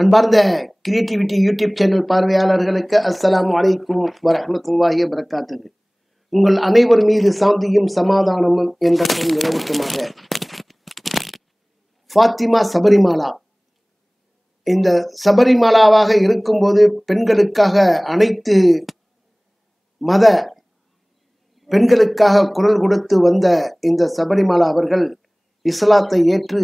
அன்பார்ந்த creativity YouTube channel பார்வையாளர்களுக்கு அஸ்ஸலாமு அலைக்கும் வரஹ்மத்துல்லாஹி வபரகாத்துஹு. உங்கள் அனைவர் மீது சாந்தியும் சமாதானமும் என்றும் நிலவட்டுமாக. ஃபாத்திமா சபரிமாலா இந்த சபரிமாலாவாக இருக்கும்போது பெண்களுக்காக அனைத்து மத பெண்களுக்காக குரல் கொடுத்து வந்த இந்த சபரிமாலா அவர்கள் இஸ்லாத்தை ஏற்று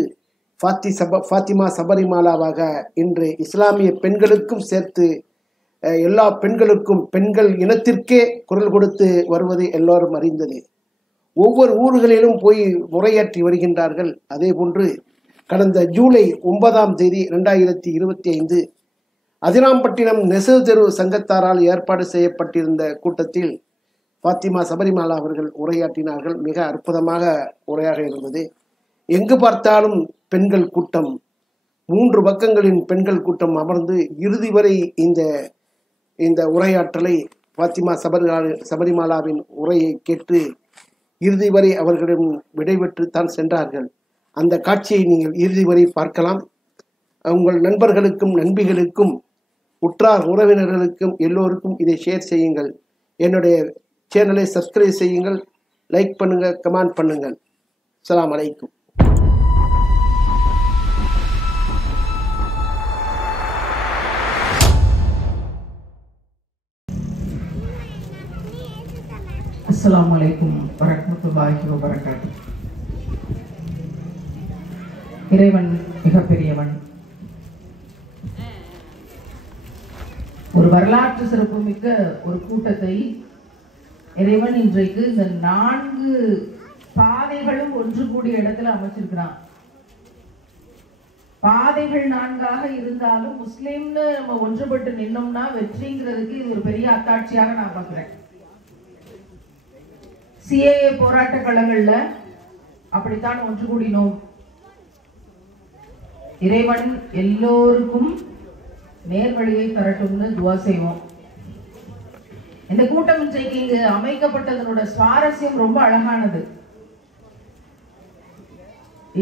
ஃபாத்திமா சபரிமாலாவாக இன்று இஸ்லாமிய பெண்களுக்கும் சேர்த்து எல்லா பெண்களுக்கும் பெண்கள் இனத்திற்கே குரல் கொடுத்து வருவது எல்லோரும் அறிந்தது. ஒவ்வொரு ஊர்களிலும் போய் உரையாற்றி வருகின்றார்கள். அதே போன்று கடந்த ஜூலை 9ஆம் தேதி 2025 அதிராம்பட்டினம் நெசவு தெரு சங்கத்தாரால் ஏற்பாடு செய்யப்பட்டிருந்த கூட்டத்தில் ஃபாத்திமா சபரிமாலா அவர்கள் உரையாற்றினார்கள். மிக அற்புதமாக உரையாக இருந்தது. எங்கு பார்த்தாலும் பெண்கள் கூட்டம், 3 பக்கங்களின் பெண்கள் கூட்டம் அமர்ந்து இறுதி வரை இந்த உரையாற்றலை ஃபாத்திமா சபரிமாலாவின் உரையை கேட்டு இறுதி வரை அவர்களிடம் விடைபெற்று தான் சென்றார்கள். அந்த காட்சியை நீங்கள் இறுதி வரை பார்க்கலாம். உங்கள் நண்பர்களுக்கும் நண்பிகளுக்கும் உற்றார் உறவினர்களுக்கும் எல்லோருக்கும் இதை ஷேர் செய்யுங்கள். என்னுடைய சேனலை சப்ஸ்கிரைப் செய்யுங்கள், லைக் பண்ணுங்க, கமெண்ட் பண்ணுங்கள். அஸ்ஸலாமு அலைக்கும். அஸ்ஸலாமு அலைக்கும் வரஹ்மத்துல்லாஹி வபரகாத்துஹு. இறைவன் மிகப்பெரியவன். ஒரு வரலாற்று சிறப்புமிக்க ஒரு கூட்டத்தை இறைவன் இன்றைக்கு இந்த 4 பாதைகளும் ஒன்று கூடிய இடத்துல அமைச்சிருக்கிறான். பாதைகள் 4ஆக இருந்தாலும் முஸ்லீம்னு நம்ம ஒன்றுபட்டு நின்னோம்னா வெற்றிங்கிறதுக்கு இது ஒரு பெரிய அத்தாட்சியாக நான் பார்க்கிறேன். சிஏஏ போராட்ட களங்கள்ல அப்படித்தான் ஒன்று கூடினோம். இறைவன் எல்லோருக்கும் நேர்வழியை தரட்டும்னு துவா செய்வோம். இந்த கூட்டம் இன்றைக்கு இங்கு அமைக்கப்பட்டதனோட சுவாரஸ்யம் ரொம்ப அழகானது.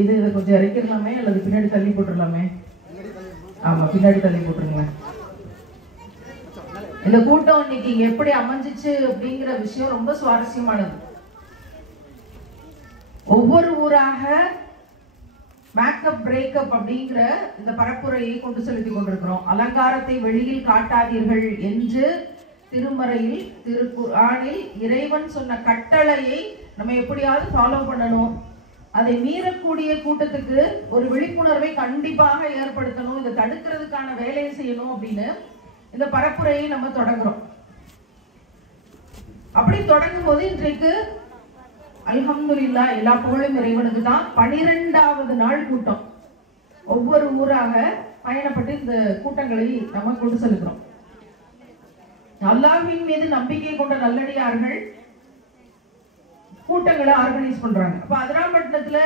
இதை கொஞ்சம் இறக்கிடலாமே அல்லது பின்னாடி தள்ளி போட்டுடலாமே? ஆமா, பின்னாடி தள்ளி போட்டுருங்களேன். இந்த கூட்டம் இன்னைக்கு இங்க எப்படி அமைஞ்சிச்சு அப்படிங்கிற விஷயம் ரொம்ப சுவாரஸ்யமானது. ஒவ்வொரு ஊராக மேக்கப் பிரேக்கப் அப்படிங்கிற இந்த பரப்புரையை கொண்டு செலுத்தி கொண்டிருக்கிறோம். அலங்காரத்தை வெளியில் காட்டாதீர்கள் என்று திருமறையில் திருக்குர்ஆனில் இறைவன் சொன்ன கட்டளையை நம்ம எப்படியாவது ஃபாலோ பண்ணணும். அதை மீறக்கூடிய கூட்டத்துக்கு ஒரு விழிப்புணர்வை கண்டிப்பாக ஏற்படுத்தணும். இதை தடுக்கிறதுக்கான வேலையை செய்யணும் அப்படின்னு இந்த பரப்புரையை நம்ம தொடங்குறோம். அப்படி தொடங்கும் போது இன்றைக்கு அல்ஹம்துலில்லாஹ் எல்லா புகழும் இறைவனுக்கு தான் 12வது நாள் கூட்டம். ஒவ்வொரு ஊராக பயணப்பட்டு இந்த கூட்டங்களை நம்ம கொண்டு செல்கிறோம். அல்லாஹ்வின் மீது நம்பிக்கை கொண்ட நல்லடியார்கள் கூட்டங்களை ஆர்கனைஸ் பண்றாங்க. அப்ப அதிராம்பட்டினத்துல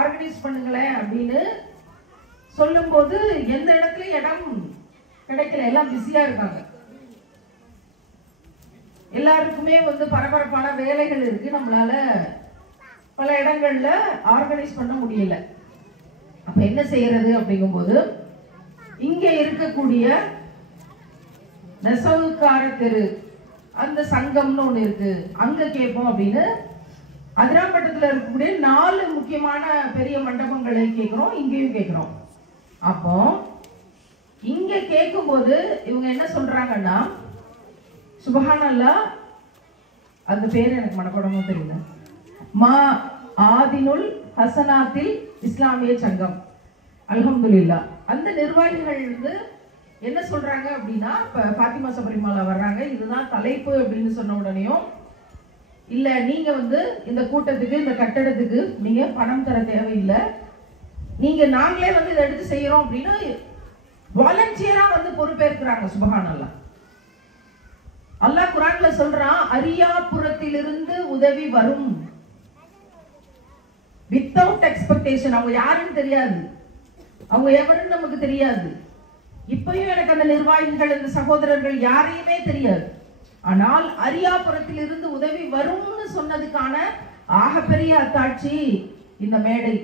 ஆர்கனைஸ் பண்ணுங்களேன் அப்படின்னு சொல்லும் போது எந்த இடத்துல இடம் கிடைக்கல, எல்லாம் பிஸியா இருக்காங்க. எல்லாருக்குமே பரபரப்பான வேலைகள் இருக்கு. நம்மளால பல இடங்கள்ல ஆர்கனைஸ் பண்ண முடியல. அப்ப என்ன செய்யறது அப்படிங்கும்போது இங்க இருக்கக்கூடிய நெசவுக்கார தெரு அந்த சங்கம்னு ஒண்ணு இருக்கு, அங்க கேட்போம் அப்படின்னு அதிராம்பட்டத்துல இருக்கக்கூடிய 4 முக்கியமான பெரிய மண்டபங்களை கேட்கிறோம், இங்கேயும் கேட்கிறோம். அப்போ இங்க கேட்கும் போது இவங்க என்ன சொல்றாங்கன்னா, சுபஹானல்லாஹ், அந்த பேர் எனக்கு மனப்படமா தெரியல, மா ஆதினுல் ஹசனாத்தில் இஸ்லாமிய சங்கம், அல்ஹம்துலில்லாஹ். அந்த நிர்வாகிகள் என்ன சொல்றாங்க அப்படின்னா, இப்ப ஃபாத்திமா சபரிமாலா வர்றாங்க, இதுதான் தலைப்பு அப்படின்னு சொன்ன உடனேயும், இல்ல நீங்க இந்த கூட்டத்துக்கு இந்த கட்டடத்துக்கு நீங்க பணம் தர தேவையில்லை, நீங்க நாங்களே இதை எடுத்து செய்யறோம் அப்படின்னு வாலண்டியரா பொறுப்பேற்கிறாங்க. சுபஹானல்லாஹ். அல்லாஹ் குர்ஆன்ல சொல்றான், அரியாபுரத்திலிருந்து உதவி வரும், வித்தவுட் எக்ஸ்பெக்டேஷன். அவங்க யாருன்னு தெரியாது, அவங்க எவருன்னு நமக்கு தெரியாது. இப்பயும் எனக்கு அந்த நிர்வாகிகள், அந்த சகோதரர்கள் யாரையுமே தெரியாது. ஆனால் அரியாபுரத்திலிருந்து உதவி வரும்னு சொன்னதுக்கான ஆகப்பெரிய அத்தாட்சி இந்த மேடை.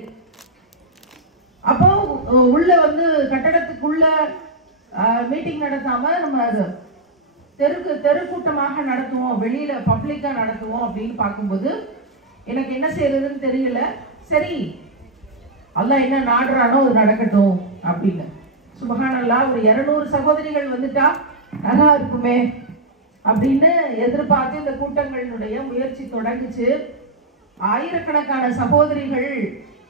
அப்போ உள்ள வந்து கட்டடத்துக்குள்ள மீட்டிங் நடத்தாம நம்ம தெருக்கூட்டமாக நடத்துவோம், வெளியில பப்ளிக்கா நடத்துவோம் அப்படின்னு பார்க்கும்போது எனக்கு என்ன செய்யறதுன்னு தெரியல. சரி, அல்லாஹ் என்ன நாடுறானோ அது நடக்கட்டும் அப்படின்னு. சுபஹானல்லாஹ், ஒரு 200 சகோதரிகள் வந்துட்டா நல்லா இருக்குமே அப்படின்னு எதிர்பார்த்து இந்த கூட்டங்களுடைய முயற்சி தொடங்குச்சு. ஆயிரக்கணக்கான சகோதரிகள்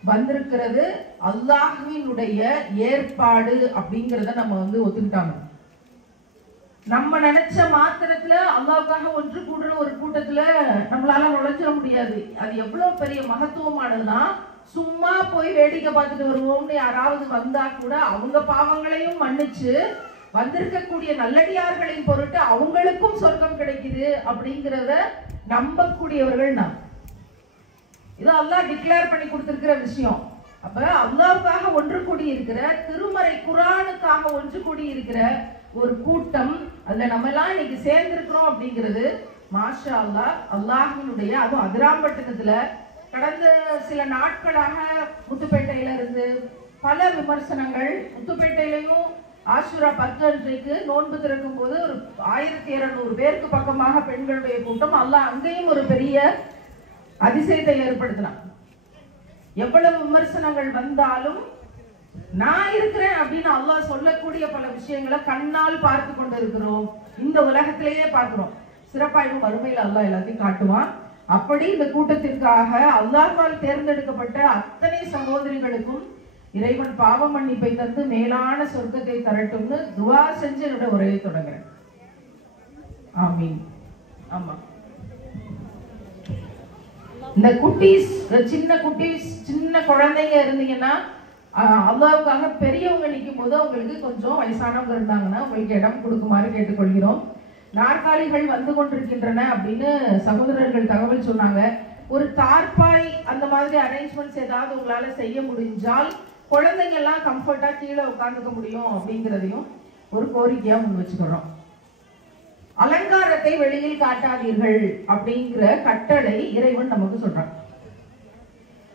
வந்திருக்கிறது அல்லாஹ்வினுடைய ஏற்பாடு அப்படிங்கிறத நம்ம வந்து ஒத்துக்கிட்டாங்க. நம்ம நினைச்ச மாத்திரத்துல அல்லாஹ்வுக்காக ஒன்று கூடுற ஒரு கூட்டத்துல நம்மளால நுழைஞ்சிட முடியாது. அது எவ்வளவு பெரிய மகத்துவமானதுன்னா, சும்மா போய் வேடிக்கை பார்த்துட்டு வருவோம்னு யாராவது வந்தா கூட அவங்க பாவங்களையும் மன்னிச்சு வந்திருக்கக்கூடிய நல்லடியார்களின் பொருட்டு அவங்களுக்கும் சொர்க்கம் கிடைக்குது அப்படிங்கிறத நம்பக்கூடியவர்கள் நாம். இது அல்லாஹ் டிக்ளேர் பண்ணி கொடுத்திருக்கிற விஷயம். அப்ப அல்லாஹ்வுக்காக ஒன்று கூடி இருக்கிற, திருமறை குர்ஆனுக்காக ஒன்று கூடி இருக்கிற ஒரு கூட்டம், அதுல நம்ம எல்லாம் இன்னைக்கு சேர்ந்திருக்கிறோம் அப்படிங்கிறது மாஷா அல்லாஹ், அல்லாஹ்வினுடைய. அதுவும் அதிராம்பட்டினத்துல கடந்த சில நாட்களாக முத்துப்பேட்டையில இருந்து பல விமர்சனங்கள். முத்துப்பேட்டையிலையும் ஆஷுரா 10 அன்றைக்கு நோன்பு திறக்கும் போது ஒரு 1200 பேருக்கு பக்கமாக பெண்களுடைய கூட்டம். அல்லாஹ் அங்கேயும் ஒரு பெரிய அதிசயத்தை ஏற்படுத்தினான். எவ்வளவு விமர்சனங்கள் வந்தாலும் நான் இருக்கிறேன் அப்படின்னு அல்லாஹ் சொல்லக்கூடிய பல விஷயங்களை கண்ணால் பார்த்து கொண்டு இருக்கிறோம். இந்த உலகத்திலேயே பார்க்கிறோம். சிறப்பாயும் வறுமையில் அல்லாஹ் எல்லாத்தையும் காட்டுவான். அப்படி இந்த கூட்டத்திற்காக அல்லாஹ்வால் தேர்ந்தெடுக்கப்பட்ட அத்தனை சகோதரிகளுக்கும் இறைவன் பாவ மன்னிப்பை தந்து மேலான சொர்க்கத்தை தரட்டும்னு துவா செஞ்சு என்னோட உரையை தொடங்குறேன். ஆமீன். ஆமா, இந்த குட்டீஸ், சின்ன குட்டீஸ், சின்ன குழந்தைங்க இருந்தீங்கன்னா அல்லாஹ்வுக்காக பெரியவங்க நிற்கும் போது அவங்களுக்கு கொஞ்சம் வயசானவங்க இருந்தாங்கன்னா உங்களுக்கு இடம் கொடுக்குமாறு கேட்டுக்கொள்கிறோம். நாற்காலிகள் வந்து கொண்டிருக்கின்றன அப்படின்னு சகோதரர்கள் தகவல் சொன்னாங்க. ஒரு தார்பாய் அந்த மாதிரி அரேஞ்ச்மெண்ட்ஸ் ஏதாவது உங்களால செய்ய முடிஞ்சால் குழந்தைங்க எல்லாம் கம்ஃபர்ட்டா கீழே உட்காந்துக்க முடியும் அப்படிங்கிறதையும் ஒரு கோரிக்கையா முன் வச்சுக்கிறோம். அலங்காரத்தை வெளியில் காட்டாதீர்கள் அப்படிங்கிற கட்டளை இறைவன் நமக்கு சொல்றான்.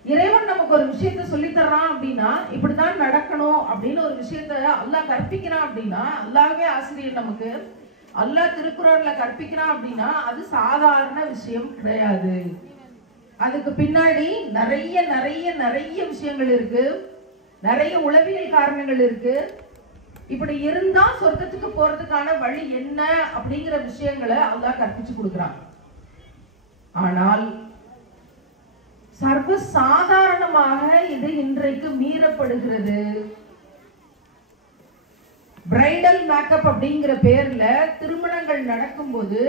இறைவன் நமக்கு ஒரு விஷயத்த சொல்லி தர்றான் அப்படின்னா இப்படிதான் நடக்கணும் அப்படின்னு ஒரு விஷயத்த அல்லாஹ் கற்பிக்கிறான் அப்படின்னா, அல்லாஹ்வே ஆசிரியர் நமக்கு, அல்லாஹ் திருக்குறான்ல கற்பிக்கிறான் அப்படின்னா அது சாதாரண விஷயம் கிடையாது. அதுக்கு பின்னாடி நிறைய நிறைய நிறைய விஷயங்கள் இருக்கு, நிறைய உளவியல் காரணங்கள் இருக்கு. இப்படி இருந்தா சொர்க்கத்துக்கு போறதுக்கான வழி என்ன அப்படிங்கிற விஷயங்களை அல்லாஹ் கற்பிச்சு கொடுக்கிறான். ஆனால் சர்வ சாதாரணமாக இது இன்றைக்கு மீறப்படுகிறது. பிரைடல் மேக்கப் அப்படிங்கிற பேர்ல திருமணங்கள் நடக்கும்போது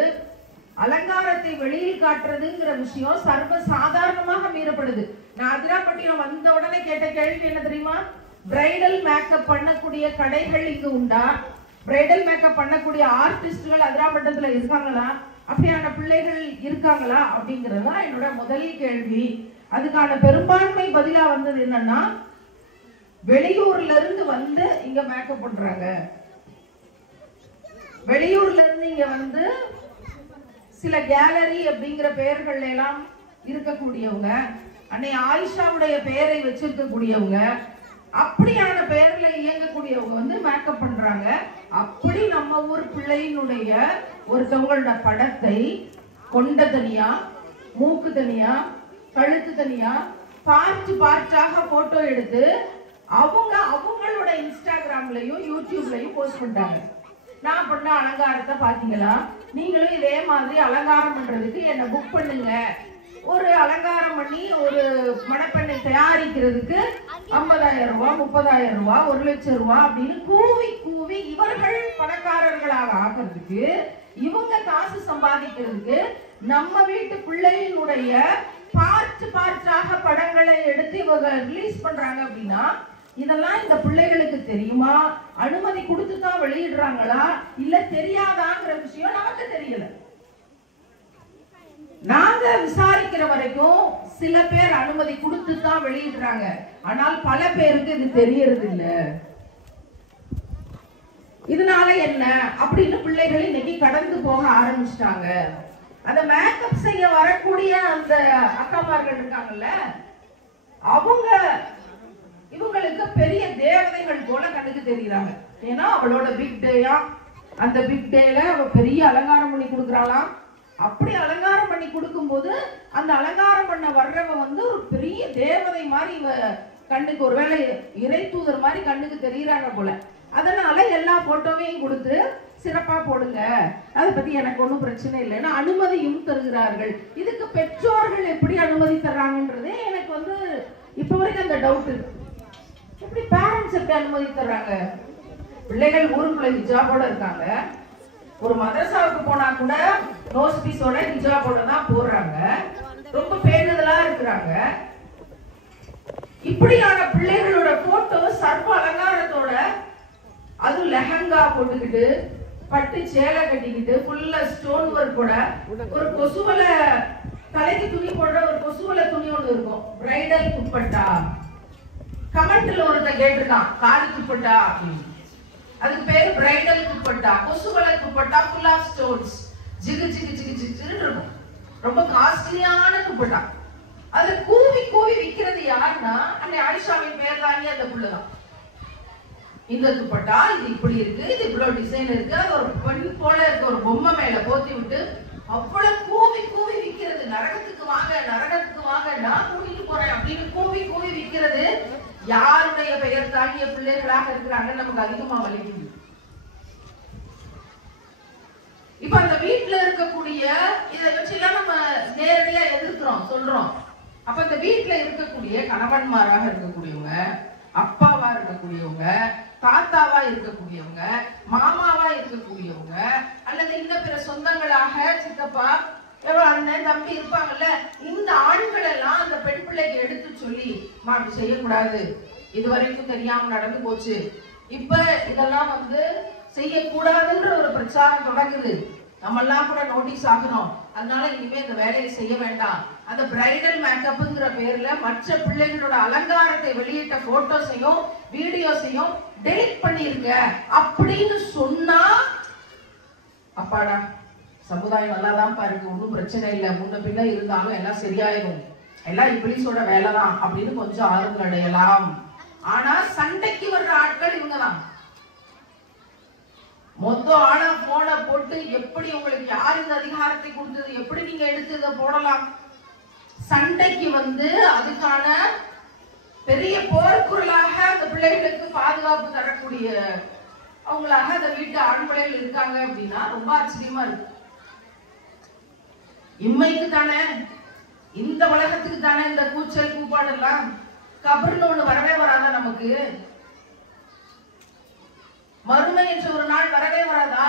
அலங்காரத்தை வெளியில் காட்டுறதுங்கிற விஷயம் சர்வ சாதாரணமாக மீறப்படுது. நான் அதிராம்பட்டினம் வந்த உடனே கேட்ட கேள்வி என்ன தெரியுமா? பிரைடல் மேக்கப் பண்ணக்கூடிய கடைகள் இங்கு உண்டா? பிரைடல் மேக்கப் பண்ணக்கூடிய ஆர்டிஸ்ட்கள் அதிராம்பட்டத்துல இருக்காங்களா? அப்படியான பிள்ளைகள் இருக்காங்களா? அப்படிங்கிறதா என்னோட முதல் கேள்வி. அதுக்கான பெரும்பான்மை பதிலா வந்தது என்னன்னா, வெளியூர்ல இருந்து வந்து இங்க மேக்கப் பண்றாங்க, வெளியூர்ல இருந்து இங்க வந்து சில கேலரி அப்படிங்கிற பெயர்கள் எல்லாம் இருக்கக்கூடியவங்க, அன்னை ஆயிஷாவுடைய பெயரை வச்சிருக்கக்கூடியவங்க, அப்படியான பெயர்ல இயங்கக்கூடியவங்க வந்து மேக்கப் பண்றாங்க. அப்படி நம்ம ஊர் பிள்ளையினுடைய ஒருத்தவங்களோட படத்தை கொண்ட தனியா, மூக்கு தனியா, கழுத்து தனியா, பார்ட்டாக போட்டோ எடுத்து அவங்களோட இன்ஸ்டாகிராம்லயும் யூடியூப்லயும் போஸ்ட் பண்ணிட்டாங்க. நான் பண்ண அலங்காரத்தை பாத்தீங்களா? நீங்களும் இதே மாதிரி அலங்காரம் பண்றதுக்கு என்ன புக் பண்ணுங்க. ஒரு அலங்காரம் பண்ணி ஒரு மணப்பெண்ணை தயாரிக்கிறதுக்கு 50,000 ரூபாய், 30,000 ரூபாய், 1,00,000 ரூபாய் அப்படின்னு கூவி கூவி இவர்கள் பணக்காரர்களாக ஆகிறதுக்கு, இவங்க காசு சம்பாதிக்கிறதுக்கு நம்ம வீட்டு பிள்ளையினுடைய பார்ட்டாக படங்களை எடுத்து இவங்க ரிலீஸ் பண்றாங்க அப்படின்னா, இதெல்லாம் இந்த பிள்ளைகளுக்கு தெரியுமா? அனுமதி கொடுத்து தான் வெளியிடுறாங்களா இல்ல தெரியாதாங்கிற விஷயம் நமக்கு தெரியல. நாங்க விசாரிக்கிற வரைக்கும் சில பேர் அனுமதி கொடுத்து தான் வெளியிடுறாங்க, ஆனால் பல பேருக்கு இது தெரியறது இல்ல. இதனால என்ன அப்படின்னு பிள்ளைகள் இன்னைக்கு கடந்து போக ஆரம்பிச்சிட்டாங்க. அந்த மேக்கப் செய்ய வரக்கூடிய அந்த அக்காமார்கள் இருக்காங்கல்ல, அவங்க இவங்களுக்கு பெரிய தேவதைகள் போல கண்ணுக்கு தெரியுறாங்க. ஏன்னா அவளோட பிக் டேயா, அந்த பிக் டேல அவ பெரிய அலங்காரம் பண்ணி கொடுக்குறாளாம். அப்படி அலங்காரம் பண்ணி கொடுக்கும்போது அந்த அலங்காரம் பண்ண வர்றவ வந்து ஒரு பெரிய தேவதை மாதிரி இவ கண்ணுக்கு, ஒருவேளை இறை தூதர் மாதிரி கண்ணுக்கு தெரியுறாங்க போல. அதனால எல்லா போட்டோவையும் கொடுத்து சிறப்பா போடுங்க, அதை பத்தி எனக்கு ஒன்றும் பிரச்சனை இல்லைன்னா அனுமதியும் தருகிறார்கள். இதுக்கு பெற்றோர்கள் எப்படி அனுமதி தர்றாங்கன்றதே எனக்கு வந்து இப்ப வரைக்கும் அந்த டவுட் இருக்கு. எப்படி பேரண்ட்ஸ் எப்படி அனுமதி தர்றாங்க? பிள்ளைகள் ஊருக்குள்ள ஹிஜாபோட இருக்காங்க, ஒரு மதரசாவுக்கு போனா கூட நோஸ் பீஸோட ஹிஜாபோட தான் போடுறாங்க, ரொம்ப பேணுதலா இருக்கிறாங்க. இப்படியான பிள்ளைகளோட போட்டோ சர்வ அலங்காரத்தோட, அது லெஹங்கா போட்டுக்கிட்டு பட்டு சேலை கட்டிக்கிட்டு ஃபுல்லா ஸ்டோன் ஒர்க்கோட, ஒரு கொசுவல தலைக்கு துணி போடுற ஒரு கொசுவல துணி ஒன்று இருக்கும், பிரைடல் துப்பட்டா. கமெண்ட்ல ஒருத்த கேட்டிருக்கான் காதி துப்பட்டா அப்படின்னு. அதுக்கு பேரு பிரைடல் துப்பட்டா, கொசுவல துப்பட்டா, ஃபுல் ஆஃப் ஸ்டோன்ஸ், ஜிகு ஜிகு ஜிகு ஜிகுன்னு இருக்கும், ரொம்ப காஸ்ட்லியான துப்பட்டா. அதுல கூவி கூவி விக்கிறது யாருன்னா அன்னை ஆயிஷாவின் பேர் தாங்கி அந்த புள்ளதான். இந்த துப்பட்டா இது இப்படி இருக்கு, இது இவ்வளவு டிசைன் இருக்கு, அது ஒரு பெண் போல இருக்க ஒரு பொம்மை மேல போத்தி விட்டு அவ்வளவு கூவி கூவி விக்கிறது. நரகத்துக்கு வாங்க, நரகத்துக்கு வாங்க, நான் கூட்டிட்டு போறேன் அப்படின்னு கூவி கூவி விக்கிறது யாருடைய பெயர் தாங்கிய பிள்ளைகளாக இருக்கிறாங்கன்னு நமக்கு அதிகமா வலிக்குது. இப்ப அந்த வீட்டுல இருக்கக்கூடிய இதை வச்செல்லாம் நம்ம நேரடியா எதிர்க்கிறோம், சொல்றோம். அப்ப இந்த வீட்டுல இருக்கக்கூடிய கணவன்மாராக இருக்கக்கூடியவங்க, அப்பாவா இருக்கக்கூடியவங்க, தாத்தாவா இருக்கக்கூடியவங்க, மாமாவா இருக்கக்கூடியவங்க, அல்லது இன்னும் பிற சொந்தங்களாக சித்தப்பா, அண்ணன், தம்பி இருப்பாங்கல்ல, இந்த ஆண்கள் எல்லாம் அந்த பெண் பிள்ளைக்கு எடுத்து சொல்லி அப்படி செய்யக்கூடாது, இதுவரைக்கும் தெரியாம நடந்து போச்சு, இப்ப இதெல்லாம் வந்து செய்யக்கூடாதுன்ற ஒரு பிரச்சாரம் தொடங்குது, நம்ம எல்லாம் கூட நோட்டீஸ் ஆகணும், அதனால இனிமே இந்த வேலையை செய்ய வேண்டாம், அந்த பிரைடல் மேக்கப்ங்கிற பேர்ல மற்ற பிள்ளைகளோட அலங்காரத்தை வெளியிட்ட போட்டோஸையும் வீடியோஸையும் டெலிட் பண்ணிருங்க அப்படின்னு சொன்னா, அப்பாடா சமுதாயம் நல்லாதான் பாருங்க, ஒன்றும் பிரச்சனை இல்லை, முன்ன பின்ன இருந்தாலும் எல்லாம் சரியாயிடும், எல்லாம் இப்ளீஸோட வேலைதான் அப்படின்னு கொஞ்சம் ஆறுதல் அடையலாம். ஆனா சண்டைக்கு வர்ற ஆட்கள் இவங்கதான். மொத்தம் ஆனா போன போட்டு எப்படி உங்களுக்கு யார் இந்த அதிகாரத்தை கொடுத்தது, எப்படி நீங்க எடுத்து இதை போடலாம், சண்டைக்கு வந்து அதுக்கான பெரிய போர்க்குரலாக அந்த பிள்ளைகளுக்கு பாதுகாப்பு தரக்கூடிய அவங்களாக அந்த வீட்டு ஆண் பிள்ளைகள் இருக்காங்க அப்படின்னா ரொம்ப ஆச்சரியமா இருக்கு. இம்மைக்கு தானே, இந்த உலகத்துக்கு தானே இந்த கூச்சல் கூப்பாடெல்லாம், கபர்னு ஒண்ணு வரவே வராதா நமக்கு, மறுமை என்ற ஒரு நாள் வரவே வராதா?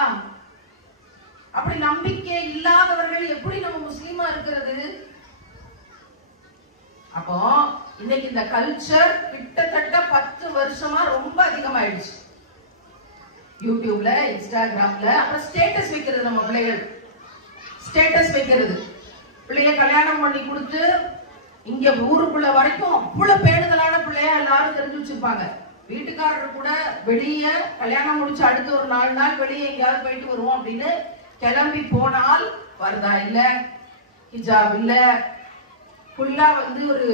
அப்படி நம்பிக்கை இல்லாதவர்கள் எப்படி நம்ம முஸ்லீமா இருக்கிறது? அப்போ இன்னைக்கு இந்த கல்ச்சர் கிட்டத்தட்ட 10 வருஷமா ரொம்ப அதிகமாயிடுச்சு. யூடியூப்ல, இன்ஸ்டாகிராம்ல, அப்புறம் ஸ்டேட்டஸ் வைக்கிறது, நம்ம பிள்ளைகள் ஸ்டேட்டஸ் வைக்கிறது, பிள்ளைய கல்யாணம் பண்ணி கொடுத்து இங்க ஊருக்குள்ள வரைக்கும் அவ்வளவு பேணுதலான பிள்ளையா எல்லாரும் தெரிஞ்சு வச்சிருப்பாங்க. வீட்டுக்காரர் கூட வெளியே கல்யாணம் முடிச்சு அடுத்து ஒரு 4 நாள் வெளியே எங்கேயாவது போயிட்டு வருவோம் அப்படின்னு கிளம்பி போனால் வருதா இல்ல, ஹிஜாப் இல்ல, ஃபுல்லா வந்து ஒரு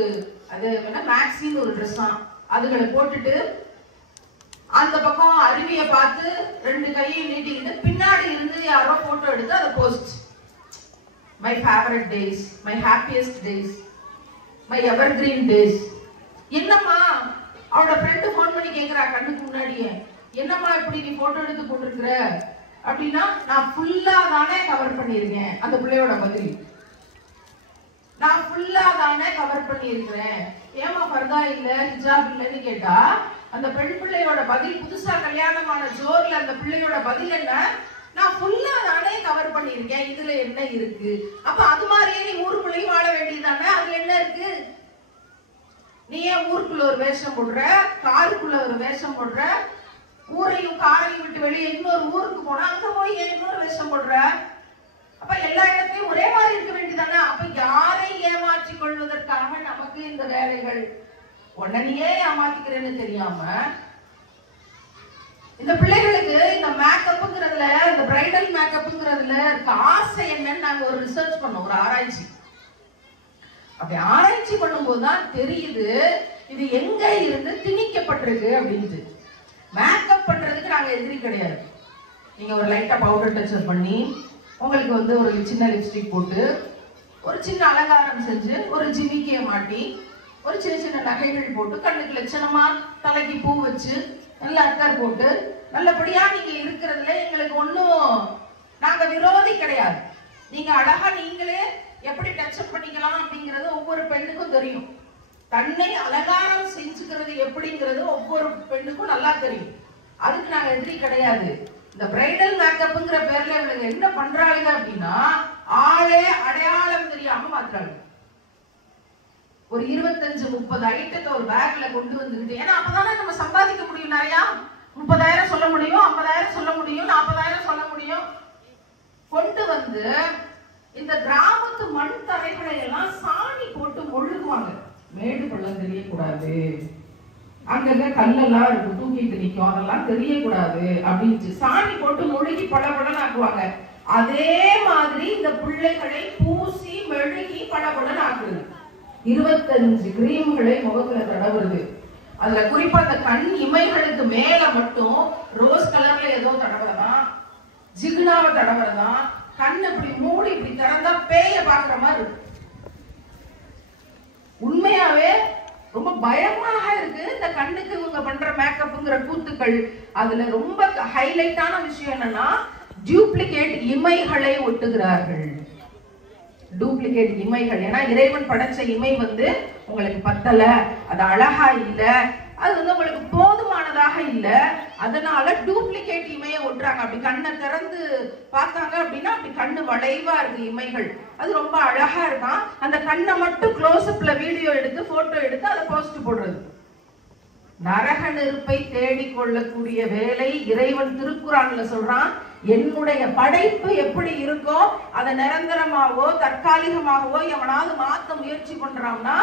அது மேக்ஸின்னு ஒரு ட்ரெஸ் தான், அதுகளை போட்டுட்டு அந்த பக்கம் அருவிய பார்த்து 2 கையை நீட்டிக்கிட்டு பின்னாடி இருந்து யாரோ போட்டோ எடுத்து அதை post, my favourite days, my happiest days, my evergreen days. என்னம்மா அவனோட ஃப்ரெண்டு போன் பண்ணி கேக்குறா கண்ணுக்கு முன்னாடியே, என்னம்மா இப்படி நீ போட்டோ எடுத்து போட்டிருக்கிற அப்படின்னா, நான் ஃபுல்லா தானே கவர் பண்ணிருக்கேன். அந்த பிள்ளையோட பதில், நான் ஃபுல்லா தானே கவர் பண்ணியிருக்கிறேன், ஏமா பர்தா இல்ல ஹிஜாப் இல்லன்னு கேட்டா அந்த பெண் பிள்ளையோட பதில், புதுசா கல்யாணமான ஜோர்ல அந்த பிள்ளையோட பதில் என்ன, நான் ஃபுல்லா தானே கவர் பண்ணியிருக்கேன், இதுல என்ன இருக்கு? அப்ப அது மாதிரியே நீ ஊருக்குள்ளேயும் வாழ வேண்டியதுதானே, அதுல என்ன இருக்கு? நீ ஏன் ஊருக்குள்ள ஒரு வேஷம் போடுற, காருக்குள்ள ஒரு வேஷம் போடுற, ஊரையும் காரையும் விட்டு வெளியே இன்னொரு ஊருக்கு போனா அங்க போய் ஏன் இன்னொரு வேஷம் போடுற? அப்ப எல்லா இடத்தையும் ஒரே மாதிரி இருக்க வேண்டியதானே? அப்ப யாரை ஏமாற்றிக் கொள்வதற்காக நமக்கு இந்த வேலைகள்? உடனே ஏமாத்திக்கிறேன்னு தெரியாம இந்த பிள்ளைகளுக்கு இந்த மேக்கப்ங்கிறதுல, இந்த பிரைடல் மேக்கப்ங்கிறதுல இருக்க ஆசை என்னன்னு நாங்க ஒரு ரிசர்ச் பண்ணோம், ஒரு ஆராய்ச்சி. அப்படி ஆராய்ச்சி பண்ணும்போதுதான் தெரியுது, இது எங்க இருந்து திணிக்கப்பட்டிருக்கு அப்படின்ட்டு. மேக்கப் பண்றதுக்கு நாங்க எதிரி கிடையாது. நீங்க ஒரு லைட்டா பவுடர் டச்சப் பண்ணி, உங்களுக்கு ஒரு சின்ன லிப்ஸ்டிக் போட்டு, ஒரு சின்ன அலங்காரம் செஞ்சு, ஒரு ஜிமிக்கிய மாட்டி, ஒரு சின்ன சின்ன நகைகள் போட்டு, கண்ணுக்கு லட்சணமா தலைக்கு பூ வச்சு, நல்ல அக்கர் போட்டு, நல்லபடியா நீங்க இருக்கிறதுல எங்களுக்கு ஒன்றும் நாங்க விரோதி கிடையாது. நீங்க அழகா நீங்களே எப்படி டச்சப் பண்ணிக்கலாம் அப்படிங்கிறது ஒவ்வொரு பெண்ணுக்கும் தெரியும். தன்னை அலங்காரம் செஞ்சுக்கிறது எப்படிங்கிறது ஒவ்வொரு பெண்ணுக்கும் நல்லா தெரியும். அதுக்கு நாங்க எதிரி கிடையாது. இந்த பிரைடல் மேக்கப்ங்கிற பேர்ல இவங்க என்ன பண்றாங்க அப்படின்னா, ஆளே அடையாளம் தெரியாம மாத்துறாங்க. ஒரு 25-30 ஐட்டத்தை ஒரு பேக்ல கொண்டு வந்துக்கிட்டு, ஏன்னா அப்பதானே நம்ம சம்பாதிக்க முடியும். நிறையா 30,000 சொல்ல முடியும், 50,000 சொல்ல முடியும், 40,000 சொல்ல முடியும். கொண்டு வந்து இந்த கிராமத்து மண் தரைகளை எல்லாம் சாணி போட்டு மொழுகுவாங்க. மேடு பள்ளம் தெரியக்கூடாது, அங்கங்க கல்லெல்லாம் இருக்கும் தூக்கிட்டு நிற்கும், அதெல்லாம் தெரியக்கூடாது அப்படின்னு சாணி போட்டு மொழுகி படபடன்னு ஆக்குவாங்க. அதே மாதிரி இந்த பிள்ளைகளை பூசி மெழுகி படபடன்னு ஆக்குது. 25 கிரீம்களை முகத்துல தடவுறது. அதுல குறிப்பா அந்த கண் இமைகளுக்கு மேல மட்டும் ரோஸ் கலர்ல ஏதோ தடவுறதான், ஜிகுனாவை தடவுறதான். கண் இப்படி மூடி இப்படி திறந்தா பேய பாக்குற மாதிரி இருக்கு. உண்மையாவே ரொம்ப பயமாக இருக்கு இந்த கண்ணுக்கு இவங்க பண்ற மேக்கப்ங்கிற கூத்துக்கள். அதுல ரொம்ப ஹைலைட்டான விஷயம் என்னன்னா, டூப்ளிகேட் இமைகளை ஒட்டுகிறார்கள். டூப்ளிகேட் இமைகள். ஏன்னா இறைவன் படைச்ச இமை உங்களுக்கு பத்தல, அது அழகா இல்ல, அது உங்களுக்கு போதுமானதாக இல்ல, அதனால டூப்ளிகேட் இமையை ஒட்டுறாங்க. அப்படி கண்ணை திறந்து பார்த்தாங்க அப்படின்னா அப்படி கண்ணு வளைவா இருக்கு இமைகள். அது ரொம்ப அழகா இருக்கான். அந்த கண்ணை மட்டும் க்ளோஸ்அப்ல வீடியோ எடுத்து போட்டோ எடுத்து அதை போஸ்ட் போடுறது. நரக நெருப்பை தேடிக்கொள்ளக்கூடிய வேலை இறைவன் திருக்குறான்ல சொல்றான். என்னுடைய படைப்பு எப்படி இருக்கோ அதை நிரந்தரமாகவோ தற்காலிகமாகவோ எவனாவது மாத்த முயற்சி பண்றான்னா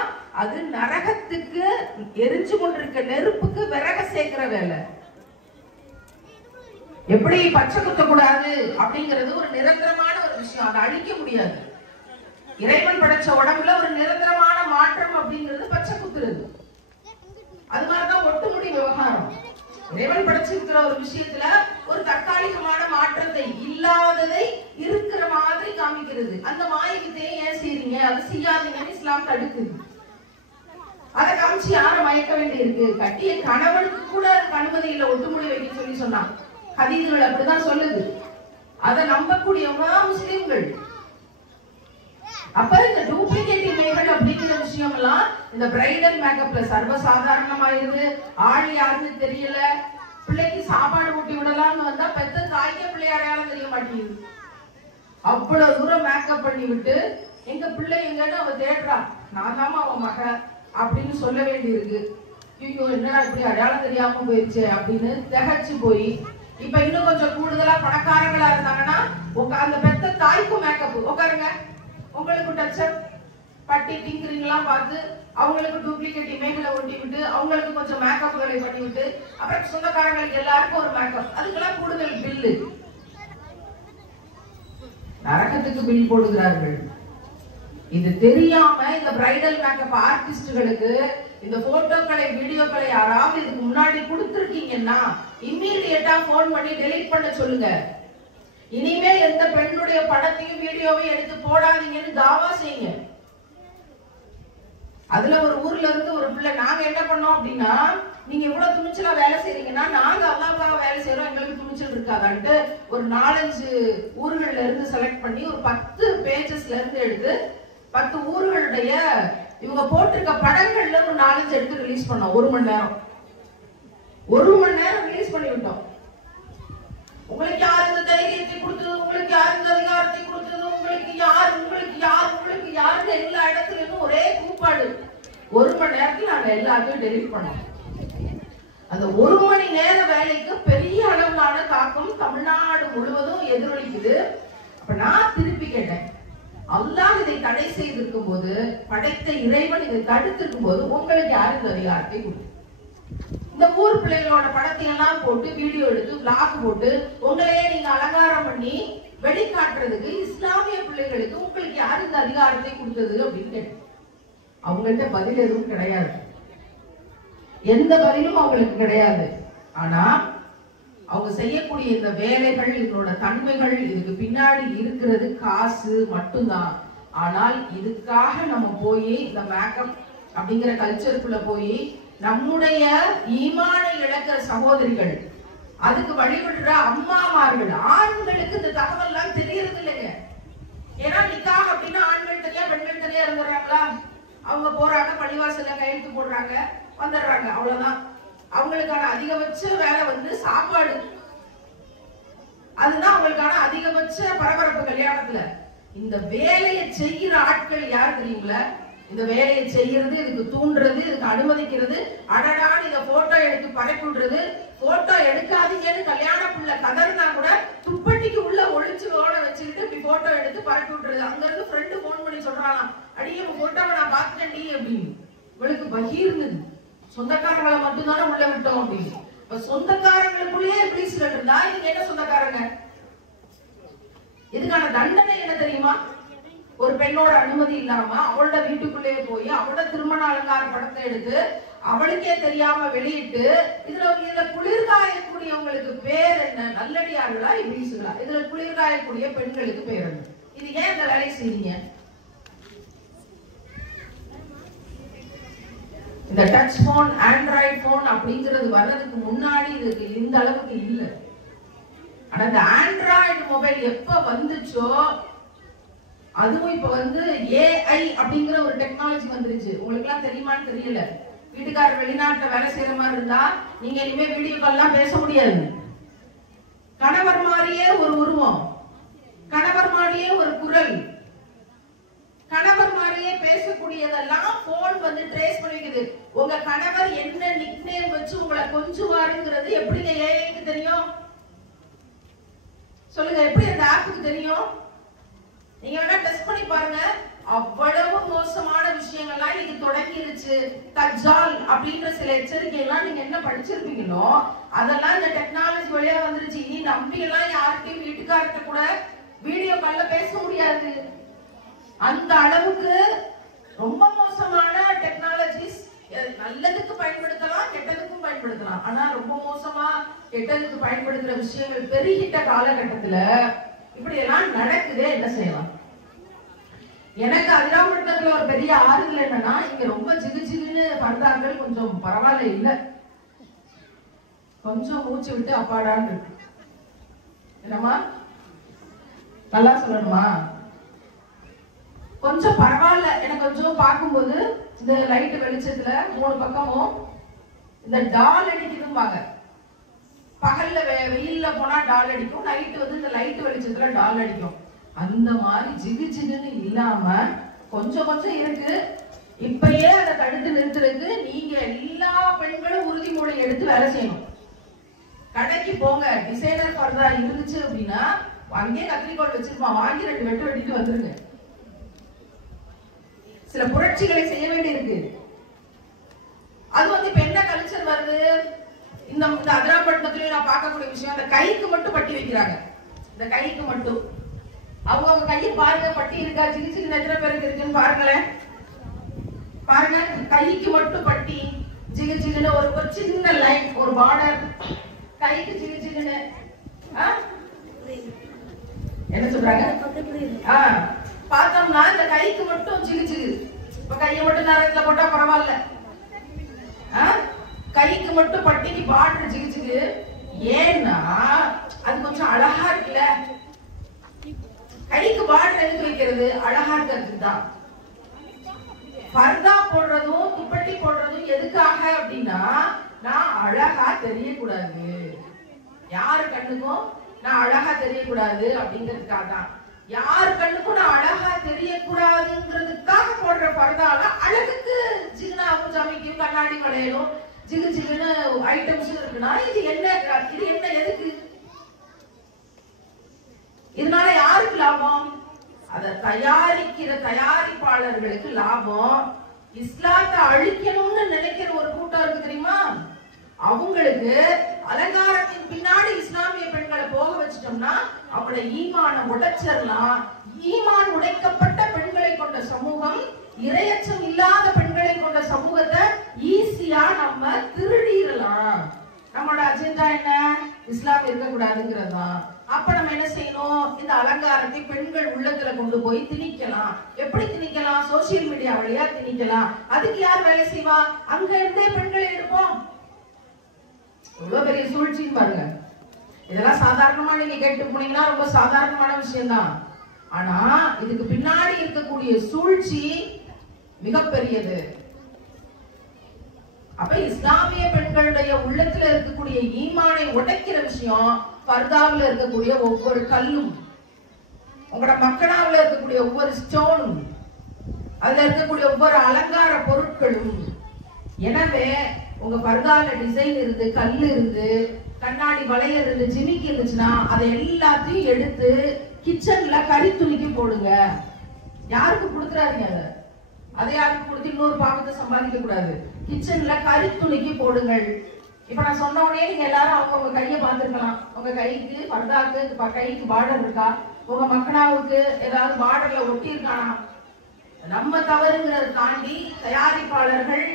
அது நரகத்துக்கு எரிஞ்சு கொண்டிருக்க நெருப்புக்கு விறக சேர்க்கிற வேலை. எப்படி பச்சை குத்தக்கூடாது அப்படிங்கிறது ஒரு நிரந்தரமான ஒரு விஷயம், அதை அழிக்க முடியாது. இறைவன் படைச்ச உடம்புல ஒரு நிரந்தரமான மாற்றம் அப்படிங்கிறது பச்சை குத்துறது. அது மாதிரிதான் ஒட்டுமுடி விவகாரம். இறைவன் படைச்சிருக்கிற ஒரு விஷயத்துல ஒரு தற்காலிகமான மாற்றத்தை, இல்லாததை இருக்கிற மாதிரி காமிக்கிறது. அந்த மாயவித்தையை ஏன் செய்றீங்க, அது செய்யாதீங்கன்னு இஸ்லாம் தடுக்குது. அதை காமிச்சு யார மயக்க வேண்டி இருக்கு? கட்டிய கணவனுக்கு கூட அனுமதி இல்ல ஒட்டுமுடி வைக்க சொல்லி சொன்னான். ஹதீதுகள் அப்படிதான் சொல்லுது. அதை நம்பக்கூடியவங்க முஸ்லிம்கள். அப்ப இந்த டூப்ளிகேட் இமைகள் அப்படிங்கிற விஷயம் எல்லாம் இந்த பிரைடல் மேக்கப்ல சர்வசாதாரணமாயிருது. ஆள் யாருன்னு தெரியல. பிள்ளைக்கு சாப்பாடு ஊட்டி விடலாம்னு வந்தா பெத்த தாய்க்கே பிள்ளை அடையாளம் தெரிய மாட்டேங்குது. அவ்வளவு தூரம் மேக்கப் பண்ணி விட்டு எங்க பிள்ளை எங்கன்னு அவ தேடுறா. நான் தாமா அவன் மக அப்படின்னு சொல்ல வேண்டி இருக்கு. ஐயோ என்னடா இப்படி அடையாளம் தெரியாம போயிடுச்சு அப்படின்னு திகச்சு போய் இப்ப இன்னும் கொஞ்சம் கூடுதலா பணக்காரங்களா இருந்தாங்கன்னா அந்த பெத்த தாய்க்கும் மேக்கப் உட்காருங்க, உங்களுக்கு டச்சப் பட்டி டிங்கரிங் எல்லாம் பார்த்து அவங்களுக்கு டூப்ளிகேட் இமைகளை ஒட்டி விட்டு அவங்களுக்கு கொஞ்சம் மேக்கப்களை பண்ணி விட்டு அப்புறம் சொந்தக்காரங்களுக்கு எல்லாருக்கும் ஒரு மேக்கப், அதுக்கெல்லாம் கூடுதல் பில்லு. நரகத்துக்கு பில் போடுகிறார்கள். இது தெரியாம இந்த பிரைடல் மேக்கப் ஆர்டிஸ்டுகளுக்கு இந்த போட்டோக்களை வீடியோக்களை யாராவது இதுக்கு முன்னாடி கொடுத்துருக்கீங்கன்னா இம்மீடியட்டா போன் பண்ணி டெலீட் பண்ண சொல்லுங்க. இனிமே எந்த பெண்ணுடைய படத்தையும் வீடியோவையும் எடுத்து போடாதீங்கன்னு தாவா செய்யுங்க. அதுல ஒரு ஊர்ல இருந்து ஒரு பிள்ளை, நாங்க என்ன பண்ணோம் அப்படின்னா, நீங்க இவ்வளவு துணிச்சலா வேலை செய்றீங்கன்னா நாங்க அல்லாஹ்க்காக வேலை செய்யறோம், எங்களுக்கு துணிச்சல் இருக்காதான்ட்டு ஒரு 4-5 ஊர்கள்ல இருந்து செலக்ட் பண்ணி ஒரு 10 பேஜஸ்ல இருந்து எடுத்து 10 ஊர்களுடைய இவங்க போட்டிருக்க படங்கள்ல ஒரு 4-5 எடுத்து ரிலீஸ் பண்ணோம். 1 மணி நேரம் ரிலீஸ் பண்ணி விட்டோம். உங்களுக்கு யார் இந்த தைரியத்தை கொடுத்தது, உங்களுக்கு யார் இந்த அதிகாரத்தை கொடுத்தது, உங்களுக்கு யாருன்னு எல்லா இடத்துலயும் ஒரே கூப்பாடு. 1 மணி நேரத்தில் நாங்க எல்லாத்தையும் டெலிட் பண்ணோம். அந்த 1 மணி நேர வேலைக்கு பெரிய அளவிலான தாக்கம் தமிழ்நாடு முழுவதும் எதிரொலிக்குது. அப்ப நான் திருப்பி கேட்டேன், அல்லாஹ் இதை தடை செய்திருக்கும் போது, படைத்த இறைவன் இதை தடுத்திருக்கும் போது உங்களுக்கு யார் இந்த அதிகாரத்தை கொடுத்து? இந்த ஊர் பிள்ளைகளோட படத்தை எல்லாம் போட்டு வீடியோ எடுத்து பிளாக் போட்டு உங்களையே நீங்க அலங்காரம் பண்ணி வெளிக்காட்டுறதுக்கு இஸ்லாமிய பிள்ளைகளுக்கு உங்களுக்கு யார் இந்த அதிகாரத்தை கொடுத்தது அப்படின்னு கேட்டேன். அவங்கள்ட்ட பதில் எதுவும் கிடையாது. எந்த பதிலும் அவங்களுக்கு கிடையாது. ஆனா அவங்க செய்யக்கூடிய இந்த வேலைகள், இதனோட தன்மைகள், இதுக்கு பின்னாடி இருக்கிறது காசு மட்டும்தான். ஆனால் இதுக்காக நம்ம போய் இந்த மேக்கப் அப்படிங்கிற கல்ச்சருக்குள்ள போய் நம்முடைய ஈமானை இழக்கிற சகோதரிகள், அதுக்கு வழிபடுற அம்மாமார்கள், ஆண்களுக்கு இந்த தகவல் எல்லாம் தெரியறது இல்லைங்க. ஏன்னா நிக்காஹ் அப்படின்னா ஆண்கள் தனியா பெண்கள் தனியா இருந்துடுறாங்களா? அவங்க போறாங்க, பள்ளிவாசல்ல கையெழுத்து போடுறாங்க, வந்துடுறாங்க, அவ்வளவுதான். அவங்களுக்கான அதிகபட்ச வேலை வந்து சாப்பாடு. அதுதான் அவங்களுக்கான அதிகபட்ச பரபரப்பு கல்யாணத்துல. இந்த வேலையை செய்கிற ஆட்கள் யார் தெரியுங்களா? இந்த வேலையை செய்யறது, இதுக்கு தூண்டுறது, இதுக்கு அனுமதிக்கிறது, அடடான்னு இதை போட்டோ எடுத்து பறைக்குன்றது, போட்டோ எடுக்காதீங்கன்னு கல்யாண புள்ள கதர்னா கூட துப்பட்டிக்கு உள்ள ஒளிச்சு ஓட வச்சுக்கிட்டு இப்படி போட்டோ எடுத்து பறைக்குன்றது. அங்க இருந்து ஃப்ரெண்டு போன் பண்ணி சொல்றாங்க, அடியே போட்டோவை நான் பாத்துட்டேன்டி அப்படின்னு. இவளுக்கு பகீர்னு சொந்தக்காரங்களை மட்டும்தானே உள்ள விட்டோம் அப்படின்னு. இப்ப சொந்தக்காரங்களுக்குள்ளேயே இப்ளீஸ்கள் இருந்தா இதுக்கு என்ன சொந்தக்காரங்க? இதுக்கான தண்டனை என்ன தெரியுமா? ஒரு பெண்ணோட அனுமதி இல்லாம அவளோட வீட்டுக்குள்ளே போய் அவளோட திருமண அலங்கார படத்தை எடுத்து அவளுக்கே தெரியாம வெளியிட்டு, இதுல குளிர்காயக்கூடியவங்களுக்கு பேர் என்ன? நல்லடியார்களா இப்ளீஸ்களா? இதுல குளிர்காயக்கூடிய பெண்களுக்கு பேர் என்ன? இது ஏன் இந்த வேலையை செய்றீங்க? இந்த டச் போன், ஆண்ட்ராய்டு போன் அப்படிங்கிறது வர்றதுக்கு முன்னாடி இதுக்கு இந்த அளவுக்கு இல்லை. ஆனா இந்த ஆண்ட்ராய்டு மொபைல் எப்ப வந்துச்சோ, அதுவும் இப்ப வந்து ஏஐ அப்படிங்கிற ஒரு டெக்னாலஜி வந்துருச்சு. உங்களுக்கு எல்லாம் தெரியுமான்னு தெரியல. வீட்டுக்காரர் வெளிநாட்டுல வேலை செய்யற மாதிரி இருந்தா நீங்க இனிமே வீடியோ கால் எல்லாம் பேச முடியாது. கணவர் மாதிரியே ஒரு உருவம், கணவர் மாதிரியே ஒரு குரல், கணவர் மாதிரியே பேசக்கூடியதெல்லாம் போன் வந்து ட்ரேஸ் பண்ணிக்குது. உங்க கணவர் என்ன நிக்நேம் வச்சு உங்களை கொஞ்சுவாருங்கிறது எப்படிங்க ஏஐக்கு தெரியும்? சொல்லுங்க, எப்படி அந்த ஆப்புக்கு தெரியும்? நீங்க வேணா டெஸ்ட் பண்ணி பாருங்க. அவ்வளவு மோசமான விஷயங்கள்லாம் இது தொடங்கிருச்சு. தஜ்ஜால் அப்படின்ற சில எச்சரிக்கை எல்லாம் நீங்க என்ன படிச்சிருப்பீங்களோ அதெல்லாம் இந்த டெக்னாலஜி வழியா வந்துருச்சு. இனி நம்பி எல்லாம் யார்கிட்டயும் வீட்டுக்காரர்கிட்ட கூட வீடியோ கால்ல பேச முடியாது. அந்த அளவுக்கு ரொம்ப மோசமான டெக்னாலஜிஸ். நல்லதுக்கு பயன்படுத்தலாம், கெட்டதுக்கும் பயன்படுத்தலாம். ஆனா ரொம்ப மோசமா கெட்டதுக்கு பயன்படுத்துற விஷயங்கள் பெருகிட்ட காலகட்டத்துல இப்படி எல்லாம் நடக்குதே, என்ன செய்யலாம்? எனக்கு அதிராமட்டத்துல ஒரு பெரிய ஆறுதல் என்னன்னா, இங்க ரொம்ப ஜிகு ஜிகுன்னு பர்தாக்கள் கொஞ்சம் பரவாயில்ல இல்ல, கொஞ்சம் மூச்சு விட்டு அப்பாடான்னு இருக்கு. என்னமா நல்லா சொல்லணுமா? கொஞ்சம் பரவாயில்ல. எனக்கு கொஞ்சம் பார்க்கும்போது இந்த லைட் வெளிச்சத்துல மூணு பக்கமும் இந்த டால் அடிக்குதும்பாங்க. பகல்ல வெயில்ல போனா டால் அடிக்கும், நைட்டு வந்து இந்த லைட் வெளிச்சத்துல டால் அடிக்கும். அந்த மாதிரி ஜிகு ஜிகுன்னு இல்லாம கொஞ்சம் கொஞ்சம் இருக்கு. இப்பயே அதை தடுத்து நிறுத்துறதுக்கு நீங்க எல்லா பெண்களும் உறுதிமொழி எடுத்து வேலை செய்யணும். கடைக்கு போங்க, டிசைனர் பர்தா இருந்துச்சு அப்படின்னா அங்கேயே கத்திரிக்கோள் வச்சிருப்பான், வாங்கி 2 வெட்டு வெட்டிட்டு வந்துருங்க. சில புரட்சிகளை செய்ய வேண்டி இருக்கு. அது வந்து இப்ப என்ன கல்ச்சர் வருது? இந்த அதிராம்பட்டினத்திலயும் நான் பார்க்கக்கூடிய விஷயம், அந்த கைக்கு மட்டும் பட்டி வைக்கிறாங்க. இந்த கைக்கு மட்டும் அவங்க கையை பாருங்க, பட்டி இருக்கா, சின்ன சின்ன எத்தனை பேருக்கு இருக்குன்னு பாருங்களேன். பாருங்க, கைக்கு மட்டும் பட்டி, ஜிகு ஜிகுன்னு ஒரு சின்ன லைன், ஒரு பார்டர் கைக்கு ஜிகு ஜிகுன்னு. என்ன சொல்றாங்க? பார்த்தோம்னா இந்த கைக்கு மட்டும் ஜிகு ஜிகு. இப்ப கையை மட்டும் நேரத்துல போட்டா பரவாயில்ல, கைக்கு மட்டும் பட்டிக்கு பார்டர் ஜிகு ஜிகு. ஏன்னா அது கொஞ்சம் அழகா இருக்குல்ல. கைக்கு பார்டர் எதுக்கு வைக்கிறது? அழகா இருக்கிறது தான். பர்தா போடுறதும் துப்பட்டி போடுறதும் எதுக்காக அப்படின்னா, நான் அழகா தெரியக்கூடாது, யாரு கண்ணுக்கும் நான் அழகா தெரியக்கூடாது அப்படிங்கிறதுக்காக தான். யார் கண்ணுக்கும் நான் அழகா தெரியக்கூடாதுங்கிறதுக்காக போடுற பர்தால அழகுக்கு ஜிகுனாவும் ஜமிக்கும் கண்ணாடி வளையலும் ஜிகு ஜிகுன்னு ஐட்டம்ஸ் இருக்குன்னா இது என்ன எதுக்கு? இதனால யாருக்கு லாபம்? அதை தயாரிக்கிற தயாரிப்பாளர்களுக்கு லாபம். இஸ்லாத்தை அழிக்கணும்னு நினைக்கிற ஒரு கூட்டம் இருக்கு தெரியுமா? அவங்களுக்கு அலங்காரத்தின் பின்னாடி இஸ்லாமிய பெண்களை போக வச்சிட்டோம்னா அவங்கள ஈமான உடைச்சிடலாம். ஈமான் உடைக்கப்பட்ட பெண்கள் பெண்களை கொண்ட சமூகம் இரையச்சம் இல்லாத பெண்களை கொண்ட சமூகத்தை ஈஸியா நம்ம திருடிடலாம். நம்மளோட அஜெண்டா என்ன? இஸ்லாம் இருக்கக்கூடாதுங்கிறது தான். அப்ப நம்ம என்ன செய்யணும்? இந்த அலங்காரத்தை பெண்கள் உள்ளத்துல கொண்டு போய் திணிக்கலாம். எப்படி திணிக்கலாம்? சோசியல் மீடியா வழியா திணிக்கலாம். அதுக்கு யார் வேலை செய்வா? அங்க இருந்தே பெண்களை எடுப்போம். எவ்வளவு பெரிய சூழ்ச்சின்னு பாருங்க. இதெல்லாம் சாதாரணமா நீங்க கேட்டு போனீங்கன்னா ரொம்ப சாதாரணமான விஷயம் தான். ஆனா இதுக்கு பின்னாடி இருக்கக்கூடிய சூழ்ச்சி மிகப்பெரியது. அப்ப இஸ்லாமிய பெண்களுடைய உள்ளத்துல இருக்கக்கூடிய ஈமானை உடைக்கிற விஷயம் பர்தாவில் இருக்கக்கூடிய ஒவ்வொரு கல்லும், உங்களோட மக்களாவில் இருக்கக்கூடிய ஒவ்வொரு ஸ்டோனும், அதுல இருக்கக்கூடிய ஒவ்வொரு அலங்கார பொருட்களும். எனவே உங்க பர்தால டிசைன் இருந்து, கல் இருந்து, கண்ணாடி வளையல் இருந்து, ஜிமிக்கி இருந்துச்சுன்னா அதை எல்லாத்தையும் எடுத்து கிச்சன்ல கறி துணிக்கு போடுங்க. யாருக்கு கொடுத்துறாதீங்க. அதை யாருக்கு கொடுத்து இன்னொரு பாவத்தை சம்பாதிக்க கூடாது. கிச்சன்ல கறி துணிக்கு போடுங்கள். இப்ப நான் சொன்ன உடனே நீங்க எல்லாரும் அவங்க கையை பார்த்திருக்கலாம். உங்க கைக்கு பர்தாக்கு கைக்கு பார்டர் இருக்கா? உங்க மக்களாவுக்கு ஏதாவது பார்டர்ல ஒட்டி இருக்கானா? நம்ம தவறுங்கிறத தாண்டி தயாரிப்பாளர்கள்,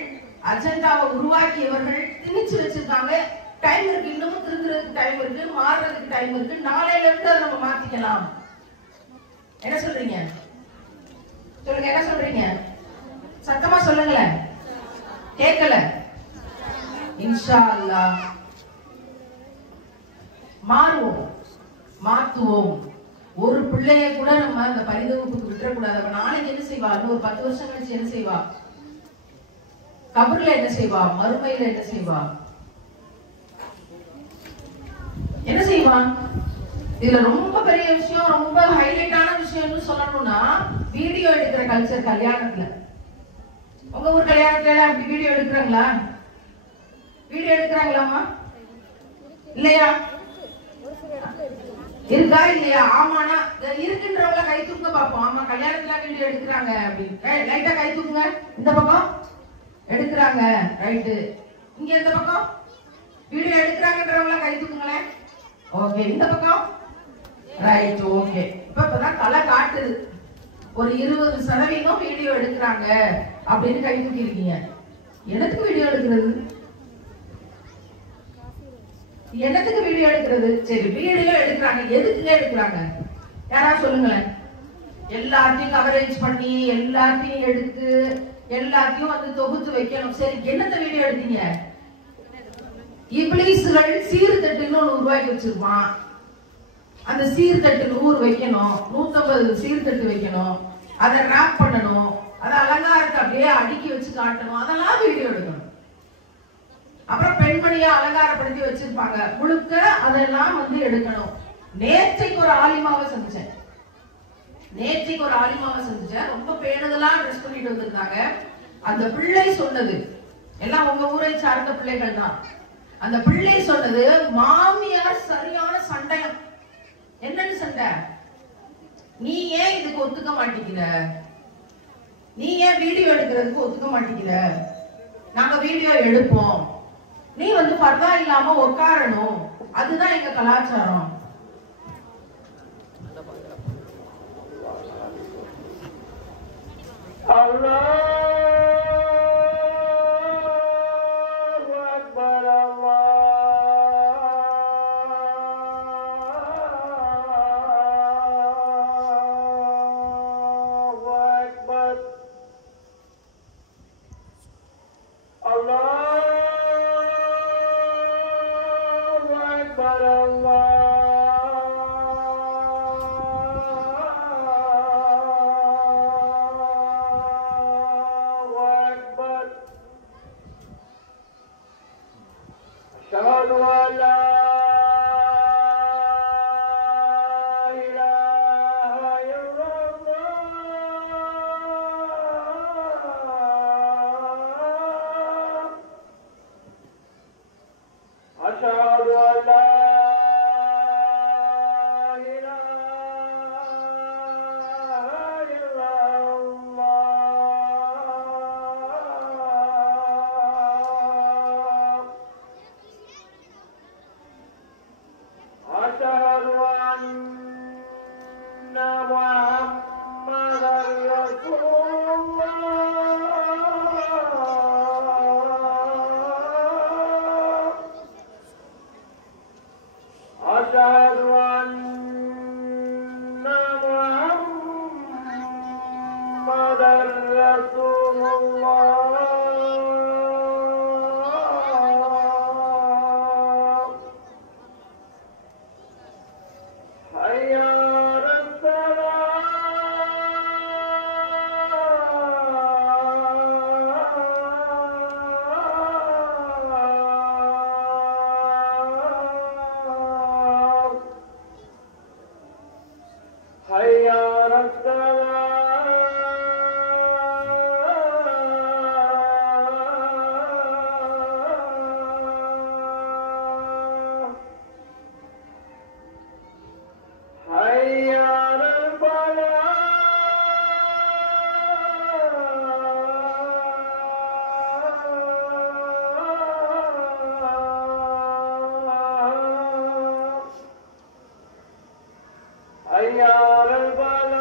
அஜெண்டாவை உருவாக்கியவர்கள் திணிச்சு வச்சிருக்காங்க. டைம் இருக்கு, இன்னமும் திருந்துறதுக்கு டைம் இருக்கு, மாறுறதுக்கு டைம் இருக்கு. நாளையில இருந்து அதை நம்ம மாத்திக்கலாம். என்ன சொல்றீங்க? சொல்லுங்க, என்ன சொல்றீங்க? சத்தமா சொல்லுங்களேன். கேட்கல. இன்ஷா அல்லாஹ் மாறுவோம், மாத்துவோம். ஒரு பிள்ளைய கூட நம்ம அந்த பரிதவிப்புக்கு விட்டுறக்கூடாது. நாளைக்கு என்ன செய்வா? இன்னொரு 10 வருஷம் கழிச்சு என்ன செய்வா? கபர்ல என்ன செய்வா? மறுமையில என்ன செய்வா? என்ன செய்வான்? இதுல ரொம்ப பெரிய விஷயம், ரொம்ப ஹைலைட்டான விஷயம்னு சொல்லணும்னா வீடியோ எடுக்கிற கல்ச்சர். கல்யாணத்துல, உங்க ஊர் கல்யாணத்துல அப்படி வீடியோ எடுக்கிறாங்களா? வீடியோ எடுக்கிறாங்களாமா? இல்லையா? இருக்கா இல்லையா? ஆமானா இருக்குன்றவங்கள கை தூக்க பாப்போம். ஆமா, கல்யாணத்துல வீடியோ எடுக்கிறாங்க அப்படின்னு லைட்டா கை தூக்குங்க. இந்த பக்கம் எடுக்கிறாங்க, ரைட்டு. இங்க இந்த பக்கம் வீடியோ எடுக்கிறாங்கன்றவங்கள கை தூக்குங்களேன். ஓகே, இந்த பக்கம் ரைட். ஓகே, இப்பதான் தலை காட்டுது. ஒரு 20% வீடியோ எடுக்கிறாங்க அப்படின்னு கை தூக்கி இருக்கீங்க. என்னத்துக்கு வீடியோ எடுக்கிறது? என்னத்துக்கு வீடியோ எடுக்கிறது? சரி, வீடியோ எடுக்கிறாங்க, எதுக்குங்க எடுக்கிறாங்க? யாராவது சொல்லுங்களேன். எல்லாத்தையும் கவரேஜ் பண்ணி, எல்லாத்தையும் எடுத்து, எல்லாத்தையும் வந்து தொகுத்து வைக்கணும். சரி, என்னத்த வீடியோ எடுத்தீங்க? இப்லீஸ்கள் சீர்தட்டுன்னு ஒண்ணு உருவாக்கி வச்சிருப்பான். அந்த சீர்தட்டு 100 வைக்கணும், 150 சீர்தட்டு வைக்கணும், அதை ராப் பண்ணணும், அதை அலங்காரத்தை அப்படியே அடுக்கி வச்சு காட்டணும். அதெல்லாம் வீடியோ எடுக்கணும். அப்புறம் பெண்மணியை அலங்காரப்படுத்தி வச்சிருப்பாங்க, முழுக்க அதெல்லாம் வந்து எடுக்கணும். நேற்றைக்கு ஒரு ஆலிமாவை சந்திச்சேன். ரொம்ப பேணுதலா ட்ரெஸ் பண்ணிட்டு வந்திருந்தாங்க. அந்த பிள்ளை சொன்னது, எல்லாம் உங்க ஊரை சார்ந்த பிள்ளைகள் தான். அந்த பிள்ளை சொன்னது, மாமியார் சரியான சண்டையம். என்னன்னு சண்டை? நீ ஏன் இதுக்கு ஒத்துக்க மாட்டேங்கிற? நீ ஏன் வீடியோ எடுக்கிறதுக்கு ஒத்துக்க மாட்டேங்கிற? நாங்க வீடியோ எடுப்போம், நீ வந்து பர்தா இல்லாம உட்காரணும், அதுதான் எங்க கலாச்சாரம். أشهد أن لا وأشهد أن محمدا رسول الله حي على حي على الصلاة حي على الفلاح حي على الفلاح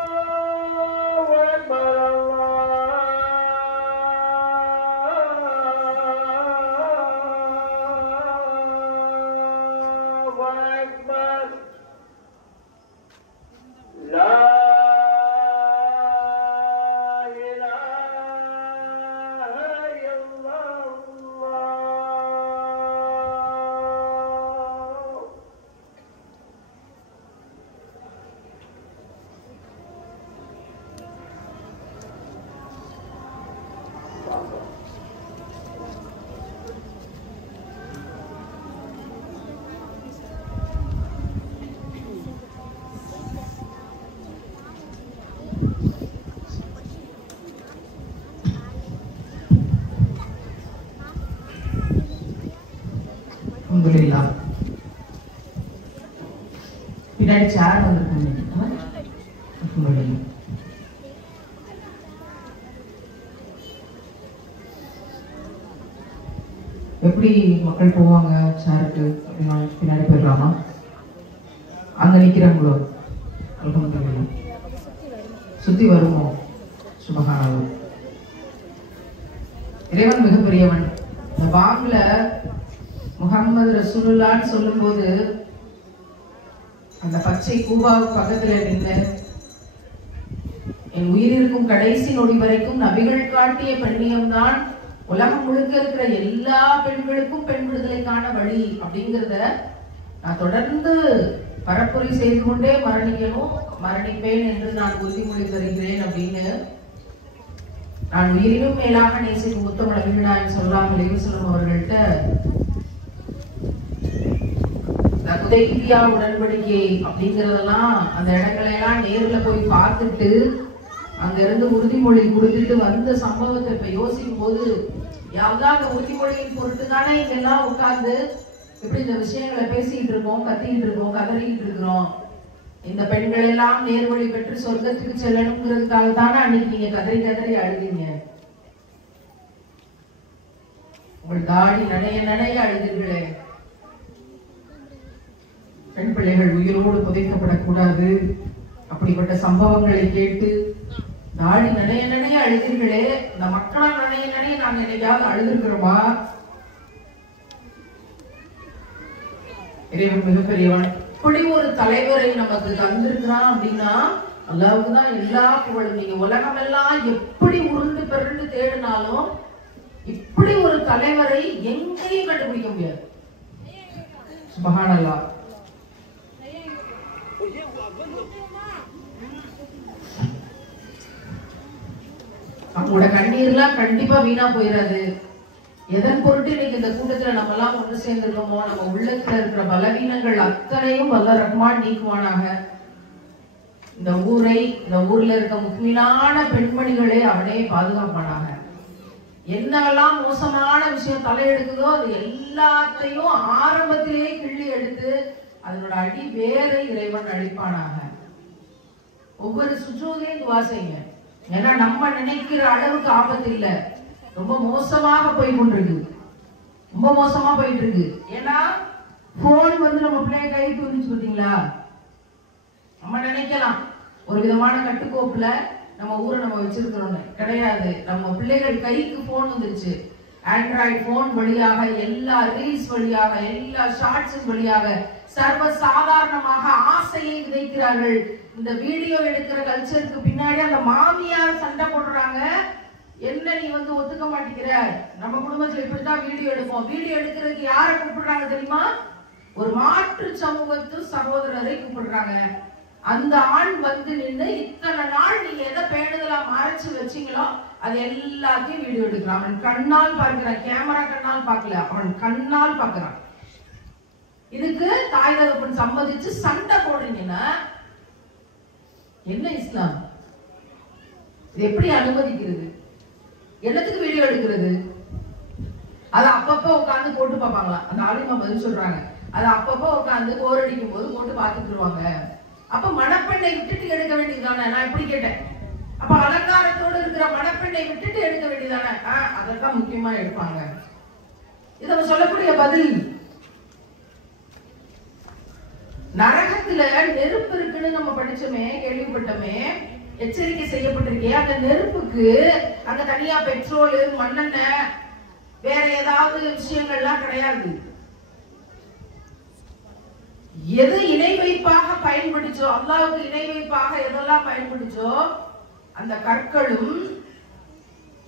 الله أكبر الله أكبر لا அல்ஹம்துலில்லாஹ். பின்னாடி சேர் வந்துருக்காங்க. அல்ஹம்துலில்லாஹ். எப்படி மக்கள் போவாங்க சேருக்கு அப்படின்னா பின்னாடி போயிடலாமா? அங்க நிக்கிறாங்களோ? அல்ஹம்துலில்லாஹ். சுத்தி வருமோ? சுபஹானல்லாஹ். இறைவன் மிகப்பெரியவன். இந்த பாங்குல முஹம்மது ரசூலுல்லாஹ்னு சொல்லும்போது அந்த பச்சை கூபாவுக்கு பக்கத்துல நின்று என் உயிரிருக்கும் கடைசி நொடி வரைக்கும் நபிகள் காட்டிய பெண்ணியம்தான் உலகம் முழுக்க இருக்கிற எல்லா பெண்களுக்கும் பெண் விடுதலைக்கான வழி அப்படிங்கிறத நான் தொடர்ந்து பரப்புரை செய்து கொண்டே மரணிப்பேன் என்று நான் உறுதிமொழி தருகிறேன் அப்படின்னு நான் உயிரினும் மேலாக நேசிக்கும் முத்தமிழ் நபிகள் நாயகம் ஸல்லல்லாஹு அலைஹி வஸல்லம் அவர்கள்ட்ட ஹுதைபியா உடன்படிக்கை அப்படிங்கறதெல்லாம் அந்த இடங்களை எல்லாம் நேர்ல போய் பார்த்துட்டு அங்க இருந்து உறுதிமொழி கொடுத்துட்டு வந்த சம்பவத்தை இப்ப யோசிக்கும் போது யாருதான் அந்த உறுதிமொழியின் பொருட்டு தானே இங்க எல்லாம் உட்கார்ந்து இப்படி இந்த விஷயங்களை பேசிட்டு இருக்கோம், கத்திக்கிட்டு இருக்கோம், கதறிக்கிட்டு இருக்கிறோம். இந்த பெண்கள் எல்லாம் நேர்வழி பெற்று சொர்க்கத்துக்கு செல்லணுங்கிறதுக்காக தானே அன்னைக்கு நீங்க கதறி கதறி அழுதீங்க. உங்கள் தாடி நடைய நடைய அழுதுகளே. பெண் பிள்ளைகள் உயிரோடு புதைக்கப்படக்கூடாது அப்படிப்பட்ட சம்பவங்களை கேட்டு தாடி நடைய நடைய அழுதீர்களே. இந்த மக்களால் நடைய நடைய நாங்க என்னைக்காவது அழுதுருக்கிறோமா? இறைவன் மிகப்பெரியவன். இப்படி ஒரு தலைவரை நமக்கு தந்திருக்கிறான் அப்படின்னா அல்லாஹ்வுக்கு தான் எல்லா புகழும். நீங்க உலகம் எல்லாம் எப்படி உருண்டு பெருண்டு தேடினாலும் இப்படி ஒரு தலைவரை எங்கேயும் கண்டுபிடிக்க முடியாது. சுப்ஹானல்லாஹ். அவங்களோட கண்ணீர்லாம் கண்டிப்பா வீணா போயிடாது. எதன் பொருட்டு இன்னைக்கு இந்த கூட்டத்துல நம்ம எல்லாம் ஒன்று சேர்ந்திருக்கோமோ, நம்ம உள்ளத்துல இருக்கிற பலவீனங்கள் அத்தனையும் வல்ல ரஹ்மான் நீக்குவானாக. இந்த ஊரை, இந்த ஊர்ல இருக்க முக்மீனான பெண்மணிகளே அவனே பாதுகாப்பானாக. என்னெல்லாம் மோசமான விஷயம் தலையெடுக்குதோ அது எல்லாத்தையும் ஆரம்பத்திலேயே கிள்ளி எடுத்து அதனோட அடி வேரை இறைவன் அழிப்பானாக. ஒவ்வொரு சுஜூதையும் துவா செய்யுங்க. ஏன்னா நம்ம நினைக்கிற அளவுக்கு ஆபத்து இல்ல, ரொம்ப மோசமாக போய் கொண்டிருக்கு, ரொம்ப மோசமா போயிட்டு இருக்கு. ஏன்னா போன் வந்து நம்ம பிள்ளைய கைக்கு வந்துச்சு பாத்தீங்களா, நினைக்கலாம் ஒரு விதமான கட்டுக்கோப்புல நம்ம ஊரை நம்ம வச்சிருக்கிறோம்னு. கிடையாது. நம்ம பிள்ளைகள் கைக்கு போன் வந்துருச்சு. ஆண்ட்ராய்டு போன் வழியாக, எல்லா ரீல்ஸ் வழியாக, எல்லா ஷார்ட்ஸ் வழியாக சர்வ சாதாரணமாக ஆசையை விதைக்கிறார்கள். இந்த வீடியோ எடுக்கிற கல்ச்சருக்கு பின்னாடி அந்த மாமியார் சண்டை போடுறாங்க. என்ன நீ வந்து ஒத்துக்க மாட்டேங்கிற, நம்ம குடும்பத்துல இப்படித்தான் வீடியோ எடுப்போம். வீடியோ எடுக்கிறதுக்கு யாரை கூப்பிடுறாங்க தெரியுமா? ஒரு மாற்று சமூகத்து சகோதரரை கூப்பிடுறாங்க. அந்த ஆண் வந்து நின்று இத்தனை நாள் நீங்க எதை பேணுதலா மறைச்சு வச்சீங்களோ அது எல்லாத்தையும் வீடியோ எடுக்கிறான். அவன் கண்ணால் பார்க்கிறான், கேமரா கண்ணால் பார்க்கல, அவன் கண்ணால் பார்க்கிறான். இதுக்கு தாய் தகப்பன் சம்மதிச்சு சண்டை போடுறீங்கன்னா என்ன இஸ்லாம்? இது எப்படி அனுமதிக்கிறது? என்னத்துக்கு வீடியோ எடுக்கிறது? அதை அப்பப்ப உட்காந்து போட்டு பார்ப்பாங்களா? அந்த ஆளுமா பதில் சொல்றாங்க, அதை அப்பப்ப உட்காந்து போர் அடிக்கும் போது போட்டு பார்த்துட்டுருவாங்க. அப்ப மணப்பெண்ணை விட்டுட்டு எடுக்க வேண்டியதுதானே? நான் எப்படி கேட்டேன். அப்ப அலங்காரத்தோடு இருக்கிற மணப்பெண்ணை விட்டுட்டு எடுக்க வேண்டியதானே? அதற்காக முக்கியமா எடுப்பாங்க. இது நம்ம சொல்லக்கூடிய பதில். நரகத்துல நெருப்பு இருக்குன்னு நம்ம படிச்சோமே, கேள்விப்பட்டோமே, எச்சரிக்கை செய்யப்பட்டிருக்கே. அந்த நெருப்புக்கு அங்க தனியா பெட்ரோல், மண்ணெண்ணெய், வேற ஏதாவது விஷயங்கள்லாம் கிடையாது. எது இணை வைப்பாக பயன்படுச்சோ, அல்லாஹ்வுக்கு இணை வைப்பாக எதெல்லாம் பயன்படுச்சோ அந்த கற்களும்,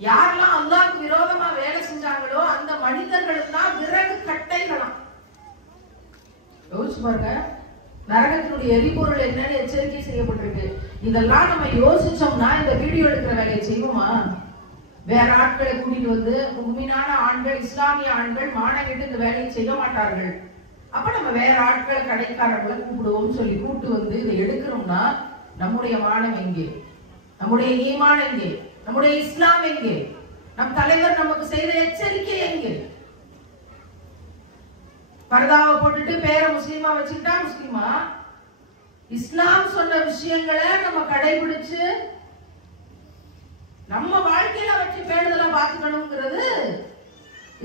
யாரெல்லாம் அல்லாஹ்வுக்கு விரோதமா வேலை செஞ்சாங்களோ அந்த மனிதர்களும் தான் விறகு கட்டைகளாம். யோசிச்சு பாருங்க, நரகத்தினுடைய எரிபொருள் என்னன்னு எச்சரிக்கை செய்யப்பட்டிருக்கு. இதெல்லாம் நம்ம யோசிச்சோம்னா இந்த வீடியோ எடுக்கிற வேலையை செய்வோமா? வேற ஆட்களை கூட்டிட்டு வந்து, உண்மையான ஆண்கள், இஸ்லாமிய ஆண்கள் மானங்கிட்டு இந்த வேலையை செய்ய மாட்டார்கள். அப்ப நம்ம வேற ஆட்களை, கடைக்காரர்களை கூப்பிடுவோம் சொல்லி கூப்பிட்டு வந்து இதை எடுக்கிறோம்னா நம்முடைய மானம் எங்கே? நம்முடைய ஈமான் எங்கே? நம்முடைய இஸ்லாம் எங்கே? நம் தலைவர் நமக்கு செய்த எச்சரிக்கை எங்கே? பர்தாவை போட்டுட்டு பேரை முஸ்லீமா வச்சுக்கிட்டா முஸ்லீமா? இஸ்லாம் சொன்ன விஷயங்களை நம்ம கடைபிடிச்சு நம்ம வாழ்க்கையில வச்சு பேணுதலா பார்த்துக்கணுங்கிறது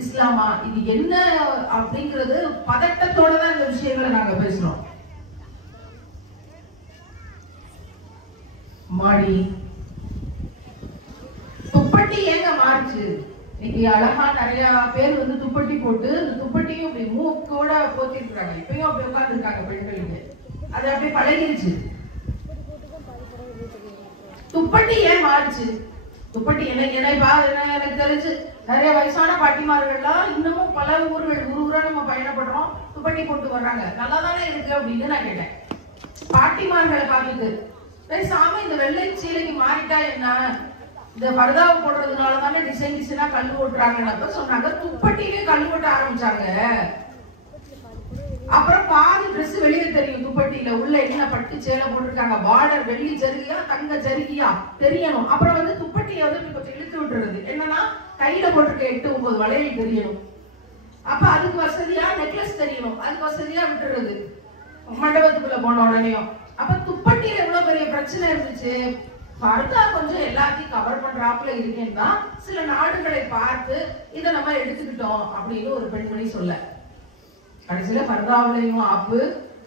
இஸ்லாமா? இது என்ன அப்படிங்கிறது பதட்டத்தோட தான் இந்த விஷயங்களை நாங்க பேசுறோம். மாடி துப்பட்டி ஏங்க மாறுச்சு? இன்னைக்கு அழகா நிறைய பேர் வந்து துப்பட்டி போட்டு அந்த துப்பட்டியும் இப்படி மூக்கோட போத்திருக்காங்க. இப்பயும் அப்படி உட்கார்ந்து இருக்காங்க பெண்களுக்கு. அது அப்படியே பழகிருச்சு. துப்பட்டி ஏன் மாறுச்சு? துப்பட்டி எனக்கு தெரிஞ்சு நிறைய வயசான பாட்டிமார்கள்லாம் இன்னமும் பல ஊர்கள் ஊரா நம்ம பயணப்படுறோம், துப்பட்டி போட்டு வர்றாங்க. நல்லா தானே இருக்கு அப்படின்னு நான் கேட்டேன். பாட்டிமார்களை பார்த்துட்டு சாமி இந்த வெள்ளை சீலைக்கு மாறிட்டா என்ன, இந்த பர்தாவை போடுறதுனால தானே டிசைனா கல் ஓட்டுறாங்கன்னு சொன்னாங்க. துப்பட்டிலே கல் ஓட்ட ஆரம்பிச்சாங்க. அப்புறம் பாதி ட்ரெஸ் வெளியே தெரியும். துப்பட்டியில உள்ள என்ன பட்டு சேலை போட்டிருக்காங்க, பார்டர் வெள்ளி ஜருகியா தங்க ஜருகியா தெரியணும். அப்புறம் வந்து துப்பட்டியை வந்து கொஞ்சம் இழுத்து விட்டுறது, என்னன்னா கையில போட்டிருக்க 8-9 வளையல் தெரியணும். அப்ப அதுக்கு வசதியா நெக்லஸ் தெரியணும், அதுக்கு வசதியா விட்டுறது மண்டபத்துக்குள்ள போன உடனேயும். அப்ப துப்பட்டியில எவ்வளவு பெரிய பிரச்சனை இருந்துச்சு. பர்தா கொஞ்சம் எல்லாத்தையும் கவர் பண்றாப்புல இருக்கேன்னா சில நாடுகளை பார்த்து இதை நம்ம எடுத்துக்கிட்டோம் அப்படின்னு ஒரு பெண்மணி சொல்ல, கடைசியில பர்தாவிலையும் ஆப்பு.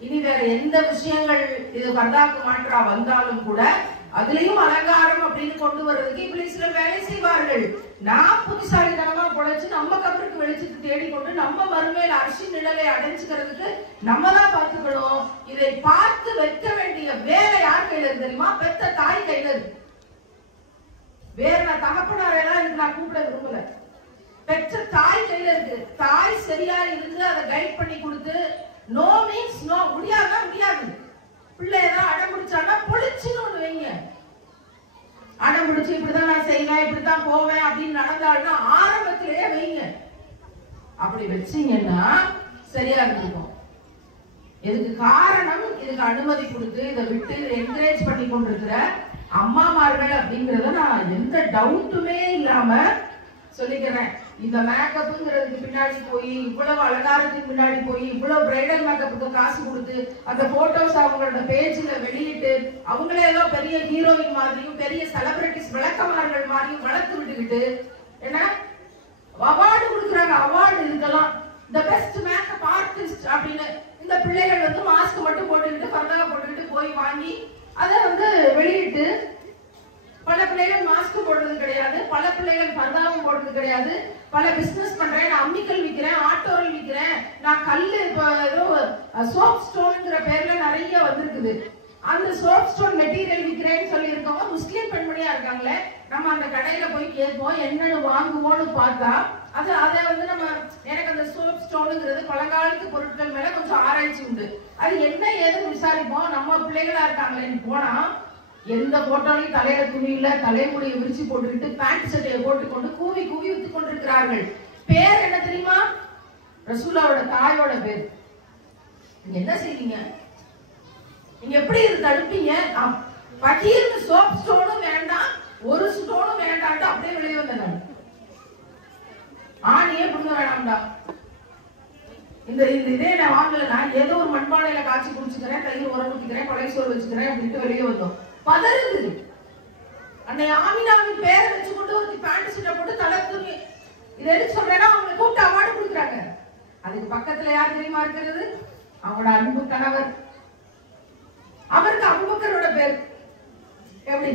இனி வேற எந்த விஷயங்கள் இது பர்தாக்கு மாற்றா வந்தாலும் கூட அதுலயும் அலங்காரம் அப்படின்னு கொண்டு வர்றதுக்கு இப்படி சில வேலை செய்வார்கள். நான் புத்திசாலித்தனமா பொழைச்சு நம்ம கபருக்கு வெளிச்சத்தை தேடிக்கொண்டு நம்ம மறுமையில அரிசி நிழலை அடைஞ்சுக்கிறதுக்கு நம்ம தான் பார்த்துக்கணும். இதை பார்த்து வைக்க வேண்டிய வேலை யார் கையில இருக்கு தெரியுமா? பெத்த தாய் கையில இருக்கு. வேற நான் தகப்பனாரெல்லாம் இருக்கு நான் கூப்பிட விரும்பல. பெற்ற தாய் கையில இருக்கு. தாய் சரியா இருந்து அதை கைட் பண்ணி கொடுத்து, நோ மீன்ஸ் நோ, முடியாதா முடியாது. பிள்ளை ஏதாவது அடம் பிடிச்சானா பொழிச்சுன்னு ஒண்ணு வைங்க. அடம் பிடிச்சு இப்படிதான் நான் செய்வேன், இப்படித்தான் போவேன் அப்படின்னு நடந்தாள்னா ஆரம்பத்திலேயே வைங்க. அப்படி வச்சீங்கன்னா சரியா இருக்கும். இதுக்கு காரணம், இதுக்கு அனுமதி கொடுத்து இதை விட்டு என்கரேஜ் பண்ணி கொண்டிருக்கிற அம்மாமார்கள் அப்படிங்கறத நான் எந்த டவுட்டுமே இல்லாம சொல்லிக்கிறேன். இந்த மேக்கப்ங்கிறதுக்கு பின்னாடி போய், இவ்வளவு அலங்காரத்துக்கு பின்னாடி போய், இவ்வளவு பிரைடல் மேக்கப்புக்கு காசு கொடுத்து அந்த போட்டோஸ் அவங்களோட பேஜ்ல வெளியிட்டு அவங்களே ஏதோ பெரிய ஹீரோயின் மாதிரியும் பெரிய செலிபிரிட்டிஸ் விளக்கமார்கள் மாதிரியும் வளர்த்து விட்டுக்கிட்டு என்ன அவார்டு கொடுக்குறாங்க. அவார்டு இதுக்கெல்லாம் தி பெஸ்ட் மேக்கப் ஆர்டிஸ்ட் அப்படின்னு இந்த பிள்ளைகள் வந்து மாஸ்க் மட்டும் போட்டுக்கிட்டு பர்தா போட்டுக்கிட்டு போய் வாங்கி அதை வந்து வெளியிட்டு பல பிள்ளைகள் மாஸ்க் போடுறது கிடையாது, பல பிள்ளைகள் பர்தாவும் போடுறது கிடையாது. பல பிசினஸ் பண்றேன், நான் அம்மிக்கல் விற்கிறேன், ஆட்டோவில் விற்கிறேன், நான் கல்லு ஏதோ சோப் ஸ்டோன்ங்கிற பேர்ல நிறைய வந்திருக்குது. அந்த சோப் ஸ்டோன் மெட்டீரியல் விற்கிறேன்னு சொல்லி இருக்கவங்க முஸ்லீம் பெண்மணியா இருக்காங்களே, நம்ம அந்த கடையில போய் கேட்போம், என்னன்னு வாங்குவோம்னு பார்த்தா அதை வந்து நம்ம எனக்கு அந்த சோப் ஸ்டோனுங்கிறது பழங்காலத்து பொருட்கள் மேல கொஞ்சம் ஆராய்ச்சி உண்டு. அது என்ன ஏதுன்னு விசாரிப்போம். நம்ம பிள்ளைகளா இருக்காங்களேன்னு போனா எந்த போட்டோலையும் தலையில துணி இல்ல, தலைமுடியை விரிச்சு போட்டுக்கிட்டு பேண்ட் சட்டையை போட்டுக்கொண்டு கூவி கூவி வித்து கொண்டிருக்கிறார்கள். பேர் என்ன தெரியுமா? ரசூலாவோட தாயோட பேர். நீங்க என்ன செய்வீங்க? நீங்க எப்படி இது தடுப்பீங்க? பகீர்னு சோப் ஸ்டோனும் வேண்டாம், ஒரு ஸ்டோனும் வேண்டாம், அப்படியே வெளியே வந்தேன். ஆணியே புண்ணு வேணாம்டா, இந்த இதே நான் வாங்கல, நான் ஏதோ ஒரு மண்பானையில காய்ச்சி குடிச்சுக்கிறேன், தயிர் உரம் ஊத்திக்கிறேன், பழைய சோறு வச்சுக்கிறேன் அப்படின்ட்டு வெளியே வந்தோம். பதறுது. அன்னை ஆமினாவின் பேரை வச்சுக்கொண்டு ஒரு பேண்ட் சட்டை போட்டு தலை துணி. இது எதுக்கு சொல்றேன்னா, அவங்க கூப்பிட்டு அவார்டு கொடுக்குறாங்க. அதுக்கு பக்கத்துல யார் தெரியுமா இருக்கிறது? அவங்களோட அன்பு கணவர். அவருக்கு அபூபக்கரோட பேர். எப்படி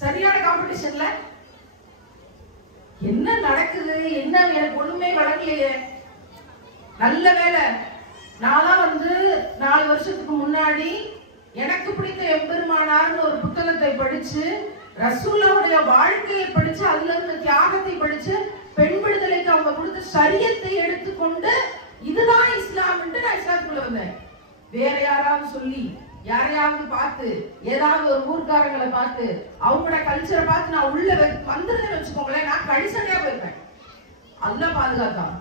சரியான காம்படிஷன்ல என்ன நடக்குது, என்ன எனக்கு ஒண்ணுமே வழங்கலையே. நல்ல வேலை நான்லாம் வந்து 4 வருஷத்துக்கு முன்னாடி எனக்கு பிடித்த எம்பெருமானார்னு ஒரு புத்தகத்தை படிச்சு, ரசூலுல்லாஹ்வுடைய வாழ்க்கையை படிச்சு, அதுல இருந்த தியாகத்தை படிச்சு, பெண் விடுதலைக்கு அவங்க கொடுத்த ஷரியத்தை எடுத்துக்கொண்டு இதுதான் இஸ்லாம் என்று நான் இஸ்லாத்துக்குள்ள வந்தேன். வேற யாராவது சொல்லி, யாரையாவது பார்த்து, ஏதாவது ஒரு ஊர்க்காரங்களை பார்த்து, அவங்களோட கல்ச்சரை பார்த்து நான் உள்ள வந்துருந்தேன்னு வச்சுக்கோங்களேன், நான் கழிசடையா போயிருப்பேன். அல்லாஹ் பாதுகாத்தான்.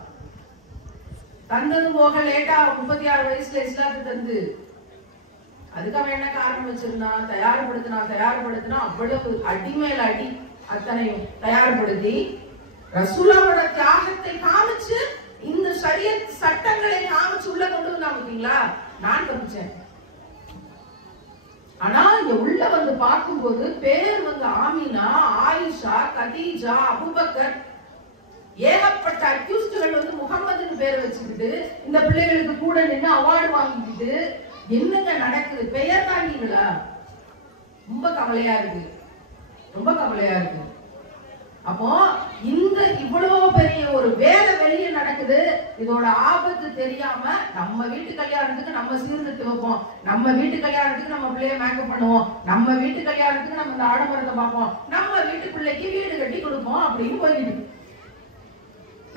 தந்ததும் போக லேட்டா 36 வயசுல இஸ்லாத்தை தந்து, அதுக்கு அவன் என்ன காரணம் வச்சிருந்தான்? தயார்படுத்தினா அவ்வளவு அடிமேல் அடி அத்தனையும் தயார்படுத்தி ரசூலுல்லாஹ்வோட தியாகத்தை காமிச்சு, இந்த ஷரியத் சட்டங்களை காமிச்சு உள்ள கொண்டு வந்தா. பாத்தீங்களா, நான் தப்பிச்சேன். ஆனா இங்க உள்ள வந்து பார்க்கும்போது பேர் வந்து ஆமினா, ஆயிஷா, கதீஜா, அபூபக்கர், ஏகப்பட்ட அக்யூஸ்டுகள் வந்து முகம்மதுன்னு பேர் வச்சுக்கிட்டு இந்த பிள்ளைகளுக்கு கூட நின்று அவார்டு வாங்கிக்கிட்டு என்னங்க நடக்குது? பெயர் தாங்கிங்களா? ரொம்ப கவலையா இருக்கு, ரொம்ப கவலையா இருக்கு. அப்போ இந்த இவ்வளவு பெரிய ஒரு வேலை வெளியே நடக்குது, இதோட ஆபத்து தெரியாம நம்ம வீட்டு கல்யாணத்துக்கு நம்ம சீர்திருத்தி வைப்போம், நம்ம வீட்டு கல்யாணத்துக்கு நம்ம பிள்ளைய மேக்கப் பண்ணுவோம், நம்ம வீட்டு கல்யாணத்துக்கு நம்ம இந்த ஆடம்பரத்தை பார்ப்போம், நம்ம வீட்டு பிள்ளைக்கு வீடு கட்டி கொடுப்போம் அப்படின்னு போயிடுது.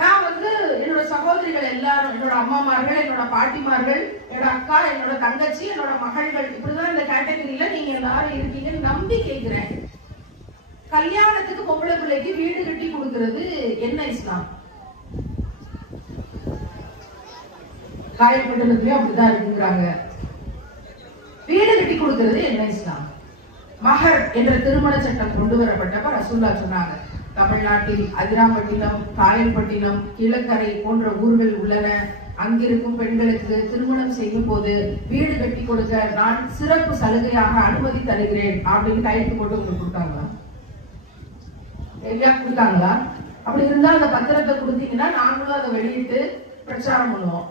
நான் வந்து என்னோட சகோதரிகள் எல்லாரும், என்னோட அம்மாமார்கள், என்னோட பாட்டிமார்கள், என்னோட அக்கா, என்னோட தங்கச்சி, என்னோட மகள்கள், இப்படிதான் இந்த கேட்டகரியில நீங்க எல்லாரும் இருக்கீங்கன்னு நம்பி கேட்கிறேன். கல்யாணத்துக்கு பொம்பளை பிள்ளைக்கு வீடு கட்டி கொடுக்கிறது என்ன இஸ்லாம்? காயப்பட்டதுலயும் அப்படிதான் இருக்குறாங்க. வீடு கட்டி கொடுக்கிறது என்ன இஸ்லாம்? மஹர் என்ற திருமண சட்டம் கொண்டு வரப்பட்டப்ப ரசூலுல்லாஹ் சொன்னாங்க, தமிழ்நாட்டில் அதிராம்பட்டினம், காயல்பட்டினம், கிழக்கரை போன்ற ஊர்கள் உள்ளன. அங்கிருக்கும் பெண்களுக்கு திருமணம் செய்யும் போது வீடு கட்டி கொடுக்க நான் சிறப்பு சலுகையாக அனுமதி தருகிறேன் அப்படின்னு கையெழுத்து போட்டு உங்களுக்கு கொடுத்தாங்களா? எல்லாம் கொடுத்தாங்களா? அப்படி இருந்தா அந்த பத்திரத்தை கொடுத்தீங்கன்னா நாங்களும் அதை வெளியிட்டு பிரச்சாரம் பண்ணுவோம்.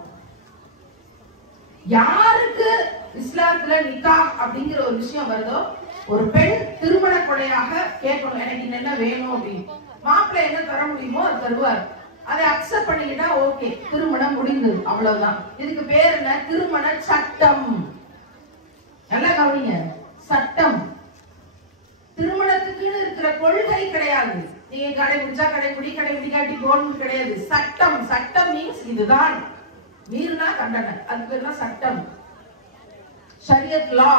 யாருக்கு இஸ்லாத்துல நிக்கா அப்படிங்கிற ஒரு விஷயம் வருதோ, ஒரு பெண் திருமண கொடையாக கேட்கணும், எனக்கு என்ன வேணும் அப்படின்னு. மாப்பிள்ளை என்ன தர முடியுமோ அது தருவார். அதை அக்செப்ட் பண்ணிக்கிட்டா ஓகே, திருமணம் முடிந்தது, அவ்வளவுதான். இதுக்கு பேர் என்ன? திருமண சட்டம். நல்லா கவனிங்க, சட்டம். திருமணத்துக்குன்னு இருக்கிற கொள்கை கிடையாது. நீங்க கடைபிடிச்சா கடைபிடி, கடைபிடிக்காட்டி போகணும் கிடையாது. சட்டம். சட்டம் மீன்ஸ் இதுதான், மீறினா தண்டனை, அதுக்கு பேர் தான் சட்டம். ஷரியத் லா.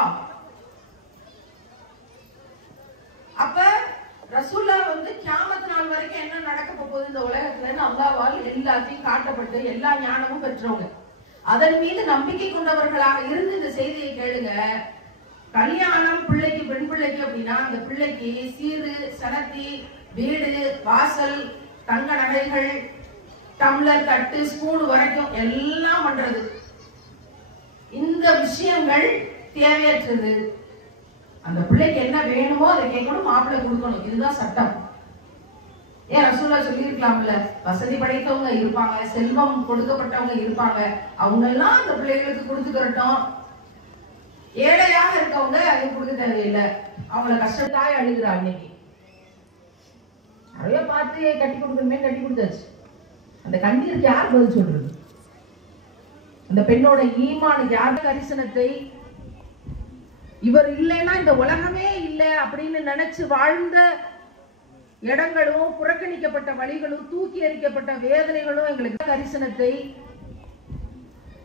அப்ப ரசூலுல்லாஹ் வந்து கியாமத் நாள் வரைக்கும் என்ன நடக்க போகுது இந்த உலகத்துலன்னு அல்லாஹ்வால் எல்லாத்தையும் காட்டப்பட்டு எல்லா ஞானமும் பெற்றவங்க. அதன் மீது நம்பிக்கை கொண்டவர்களாக இருந்து இந்த செய்தியை கேளுங்க. கல்யாணம் பிள்ளைக்கு, பெண் பிள்ளைக்கு அப்படின்னா அந்த பிள்ளைக்கு சீரு, சனத்தி, வீடு, வாசல், தங்க நகைகள், டம்ளர், தட்டு, ஸ்பூன் வரைக்கும் எல்லாம் பண்றது. இந்த விஷயங்கள் தேவையற்றது. அந்த பிள்ளைக்கு என்ன வேணுமோ அதை கேட்கணும், மாப்பிள்ளை கொடுக்கணும். இதுதான் சட்டம். ஏன் ரசூலுல்லாஹ் சொல்லியிருக்கலாம்ல, வசதி படைத்தவங்க இருப்பாங்க, செல்வம் கொடுக்கப்பட்டவங்க இருப்பாங்க, அவங்க எல்லாம் அந்த பிள்ளைகளுக்கு கொடுத்துக்கிறட்டும், ஏழையாக இருக்கவங்க அது கொடுக்க தேவையில்லை, அவங்கள கஷ்டத்தாய் அழுகிறா. இன்னைக்கு நிறைய பார்த்து கட்டி கொடுக்கணுமே கட்டி கொடுத்தாச்சு. அந்த கண்ணீருக்கு யார் பதில் சொல்றது? அந்த பெண்ணோட ஈமானுக்கு யார் கரிசனத்தை? இவர் இல்லைன்னா இந்த உலகமே இல்லை அப்படின்னு நினைச்சு வாழ்ந்த இடங்களும், புறக்கணிக்கப்பட்ட வழிகளும், தூக்கி எறிக்கப்பட்ட வேதனைகளும் எங்களுக்கு கரிசனத்தை.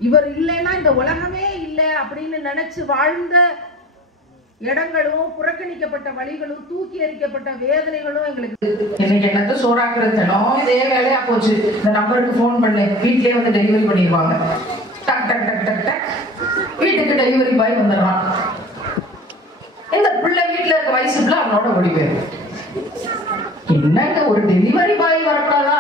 இவர் இல்லைன்னா இந்த உலகமே இல்லை அப்படின்னு நினைச்சு வாழ்ந்த இடங்களும், புறக்கணிக்கப்பட்ட வழிகளும், தூக்கி எறிக்கப்பட்ட வேதனைகளும் எங்களுக்கு. எனக்கு என்னத்த சோறாக்குறது இதே வேலையா போச்சு. இந்த நம்பருக்கு போன் பண்ணு, வீட்லயே வந்து டெலிவரி பண்ணிடுவாங்க. டக் டக் டக் டக் டக் வீட்டுக்கு டெலிவரி பாய் வந்துடுறான். இந்த பிள்ளை வீட்டுல இருக்க வயசுக்குள்ள அவனோட ஓடி போயிடும். என்னங்க ஒரு டெலிவரி பாய் வரக்கூடாதா?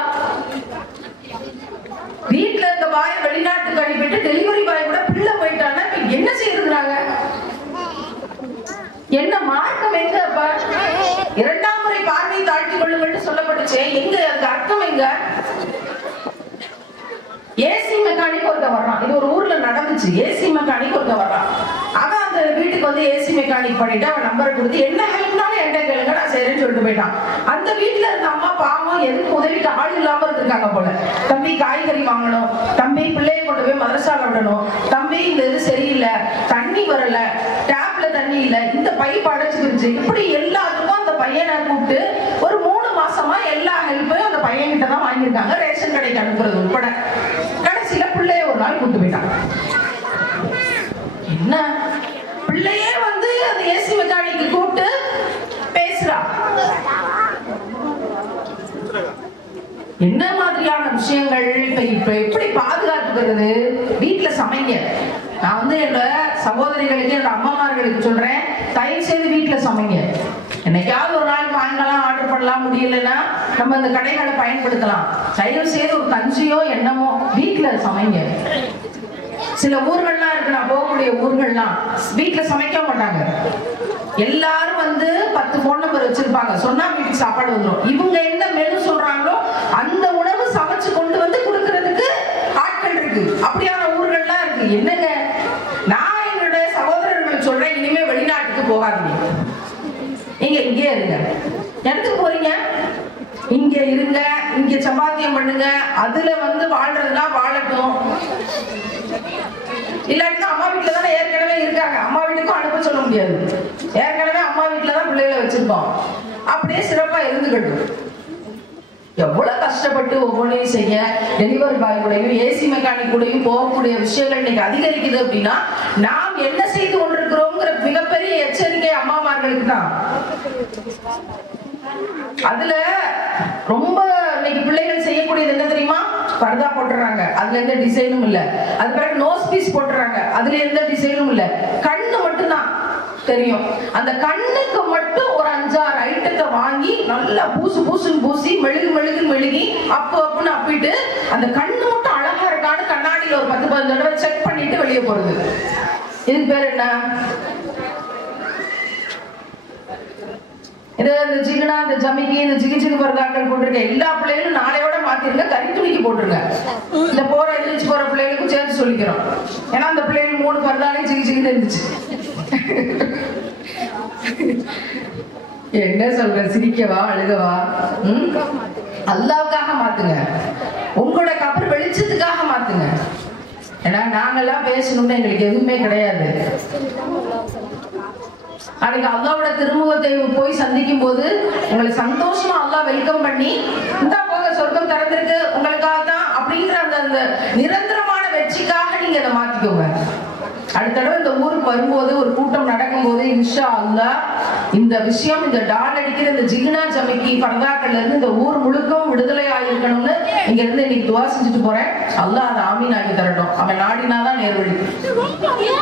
வீட்டுல இருக்க பாய் வெளிநாட்டுக்கு அனுப்பிட்டு டெலிவரி பாய் கூட பிள்ளை போயிட்டான்னா என்ன செய்யறாங்க? என்ன மார்க்கம் எங்க? இரண்டாம் முறை பார்வை தாழ்த்தி கொள்ளுங்கள் சொல்லப்பட்டுச்சு. எங்க அதுக்கு அர்த்தம் எங்க? ஏசி மெக்கானிக் ஒருத்த வர்றான். இது ஒரு ஊர்ல நடந்துச்சு. ஏசி மெக்கானிக் ஒருத்த வர்றான். அவன் அந்த வீட்டுக்கு வந்து ஏசி மெக்கானிக் பண்ணிட்டு அவன் நம்பரை கொடுத்து என்ன ஹெல்ப்னாலும் என்கிட்ட கேளுங்க, நான் சரின்னு சொல்லிட்டு போயிட்டான். அந்த வீட்டுல இருந்த அம்மா பாவம் எதுக்கு உதவிக்கு ஆள் இல்லாம இருந்திருக்காங்க போல. தம்பி காய்கறி வாங்கணும், தம்பி பிள்ளைய கொண்டு போய் மதரசால விடணும், தம்பி இந்த இது சரியில்லை, தண்ணி வரல, டேப்ல தண்ணி இல்ல, இந்த பைப் அடைச்சிருச்சு, இப்படி எல்லாத்துக்கும் அந்த பையனை கூப்பிட்டு ஒரு 3 மாசமா எல்லா ஹெல்ப்பையும் அந்த பையன் கிட்ட தான் வாங்கியிருக்காங்க, ரேஷன் கடைக்கு அனுப்புறது உட்பட. கடைசியில பிள்ளைய ஒரு நாள் கூப்பிட்டு போயிட்டான். என்ன பிள்ளையே வந்து அந்த ஏசி மெக்கானிக்கு கூப்பிட்டு பேசுறா. என்ன மாதிரியான விஷயங்கள் இப்ப எப்படி பாதுகாத்துக்கிறது? வீட்டுல சமைங்க. நான் வந்து என்னோட சகோதரிகளுக்கு, என்னோட அம்மாமார்களுக்கு சொல்றேன், தயவு செய்து வீட்டுல சமைங்க. என்னைக்காவது ஒரு நாள் வாங்கலாம், ஆர்டர் பண்ணலாம், முடியலன்னா நம்ம இந்த கடைகளை பயன்படுத்தலாம். தயவு செய்து ஒரு கஞ்சியோ என்னமோ வீட்டுல சமைங்க. சில ஊர்கள்லாம் இருக்கு, நான் போகக்கூடிய ஊர்கள்லாம் வீட்டுல சமைக்க மாட்டாங்க. எல்லாரும் வந்து 10 போன் நம்பர் வச்சிருப்பாங்க. சொன்னா வீட்டுக்கு சாப்பாடு வந்துடும். இவங்க என்ன மெனு சொல்றாங்களோ அந்த உணவு சமைச்சு கொண்டு வந்து கொடுக்கறதுக்கு ஆட்கள் இருக்கு. அப்படியான ஊர்கள்லாம் இருக்கு. என்னங்க, நான் என்னோட சகோதரர்களுக்கு சொல்றேன், இனிமே வெளிநாட்டுக்கு போகாதீங்க. நீங்க இங்கே இருங்க. எதுக்கு போறீங்க? இங்க இருங்க, இங்க சம்பாத்தியம் பண்ணுங்க. அதுல வந்து வாழ்றதுனா வாழட்டும். இல்லாட்டினா அம்மா வீட்டுல தானே ஏற்கனவே இருக்காங்க, அம்மா வீட்டுக்கும் அனுப்ப சொல்ல முடியாது. ஏற்கனவே அம்மா வீட்டுலதான் பிள்ளைகளை வச்சிருக்கோம். அப்படியே சிறப்பா இருந்துக்கட்டும். எவ்வளவு கஷ்டப்பட்டு ஒவ்வொன்றையும் செய்ய டெலிவரி பாய் கூடயும் ஏசி மெக்கானிக் கூடயும் போகக்கூடிய விஷயங்கள் இன்னைக்கு அதிகரிக்குது. அப்படின்னா நாம் என்ன செய்து கொண்டிருக்கிறோம்ங்கிற மிகப்பெரிய எச்சரிக்கை அம்மாமார்களுக்கு தான். அதுல ரொம்ப இன்னைக்கு பிள்ளைகள் செய்யக்கூடியது என்ன தெரியுமா? பர்தா போட்டுறாங்க, அதுல எந்த டிசைனும் இல்ல. அது பிறகு நோஸ் பீஸ் போட்டுறாங்க, அதுல எந்த டிசைனும் இல்ல. கண்ணு மட்டும் தான் தெரியும். அந்த கண்ணுக்கு மட்டும் ஒரு 5-6 ஐட்டத்தை வாங்கி நல்லா பூசுன்னு பூசி மெழுகி அப்புன்னு அப்பிட்டு அந்த கண்ணு மட்டும் அழகா இருக்கான்னு கண்ணாடியில ஒரு 10-15 தடவை செக் பண்ணிட்டு வெளியே போறது. இதுக்கு பேர் என்ன? இந்த ஜிகுனா, இந்த ஜமிக்கி, இந்த ஜிகு பரதாக்கள் போட்டிருக்க எல்லா பிள்ளைகளும் நாளையோட மாத்திருங்க, கறி துணிக்கு போட்டுருங்க. இந்த எந்திரிச்சு போற பிள்ளைகளுக்கும் சேர்த்து சொல்லிக்கிறோம். ஏன்னா அந்த பிள்ளைகள் 3 பரதாலையும் ஜிகுன்னு இருந்துச்சு. என்ன சொல்ற? சிரிக்கவா அழுகவா? அல்லாவுக்காக மாத்துங்க. உங்களோட கபர் வெளிச்சத்துக்காக மாத்துங்க. ஏன்னா நாங்கெல்லாம் பேசணும்னு எங்களுக்கு எதுவுமே கிடையாது. அன்னைக்கு அல்லாவோட திருமுகத்தை போய் சந்திக்கும் போது உங்களை சந்தோஷமா அல்லா வெல்கம் பண்ணி இந்த போக சொர்க்கம் திறந்திருக்கு உங்களுக்காக தான் அப்படிங்கிற அந்த நிரந்தரமான வெற்றிக்காக நீங்க அதை மாத்திக்கோங்க. அடுத்த தடவை இந்த ஊருக்கு வரும்போது, ஒரு கூட்டம் நடக்கும் போது, இன்ஷா அல்லாஹ் இந்த விஷயம், இந்த டால் அடிக்கிற இந்த ஜிகுனா ஜமிக்கி பரதாக்கள்ல இருந்து இந்த ஊர் முழுக்கவும் விடுதலை ஆகிருக்கணும்னு இங்க இருந்து இன்னைக்கு துவா செஞ்சுட்டு போறேன். அல்லாஹ் அதை ஆமீன் ஆகி தரட்டும். அவன் நாடினாதான் நேர்வழி.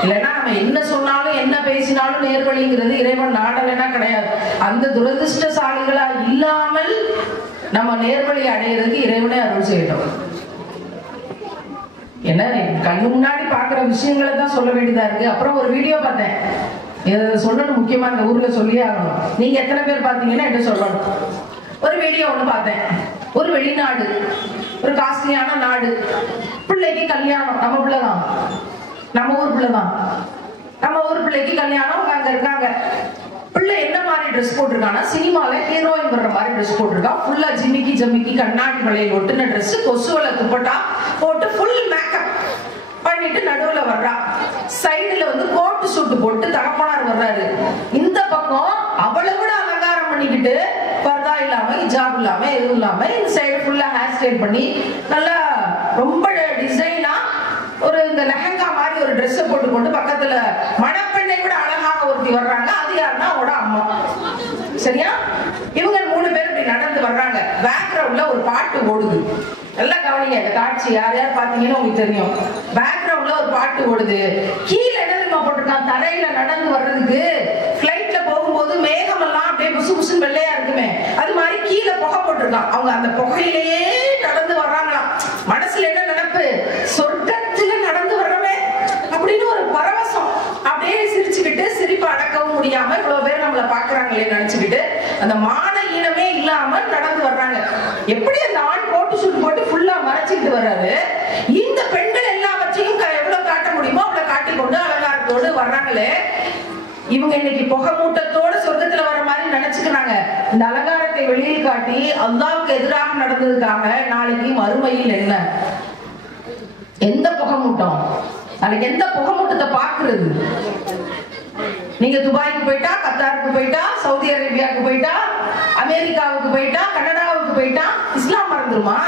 இல்லைன்னா நம்ம என்ன சொன்னாலும் என்ன பேசினாலும் நேர்வழிங்கிறது இறைவன் நாடலைன்னா கிடையாது. அந்த துரதிருஷ்டசாலிகளா இல்லாமல் நம்ம நேர்வழி அடைகிறதுக்கு இறைவனே அருள் செய்யட்டும். என்ன கண்ணு முன்னாடி பாக்குற விஷயங்களை தான் சொல்ல வேண்டியதா இருக்கு. அப்புறம் ஒரு வீடியோ பார்த்தேன், இதை சொல்லணும், முக்கியமா இந்த ஊர்ல சொல்லியே ஆகணும். நீங்க எத்தனை பேர் பாத்தீங்கன்னா என்ன சொல்லணும். ஒரு வீடியோ ஒண்ணு பார்த்தேன். ஒரு வெளிநாடு, ஒரு காஸ்ட்லியான நாடு, பிள்ளைக்கு கல்யாணம், நம்ம பிள்ளைதான், நம்ம ஊர் பிள்ளைதான். நம்ம ஊர் பிள்ளைக்கு கல்யாணம், அவங்க அங்க இருக்காங்க. பிள்ளை என்ன மாதிரி ட்ரெஸ் போட்டிருக்கானா, சினிமால ஹீரோயின் வர்ற மாதிரி ட்ரெஸ் போட்டிருக்கா. ஃபுல்லா ஜிமிக்கி ஜமிக்கி கண்ணாடி வளையல் ஒட்டுன ட்ரெஸ், கொசுவல துப்பட்டா போட்டு ஃபுல் மேக்கப் பண்ணிட்டு நடுவுல வர்றா. சைடுல வந்து கோட்டு சூட்டு போட்டு தகப்பனார் வர்றாரு. இந்த பக்கம் அவளை விட அலங்காரம் பண்ணிக்கிட்டு பர்தா இல்லாம, ஹிஜாப் இல்லாம, எதுவும் இல்லாம இந்த சைடு ஃபுல்லா ஹேர் ஸ்டைல் பண்ணி நல்லா ரொம்ப டிசைனா ஒரு இந்த லெஹங்கா மாதிரி ஒரு ட்ரெஸ் போட்டுக்கொண்டு பக்கத்துல மணப்பெண்ணை விட அழகாக ஒருத்தி வர்றாங்க. அது யாருன்னா அவட அம்மா. சரியா? இவங்க 3 பேர் இப்படி நடந்து வர்றாங்க. பேக்ரவுண்ட்ல ஒரு பாட்டு ஓடுது. நல்லா கவனிங்க இந்த காட்சி. யார் யார் பாத்தீங்கன்னு உங்களுக்கு தெரியும். பேக்ரவுண்ட்ல ஒரு பாட்டு ஓடுது. கீழே என்ன தெரியுமா போட்டிருக்கான், தரையில நடந்து வர்றதுக்கு பிளைட்ல போகும்போது மேகம் எல்லாம் அப்படியே புசு புசுன்னு வெள்ளையா இருக்குமே, அது மாதிரி கீழே புகை போட்டிருக்கான். அவங்க அந்த புகையிலேயே நடந்து வர்றாங்களாம். மனசுல என்ன நினைப்பு, சொர்க்கத்துல நடந்து வர்றவே அப்படின்னு ஒரு பரவசம். அப்படியே சிரிச்சுக்கிட்டு சிரிப்பு அடக்கவும் முடியாம இவ்வளவு பேர் நம்மள பாக்குறாங்களே நினைச்சுக்கிட்டு அந்த மான ஈனமே இல்லாம நடந்து வர்றாங்க. எப்படி அந்த ஆண் கோட்டு சூட் போட்டு ஃபுல்லா மறைச்சிட்டு வர்றாரு, இந்த பெண்கள் எல்லாவற்றையும் எவ்வளவு காட்ட முடியுமோ அவ்வளவு காட்டிக்கொண்டு அலங்காரத்தோடு வர்றாங்களே. இவங்க இன்னைக்கு புகை மூட்டத்தோட சொர்க்கத்துல வர மாதிரி நினைச்சுக்கிறாங்க. இந்த அலங்காரத்தை வெளியில் காட்டி அல்லாஹ்வுக்கு எதிராக நடந்ததுக்காக நாளைக்கு மறுமையில் என்ன, எந்த புகை மூட்டம், நாளைக்கு எந்த புகை மூட்டத்தை பாக்குறது? நீங்க துபாய்க்கு போயிட்டா, கத்தாருக்கு போயிட்டா, சவுதி அரேபியாவுக்கு போயிட்டா, அமெரிக்காவுக்கு போயிட்டா, கனடாவுக்கு போயிட்டா இஸ்லாம் மறந்துருமா?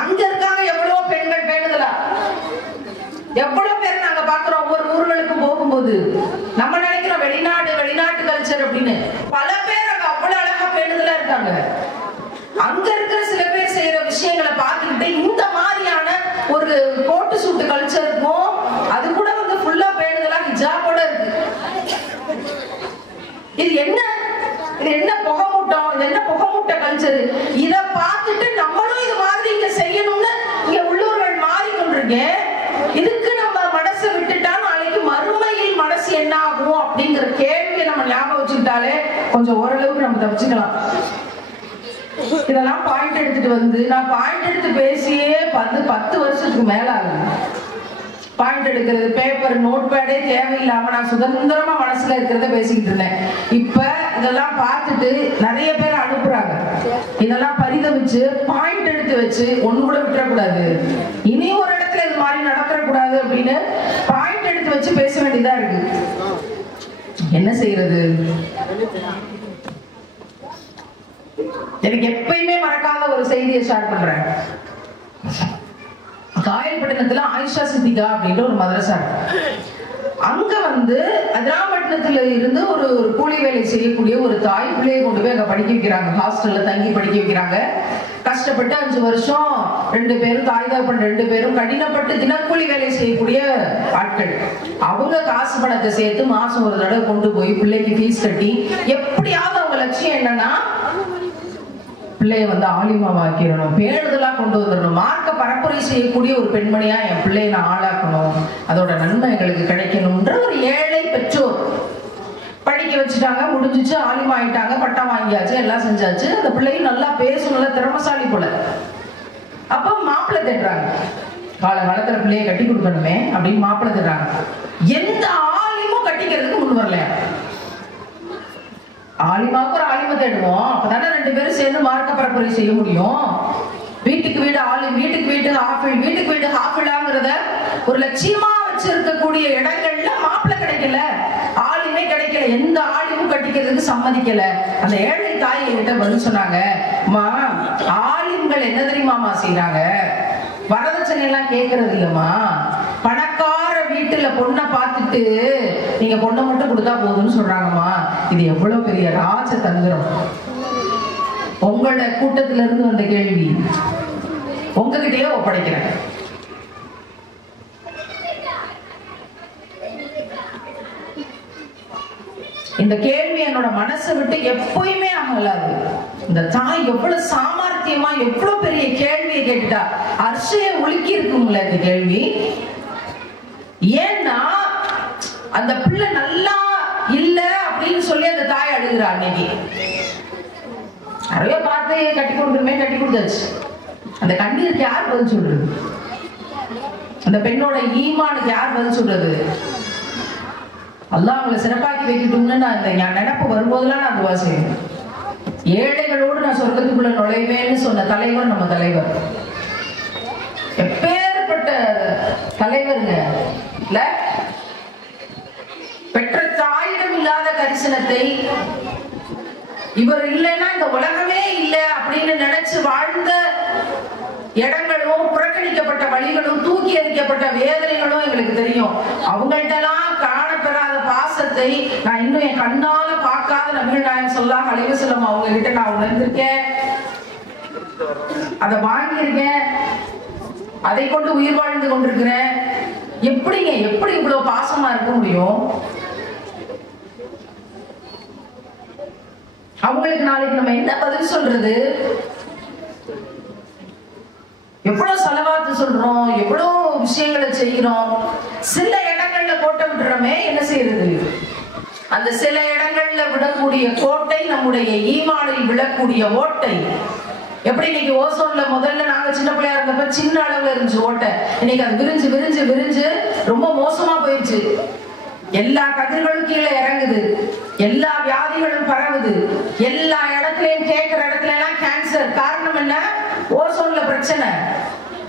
அங்க இருக்காங்க எவ்வளவு பெண்கள் பேணுதலா, எவ்வளவு பேர் நாங்க பாக்குறோம். ஒவ்வொரு ஊர்களுக்கும் போகும்போது நம்ம நினைக்கிறோம் வெளிநாட்டு கல்ச்சர் அப்படின்னு. பல பேர் அங்க அவ்வளவு அழகா பேணுதலா இருக்காங்க. அங்க இருக்கிற சில பேர் செய்யற விஷயங்களை பார்த்துக்கிட்டு இந்த மாதிரியான ஒரு கோட்டு சூட்டு கல்ச்சருக்கும் அது கூட வந்து ஃபுல்லா பேணுதலா ஹிஜாபோட இருக்கு. இது என்ன புகமூட்டம், இது என்ன புகமூட்ட கல்ச்சர்? இத பார்த்துட்டு நம்மளும் இது மாதிரி இங்க செய்யணும்னு இங்க உள்ளூர்கள் மாறிக்கொண்டிருக்கேன். இதுக்கு நம்ம மனசை விட்டுட்டா நாளைக்கு மறுமையில் மனசு என்ன ஆகும் அப்படிங்கிற கேள்வியை நம்ம ஞாபகம் வச்சுக்கிட்டாலே கொஞ்சம் ஓரளவுக்கு நம்ம தப்பிச்சுக்கலாம். இதெல்லாம் பாயிண்ட் எடுத்துட்டு வந்து நான் பாயிண்ட் எடுத்து பேசியே 10 வருஷத்துக்கு மேல ஆகுது. பாயிண்ட் எடுக்கிறது, பேப்பர் நோட் பேடே தேவையில்லாம நான் சுதந்திரமா மனசுல இருக்கிறத பேசிக்கிட்டு இருந்தேன். இப்ப இதெல்லாம் பார்த்துட்டு நிறைய பேர் அனுப்புறாங்க. இதெல்லாம் பரிதவிச்சு பாயிண்ட் எடுத்து வச்சு ஒண்ணு கூட விட்டுறக்கூடாது, இனி ஒரு இடத்துல இது மாதிரி நடக்கக்கூடாது அப்படின்னு பாயிண்ட் எடுத்து வச்சு பேச வேண்டியதா இருக்கு. என்ன செய்யறது? எனக்கு எப்பயுமே மறக்காத ஒரு செய்தியை ஷேர் பண்றேன். காயல்பட்டினத்துல ஆயிஷா சித்திகா அப்படின்ற ஒரு மதரசா இருக்கு. அங்க வந்து அதிராம்பட்டினத்துல இருந்து ஒரு கூலி வேலை செய்யக்கூடிய ஒரு தாய் பிள்ளையை கொண்டு போய் அங்க படிக்க வைக்கிறாங்க. ஹாஸ்டல்ல தங்கி படிக்க வைக்கிறாங்க. கஷ்டப்பட்டு 5 வருஷம் 2 பேரும் தாய் தகப்பன் 2 பேரும் கடினப்பட்டு தினக்கூலி வேலை செய்யக்கூடிய ஆட்கள். அவங்க காசு பணத்தை சேர்த்து மாசம் ஒரு தடவை கொண்டு போய் பிள்ளைக்கு ஃபீஸ் கட்டி எப்படியாவது அவங்க லட்சியம் என்னன்னா பிள்ளைய வந்து ஆலிமாவாக்கிடணும், பேணுதலா கொண்டு வந்துடணும், மார்க்க பரப்புரை செய்யக்கூடிய ஒரு பெண்மணியா என் பிள்ளைய நான் ஆளாக்கணும், அதோட நன்மை எங்களுக்கு கிடைக்கணும்ன்ற ஒரு ஏழை பெற்றோர் படிக்க வச்சுட்டாங்க. முடிஞ்சிச்சு, ஆலிமா ஆயிட்டாங்க, பட்டம் வாங்கியாச்சு, எல்லாம் செஞ்சாச்சு. அந்த பிள்ளையும் நல்லா பேசும், நல்லா திறமசாலி போல. அப்போ மாப்பிள்ளை தேடுறாங்க. காலகாலத்துல பிள்ளைய கட்டி கொடுக்கணுமே அப்படின்னு மாப்பிள்ளை தேடுறாங்க. எந்த ஆலிமும் கட்டிக்கிறதுக்கு முன் வரலையா? ஆலிமாவுக்கு ஒரு ஆலிமை தேடுவோம், அப்பதானே 2 பேரும் சேர்ந்து மார்க்க பரப்புரை செய்ய முடியும். வீட்டுக்கு வீடு ஆலிம், வீட்டுக்கு வீடு ஹாஃபில், வீட்டுக்கு வீடு ஹாஃபிலாங்கிறத ஒரு லட்சியமா வச்சிருக்கக்கூடிய இடங்கள்ல மாப்பிள்ளை கிடைக்கல, ஆலிமே கிடைக்கல, எந்த ஆலிமும் கட்டிக்கிறதுக்கு சம்மதிக்கல. அந்த ஏழை தாய் என்கிட்ட பதில் சொன்னாங்க, மா ஆலிம்கள் என்ன தெரியுமாமா செய்யறாங்க, வரதட்சணை எல்லாம் கேட்கறது இல்லம்மா, பணக்கார வீட்டுல பொண்ணை பார்த்துட்டு நீங்க பொண்ணை மட்டும் கொடுத்தா போதும்னு சொல்றாங்கம்மா. இது எவ்வளவு பெரிய ராஜ தந்திரம். உங்களோட கூட்டத்தில இருந்து வந்த கேள்வி உங்ககிட்டயே ஒப்படைக்கிறேன். இந்த கேள்வி என்னோட மனசை விட்டு எப்பயுமே அகலாது. இந்த தாய் எவ்வளவு சாமர்த்தியமா எவ்வளவு பெரிய கேள்வியை கேட்டுட்டா. அர்ஷைய உலுக்கி இருக்குங்களா இந்த கேள்வி? ஏன்னா அந்த பிள்ளை நல்லா இல்ல அப்படின்னு சொல்லி அந்த தாய் அழுகிறா. அன்னைக்கு நிறைய பார்த்து கட்டி கொடுக்குறமே, கட்டி கொடுத்தாச்சு. அந்த கண்ணீருக்கு யார் பதில் சொல்றது? அந்த பெண்ணோட ஈமானுக்கு யார் பதில் சொல்றது? அல்லாஹ் அவங்களை சிறப்பாக்கி வைக்கட்டும்னு நான் இந்த நினைப்பு வரும்போதெல்லாம் நான் துவா செய்வேன். ஏழைகளோடு நான் சொர்க்கத்துக்குள்ள நுழைவேன்னு சொன்ன தலைவர் நம்ம தலைவர். எப்பேற்பட்ட தலைவருங்க இல்ல? பெற்ற தாயிடம் இல்லாத கரிசனத்தை, இவர் இல்லைன்னா இந்த உலகமே இல்லை அப்படின்னு நினைச்சு வாழ்ந்த இடங்களும், புறக்கணிக்கப்பட்ட வழிகளும், தூக்கி எறிக்கப்பட்ட வேதனைகளும் எங்களுக்கு தெரியும். அவங்கள்ட்டெல்லாம் காணப்பெறாத பாசத்தை நான் இன்னும் என் கண்ணால பார்க்காத நபிகள் நாயகம் ஸல்லல்லாஹு அலைஹி வஸல்லம் அவங்க கிட்ட நான் உணர்ந்திருக்கேன், அதை வாங்கியிருக்கேன், அதை கொண்டு உயிர் வாழ்ந்து கொண்டிருக்கிறேன். எப்படிங்க எப்படி இவ்வளவு பாசமா இருக்க முடியும்? அவங்களுக்கு நாளைக்கு நம்ம என்ன பதில் சொல்றது? எவ்வளவு செலவாத்து சொல்றோம், எவ்வளவு விஷயங்களை செய்யறோம். சில இடங்கள்ல கோட்டை விட்டுறோமே, என்ன செய்யறது? அந்த சில இடங்கள்ல விடக்கூடிய கோட்டை நம்முடைய ஈமானில் விழக்கூடிய ஓட்டை. எப்படி இன்னைக்கு ஓசோன்ல முதல்ல நாங்க சின்ன பிள்ளையா இருந்தப்ப சின்ன அளவுல இருந்துச்சு ஓட்டை, இன்னைக்கு அது விரிஞ்சு விரிஞ்சு விரிஞ்சு ரொம்ப மோசமா போயிடுச்சு. எல்லா கதிர்களும் கீழே இறங்குது, எல்லா வியாதிகளும் பரவுது, எல்லா இடத்துலயும் கேட்கிற இடத்துல எல்லாம் கேன்சர். காரணம் என்ன? ஓசோன்ல பிரச்சனை,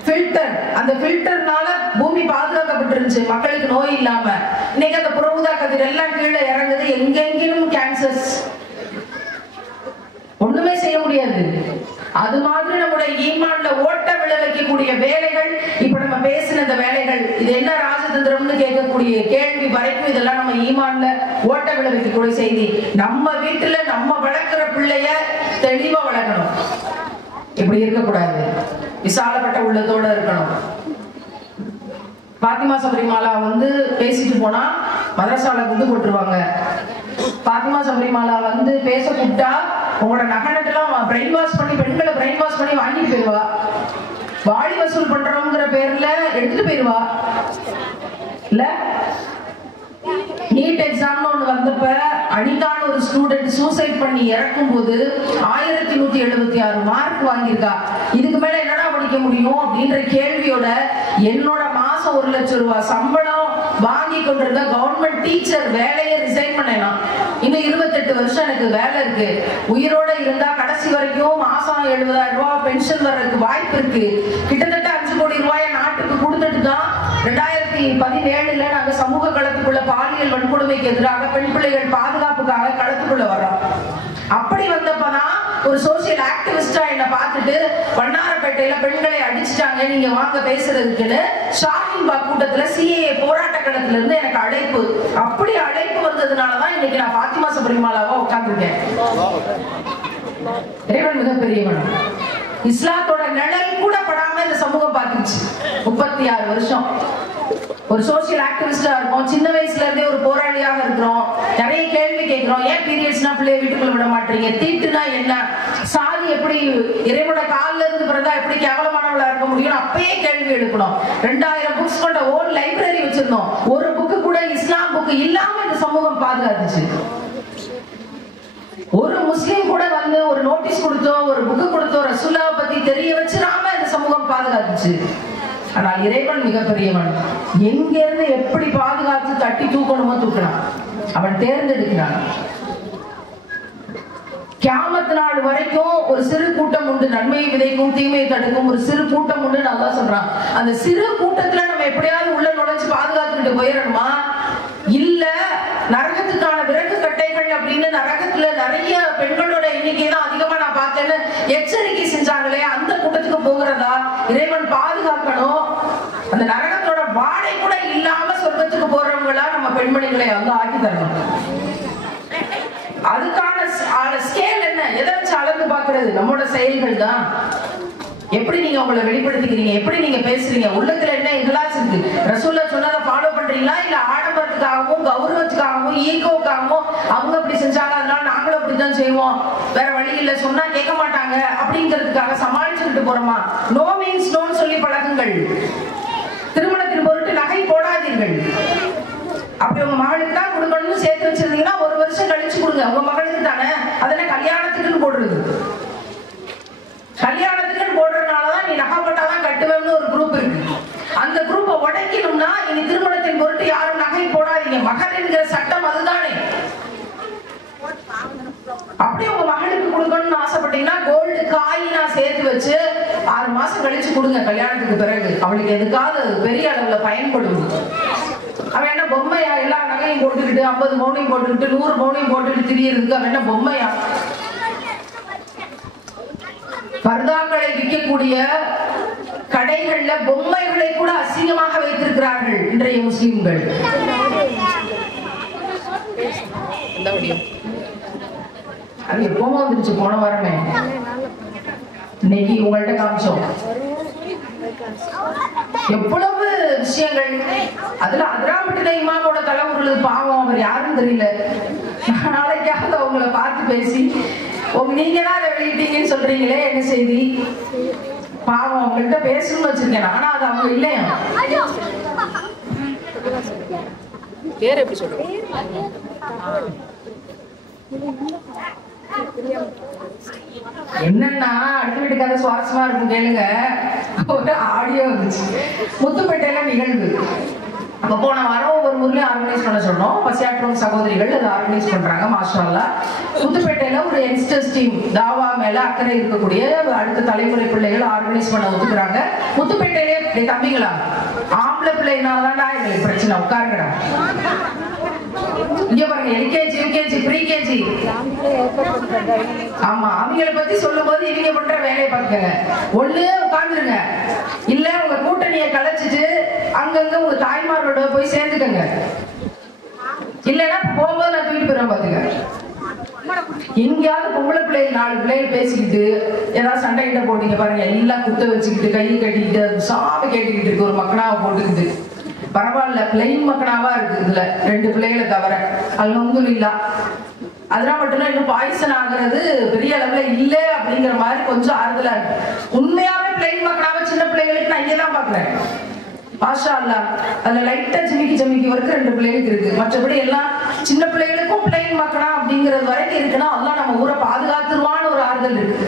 ஃபில்டர். அந்த ஃபில்டர்னால பூமி பாதுகாக்கப்பட்டிருந்துச்சு மக்களுக்கு நோய் இல்லாம. இன்னைக்கு அந்த புறஊதா கதிர் எல்லாம் கீழே இறங்குது, எங்கெங்கிலும் கேன்சர்ஸ். ஒண்ணுமே செய்ய முடியாது. அது மாதிரி நம்முடைய ஈமான்ல ஓட்ட விழ வைக்கக்கூடிய வேலைகள், இப்ப நம்ம பேசின இந்த வேலைகள், இது என்ன ராஜதந்திரம்னு கேட்கக்கூடிய கேள்வி வரைக்கும் இதெல்லாம் நம்ம ஈமான்ல ஓட்ட விழ வைக்கக்கூடிய செய்தி. நம்ம வீட்டுல நம்ம வளர்க்கிற பிள்ளைய தெளிவா வளர்க்கணும். இப்படி இருக்கக்கூடாது, விசாலப்பட்ட உள்ளத்தோட இருக்கணும். பாத்திமா சபரிமாலா வந்து பேசிட்டு போனா மதரசால குண்டு போட்டுருவாங்க. பாத்திமா சபரிமாலா வந்து பேச கூப்பிட்டா உங்களோட நகனட்டெல்லாம் பிரெயின் வாஷ் பண்ணி, பெண்களை பிரெயின் வாஷ் பண்ணி வாங்கிட்டு போயிருவா. வாடி வசூல் பண்றோங்கிற பேர்ல எடுத்துட்டு போயிருவா. இல்ல, நீட் எக்ஸாம்னு ஒண்ணு வந்தப்ப அனிதான ஒரு ஸ்டூடெண்ட் சூசைட் பண்ணி இறக்கும் போது 1176 மார்க் வாங்கியிருக்கா. இதுக்கு மேல என்னடா படிக்க முடியும் அப்படின்ற கேள்வியோட என்னோட மாசம் 1 லட்சம் ரூபாய் சம்பளம் வாங்கி கொண்டிருந்த கவர்மெண்ட் டீச்சர் வேலையை ரிசைன் பண்ணலாம். இன்னும் 28 வருஷம் எனக்கு வேலை இருக்கு, உயிரோட இருந்தா கடைசி வரைக்கும் மாசம் 70,000 ரூபாய் பென்ஷன் வர்றதுக்கு வாய்ப்பு இருக்கு. கிட்டத்தட்ட 5 கோடி ரூபாயை நாட்டுக்கு கொடுத்துட்டு தான் 2017 நாங்க சமூக களத்துக்குள்ள பாலியல் வன்கொடுமைக்கு எதிராக பெண் பிள்ளைகள் பாதுகாப்புக்காக களத்துக்குள்ள வரோம். அப்படி வந்தப்பதான் ஒரு சோசியல் ஆக்டிவிஸ்டா என்ன பார்த்துட்டு வண்ணாரப்பேட்டையில பெண்களை அடிச்சுட்டாங்க, நீங்க வாங்க பேசுறதுக்குன்னு ஷாஹின்பாக் கூட்டத்துல சிஏஏ போராட்ட களத்துல இருந்து எனக்கு அழைப்பு. அப்படி அழைப்பு வந்ததுனாலதான் இன்னைக்கு நான் பாத்திமா சபரிமாலாவா உட்கார்ந்துருக்கேன். இறைவன் மிகப்பெரியவன். இஸ்லாத்தோட நிழல் கூட படாம இந்த சமூகம் பார்த்துச்சு. 36 வருஷம் ஒரு சோசியல் ஆக்டிவிஸ்டா இருக்கோம், சின்ன வயசுல இருந்தே ஒரு போராளியாக இருக்கிறோம், நிறைய கேள்வி கேட்கிறோம். ஏன் பீரியட்ஸ்னா பிள்ளைய வீட்டுக்குள்ள விட மாட்டீங்க? தீட்டுனா என்ன? சாதி எப்படி இறைவனோட காலில் இருந்து பிறந்தா எப்படி கேவலமானவளா இருக்க முடியும்? அப்பயே கேள்வி எடுக்கணும். 2000 புக்ஸ் கொண்ட ஓன் லைப்ரரி வச்சிருந்தோம். ஒரு புக்கு கூட இஸ்லாம் புக்கு இல்லாம இந்த சமூகம் பாதுகாத்துச்சு. ஒரு முஸ்லீம் கூட வந்து ஒரு நோட்டீஸ் கொடுத்தோ, ஒரு புக்கு கொடுத்தோ, ரசூலுல்லாஹ் பத்தி தெரிய வச்சிடாம இந்த சமூகம் பாதுகாத்துச்சு. ஆனால் இறைவன் மிகப்பெரியவன். எங்க இருந்து எப்படி பாதுகாத்து தட்டி தூக்கணுமோ தூக்கலாம். அவன் தேர்ந்தெடுக்கிறான். கியாமத் நாள் வரைக்கும் ஒரு சிறு கூட்டம் உண்டு, நன்மையை விதைக்கும் தீமையை தடுக்கும் ஒரு சிறு கூட்டம் உண்டு. நல்லா சொல்றான். அந்த சிறு கூட்டத்துல நம்ம எப்படியாவது உள்ள நுழைச்சு பாதுகாத்துக்கிட்டு போயிடணுமா? இல்ல நரகத்துக்கான விறகு கட்டைகள் அப்படின்னு நரகத்துல நிறைய பெண்களோட எண்ணிக்கை தான் அதிகமா நான் பார்த்தேன்னு எச்சரிக்கை செஞ்சாங்களே, அந்த கூட்டத்துக்கு போகிறதா? இறைவன் பாதுகாக்கணும். அந்த நரகத்தோட வாடை கூட இல்லாம சொர்க்கத்துக்கு போறவங்களா நம்ம பெண்மணிகளை அல்லாஹ் ஆக்கி தரணும். அதுக்கான ஸ்கேல் என்ன? எதை வச்சு அளந்து பாக்குறது? நம்மளோட செயல்கள் தான். எப்படி நீங்க உங்களை வெளிப்படுத்திக்கிறீங்க, எப்படி நீங்க பேசுறீங்க, உள்ளத்துல என்ன இஹ்லாஸ் இருக்கு? ரசூலுல்லாஹ் சொன்னதை ஃபாலோ பண்றீங்களா? இல்ல ஆடம்பரத்துக்காகவும் கௌரவத்துக்காகவும் ஈகோவுக்காகவும் அவங்க அப்படி செஞ்சாங்க அதனால நாங்களும் அப்படித்தான் செய்வோம், வேற வழி இல்ல, சொன்னா கேட்க மாட்டாங்க அப்படிங்கிறதுக்காக சமாளிச்சுக்கிட்டு போறோமா? நோ மீன்ஸ் நோன்னு சொல்லி பழகுங்கள். திருமணத்தின் பொருட்டு நகை போடாதீர்கள். அப்படி உங்க மகளுக்கு தான் கொடுக்கணும்னு சேர்த்து வச்சிருந்தீங்கன்னா 1 வருஷம் கழிச்சு கொடுங்க. உங்க மகளுக்கு தானே, அதெல்லாம் கல்யாணத்துக்குன்னு போடுறது. கல்யாணத்துக்குன்னு போடுறதுனாலதான் நீ நகை போட்டாதான் கட்டுவேன்னு ஒரு குரூப் இருக்கு. அந்த குரூப்பை உடைக்கணும்னா இனி திருமணத்தின் பொருட்டு யாரும் நகை போடாதீங்க. மகர் என்கிற சட்டம் மாசம் கழிச்சு கொடுங்க கல்யாணத்துக்கு பிறகு, அவளுக்கு எதுக்காவது பெரிய அளவுல பயன்படும். அவன் என்ன பொம்மையா எல்லா நகையும் போட்டுக்கிட்டு 50 பவுனையும் போட்டுக்கிட்டு 100 பவுனையும் போட்டுக்கிட்டு திரியறதுக்கு அவன் என்ன பொம்மையா? பர்தாக்களை விற்கக்கூடிய கடைகள்ல பொம்மைகளை கூட அசிங்கமாக வைத்திருக்கிறார்கள் இன்றைய முஸ்லிம்கள். அது எப்பவும் வந்துருச்சு, போன வாரமே. இன்னைக்கு உங்கள்ட்ட காமிச்சோம் எவ்வளவு விஷயங்கள். அதுல அதிராமட்டின இமாமோட தலைமுறை பாவம், அவர் யாருன்னு தெரியல. நாளைக்காவது அவங்கள பார்த்து பேசி நீங்க தான் அதை வெளியிட்டீங்கன்னு சொல்றீங்களே, என்ன செய்தி? பாவம், அவங்கள்ட்ட பேசணும்னு வச்சிருக்கேன். ஆனா அது அவங்க இல்லையா? பேர் எப்படி சொல்றேன்? என்னன்னா அடுத்த வீட்டுக்கார சுவாரஸ்யமா இருக்கும், கேளுங்க. ஒரு ஆடியோ வந்துச்சு, முத்துப்பேட்டையில நிகழ்வு. அப்ப போன வாரம் ஒவ்வொரு ஊர்லயும் ஆர்கனைஸ் பண்ண சொன்னோம். பசியாற்றும் சகோதரிகள் அதை ஆர்கனைஸ் பண்றாங்க, மாஷா அல்லாஹ். முத்துப்பேட்டையில ஒரு யங்ஸ்டர்ஸ் டீம், தாவா மேல அக்கறை இருக்கக்கூடிய அடுத்த தலைமுறை பிள்ளைகள் ஆர்கனைஸ் பண்ண ஒத்துக்குறாங்க. முத்துப்பேட்டையிலே தம்பிங்களா, ஆம்பளை பிள்ளைனாலதான்டா எங்களுக்கு பிரச்சனை, உட்காருங்கடா. இங்க பாருங்க, எல்கேஜி யூகேஜி ப்ரீகேஜி. ஆமா, அவங்களை பத்தி சொல்லும் போது இவங்க பண்ற வேலையை பார்த்துக்கங்க. ஒண்ணு உட்கார்ந்துருங்க, இல்ல உங்க கூட்டணியை கலைச்சிட்டு அங்கங்க உங்க தாய்மாரோட போய் சேர்ந்துக்கங்க. இல்லைன்னா போகும்போது நான் தூக்கிட்டு போயிடுவேன் பாத்துக்க. எங்கேயாவது பொம்பளை பிள்ளைகள் 4 பிள்ளைகள் பேசிக்கிட்டு ஏதாவது சண்டை கிட்ட போட்டீங்க பாருங்க, எல்லாம் குத்த வச்சுக்கிட்டு கையை கட்டிக்கிட்டு சாமி கேட்டுக்கிட்டு இருக்கு, ஒரு மக்கனாவை போட்டுக்கிட்டு. பரவாயில்ல, பிளைன் மக்கனாவா இருக்கு இதுல 2 பிள்ளைகளை தவிர, அல்ஹம்துலில்லாஹ். அதெல்லாம் மட்டும் இன்னும் பாய்சன் ஆகுறது பெரிய அளவுல இல்ல அப்படிங்கிற மாதிரி கொஞ்சம் ஆறுதலா இருக்கு. உண்மையாவே பிளைன் மக்கனாவா சின்ன பிள்ளைகளுக்கு நான் இங்கதான் பாக்குறேன், மாஷா அல்லாஹ். அதுல லைட்டா ஜிமிக்கி வரைக்கும் 2 பிள்ளைகளுக்கு இருக்கு. மற்றபடி எல்லாம் சின்ன பிள்ளைகளுக்கும் பிளைன் மக்கனா அப்படிங்கிறது வரைக்கும் இருக்குன்னா அல்லாஹ் நம்ம ஊரை பாதுகாத்துருவான்னு ஒரு ஆறுதல் இருக்கு.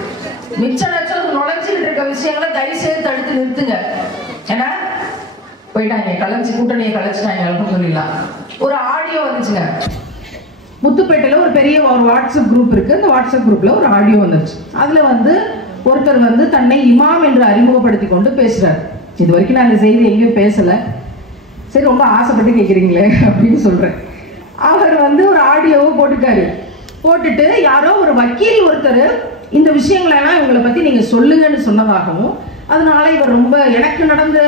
மிச்ச நச்சம் நுழைஞ்சிட்டு இருக்க விஷயங்களை தயவு செய்து தடுத்து நிறுத்துங்க. ஏன்னா போயிட்டாங்க, கலைச்சு கூட்டணியை கலைச்சிட்டாங்க, அல்ஹம்துலில்லாஹ். ஒரு ஆடியோ வந்துச்சுங்க, முத்துப்பேட்டையில ஒரு பெரிய ஒரு வாட்ஸ்அப் குரூப் இருக்கு. அந்த வாட்ஸ்அப் குரூப்ல ஒரு ஆடியோ வந்துச்சு. அதுல ஒருத்தர் தன்னை இமாம் என்று அறிமுகப்படுத்தி கொண்டு பேசுறாரு. இது வரைக்கும் நான் இந்த செய்தி எங்கேயும் பேசல, சரி ரொம்ப ஆசைப்பட்டு கேட்குறீங்களே அப்படின்னு சொல்றேன். அவர் ஒரு ஆடியோவை போட்டுட்டாரு. போட்டுட்டு யாரோ ஒரு வக்கீல் ஒருத்தர் இந்த விஷயங்களெல்லாம் இவங்களை பத்தி நீங்க சொல்லுங்கன்னு சொன்னதாகவும், அதனால இவர் ரொம்ப எனக்கு நடந்த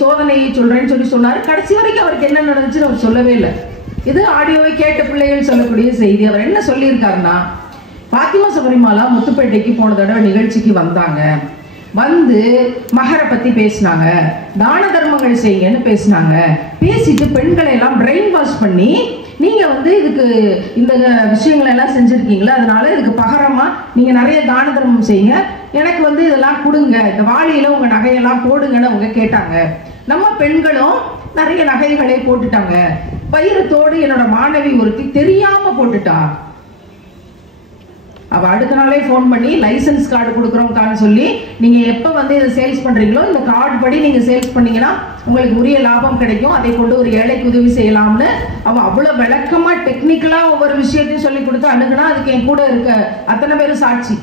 சோதனையை சொல்றேன்னு சொன்னாரு. கடைசி வரைக்கும் அவருக்கு என்ன நடந்துச்சுன்னு அவர் சொல்லவே இல்லை. இது ஆடியோவை கேட்ட பிள்ளைகள் சொல்லக்கூடிய செய்தி. அவர் என்ன சொல்லியிருக்காருன்னா, பாத்திமா சபரிமாலா முத்துப்பேட்டைக்கு போன தடவை நிகழ்ச்சிக்கு வந்தாங்க, மகரை பத்தி பேசினாங்க, தான தர்மங்கள் செய்யுங்கன்னு பேசினாங்க. பேசிட்டு பெண்களை எல்லாம் பிரெயின் வாஷ் பண்ணி, நீங்க இதுக்கு இந்த விஷயங்களை எல்லாம் செஞ்சிருக்கீங்களா, அதனால இதுக்கு பகரமா நீங்க நிறைய தான தர்மம் செய்யுங்க, எனக்கு இதெல்லாம் கொடுங்க, இந்த வாளியில உங்க நகையெல்லாம் போடுங்கன்னு அவங்க கேட்டாங்க. நம்ம பெண்களும் நிறைய நகைகளை போட்டுட்டாங்க. வைரத்தோடு என்னோட மாணவி ஒருத்தி தெரியாம போட்டுட்டா. அவ அடுத்த நாளே போன் பண்ணி லைசன்ஸ் கார்டு கொடுக்குறோம்னு சொல்லி, நீங்க எப்ப இதை சேல்ஸ் பண்றீங்களோ இந்த கார்டு படி நீங்க சேல்ஸ் பண்ணீங்கன்னா உங்களுக்கு உரிய லாபம் கிடைக்கும், அதை கொண்டு ஒரு ஏழைக்கு உதவி செய்யலாம்னு அவ அவ்வளவு விளக்கமா டெக்னிக்கலா ஒவ்வொரு விஷயத்தையும் சொல்லி கொடுத்து அணுகுனா அதுக்கு என் கூட இருக்க அத்தனை பேரும் சாட்சி.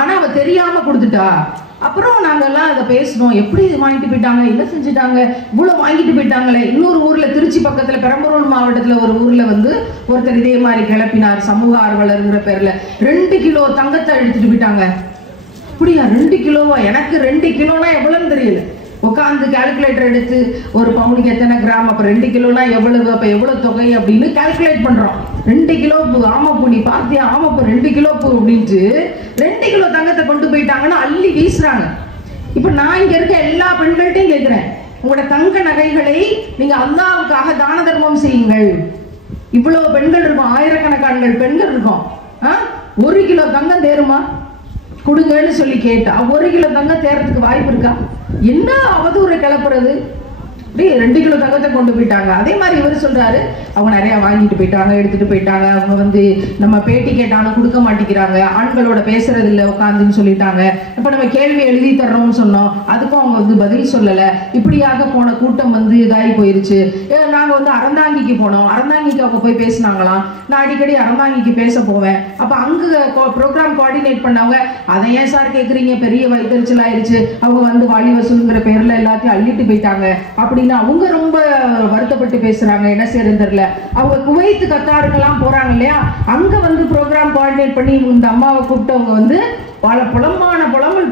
ஆனா அவ தெரியாம கொடுத்துட்டா. அப்புறம் நாங்கெல்லாம் அதை பேசணும், எப்படி இது வாங்கிட்டு போயிட்டாங்க, என்ன செஞ்சுட்டாங்க, இவ்வளவு வாங்கிட்டு போயிட்டாங்களே. இன்னொரு ஊர்ல, திருச்சி பக்கத்துல பெரம்பலூர் மாவட்டத்துல ஒரு ஊர்ல ஒருத்தர் இதே மாதிரி கிளப்பினார், சமூக ஆர்வலர்ங்கிற பேர்ல 2 கிலோ தங்கத்தை எடுத்துட்டு போயிட்டாங்க. அப்படியா 2 கிலோவா? எனக்கு 2 கிலோனா எவ்வளவுன்னு தெரியல. உட்காந்து கால்குலேட்டர் எடுத்து ஒரு பவுனுக்கு எத்தனை கிராம், அப்ப 2 கிலோனா எவ்வளவு, அப்ப எவ்வளவு தொகை அப்படின்னு கால்குலேட் பண்றோம். 2 கிலோ பூ, ஆமாப்பூ நீ பார்த்தியா, ஆமாப்பூ 2 கிலோ பூ அப்படின்ட்டு 2 கிலோ தங்கத்தை கொண்டு போயிட்டாங்கன்னா அள்ளி வீசுறாங்க. இப்ப நான் இங்க இருக்க எல்லா பெண்கள்ட்டையும் கேட்கிறேன், உங்களோட தங்க நகைகளை நீங்க அல்லாஹ்வுக்காக தான தர்மம் செய்யுங்கள். இவ்வளவு பெண்கள் இருக்கும், ஆயிரக்கணக்கான பெண்கள் இருக்கும். 1 கிலோ தங்கம் தேருமா கொடுங்கன்னு சொல்லி கேட்டா 1 கிலோ தங்கம் தேர்றதுக்கு வாய்ப்பு இருக்கா? என்ன அவதூறு கிளப்புறது? அப்படியே 2 கிலோ தங்கத்தை கொண்டு போயிட்டாங்க. அதே மாதிரி இவர் சொல்றாரு, அவங்க நிறைய வாங்கிட்டு போயிட்டாங்க, எடுத்துட்டு போயிட்டாங்க. அவங்க வந்து நம்ம பேட்டி கேட்டாலும் கொடுக்க மாட்டேங்கிறாங்க, ஆண்களோட பேசுறது இல்லை உட்காந்துன்னு சொல்லிட்டாங்க. இப்ப நம்ம கேள்வி எழுதி தர்றோம்னு சொன்னோம், அதுக்கும் அவங்க வந்து பதில் சொல்லல. இப்படியாக போன கூட்டம் வந்து இதாகி போயிருச்சு. நாங்க வந்து அறந்தாங்கிக்கு போனோம், அறந்தாங்கிக்கு அவங்க போய் பேசினாங்களாம். நான் அடிக்கடி அறந்தாங்கிக்கு பேச போவேன். அப்ப அங்க ப்ரோக்ராம் கோஆர்டினேட் பண்ணவங்க, அதை ஏன் சார் கேட்குறீங்க, பெரிய வைத்தறிச்சல் ஆயிடுச்சு, அவங்க வந்து வாலி வசூலுங்கிற பேர்ல எல்லாத்தையும் அள்ளிட்டு போயிட்டாங்க அப்படின்னு அவங்க ரொம்ப வருத்தப்பட்டு பேசுறாங்க. என்ன செய்யறது தெரியல. அவங்க குவைத் கத்தாருக்கெல்லாம் போறாங்க இல்லையா, அங்க வந்து ப்ரோக்ராம் கோஆர்டினேட் பண்ணி இந்த அம்மாவை கூப்பிட்டு அவங்க வந்து பல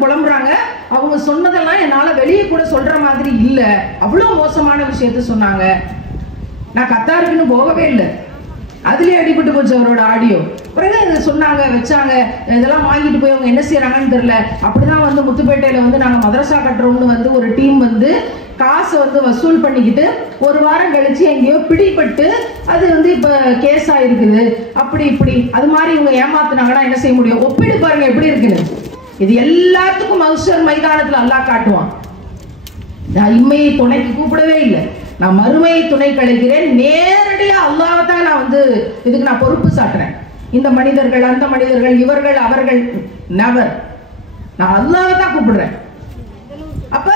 புலம்புறாங்க. அவங்க சொன்னதெல்லாம் என்னால வெளியே கூட சொல்ற மாதிரி இல்ல, அவ்வளவு மோசமான விஷயத்த சொன்னாங்க. நான் கத்தாருக்குன்னு போகவே இல்லை, அதுலயே அடிபட்டு போச்சு அவரோட ஆடியோ. பிறகு சொன்னாங்க, வச்சாங்க, இதெல்லாம் வாங்கிட்டு போய் அவங்க என்ன செய்யறாங்கன்னு தெரியல. அப்படிதான் வந்து முத்துப்பேட்டையில வந்து நாங்க மதரசா கட்டுறோம்னு வந்து ஒரு டீம் வந்து காசை வந்து வசூல் பண்ணிக்கிட்டு 1 வாரம் கழிச்சு எங்கேயோ பிடிபட்டு அது வந்து இப்ப கேஸ் ஆயிருக்குது. அப்படி இப்படி அது மாதிரி இவங்க ஏமாத்துனாங்கன்னா என்ன செய்ய முடியும்? ஒப்பிடு பாருங்க எப்படி இருக்குன்னு. இது எல்லாத்துக்கும் மஹ்ஷர் மைதானத்துல அல்லாஹ் காட்டுவான். நான் இம்மையை துணைக்கு கூப்பிடவே இல்லை, நான் மறுமையை துணை கழிக்கிறேன். நேரடியா அல்லாஹ் தான் நான் வந்து இதுக்கு நான் பொறுப்பு சாட்டுறேன். இந்த மனிதர்கள், அந்த மனிதர்கள், இவர்கள், அவர்கள், நவர், நான் அல்லாஹ் தான் கூப்பிடுறேன். அப்ப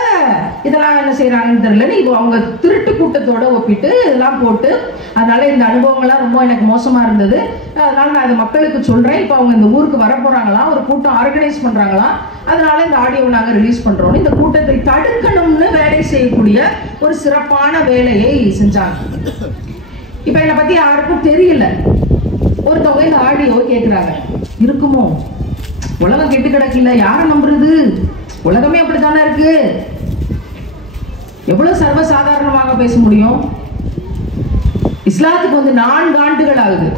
இதெல்லாம் என்ன செய்யறாங்கன்னு தெரியல. இப்போ அவங்க திருட்டு கூட்டத்தோட ஒப்பிட்டு இதெல்லாம் போட்டு, அதனால இந்த அனுபவங்கள்லாம் ரொம்ப எனக்கு மோசமா இருந்தது. அதனால நான் அதை மக்களுக்கு சொல்றேன். இப்போ அவங்க இந்த ஊருக்கு வர போறாங்களாம், ஒரு கூட்டம் ஆர்கனைஸ் பண்றாங்களாம். அதனால இந்த ஆடியோவை நாங்க ரிலீஸ் பண்றோம். இந்த கூட்டத்தை தடுக்கணும்னு வேலை செய்யக்கூடிய ஒரு சிறப்பான வேலையை செஞ்சாங்க. இப்ப என்னை பத்தி யாருக்கும் தெரியல. ஒருத்தவங்க இந்த ஆடியோ கேட்கிறாங்க, இருக்குமோ, உலகம் கெட்டு கிடக்கல, யாரை நம்புறது, உலகமே அப்படித்தானே இருக்கு, எவ்வளவு சர்வசாதாரணமாக பேச முடியும்? இஸ்லாத்துக்கு வந்து 4 ஆண்டுகள் ஆகுது.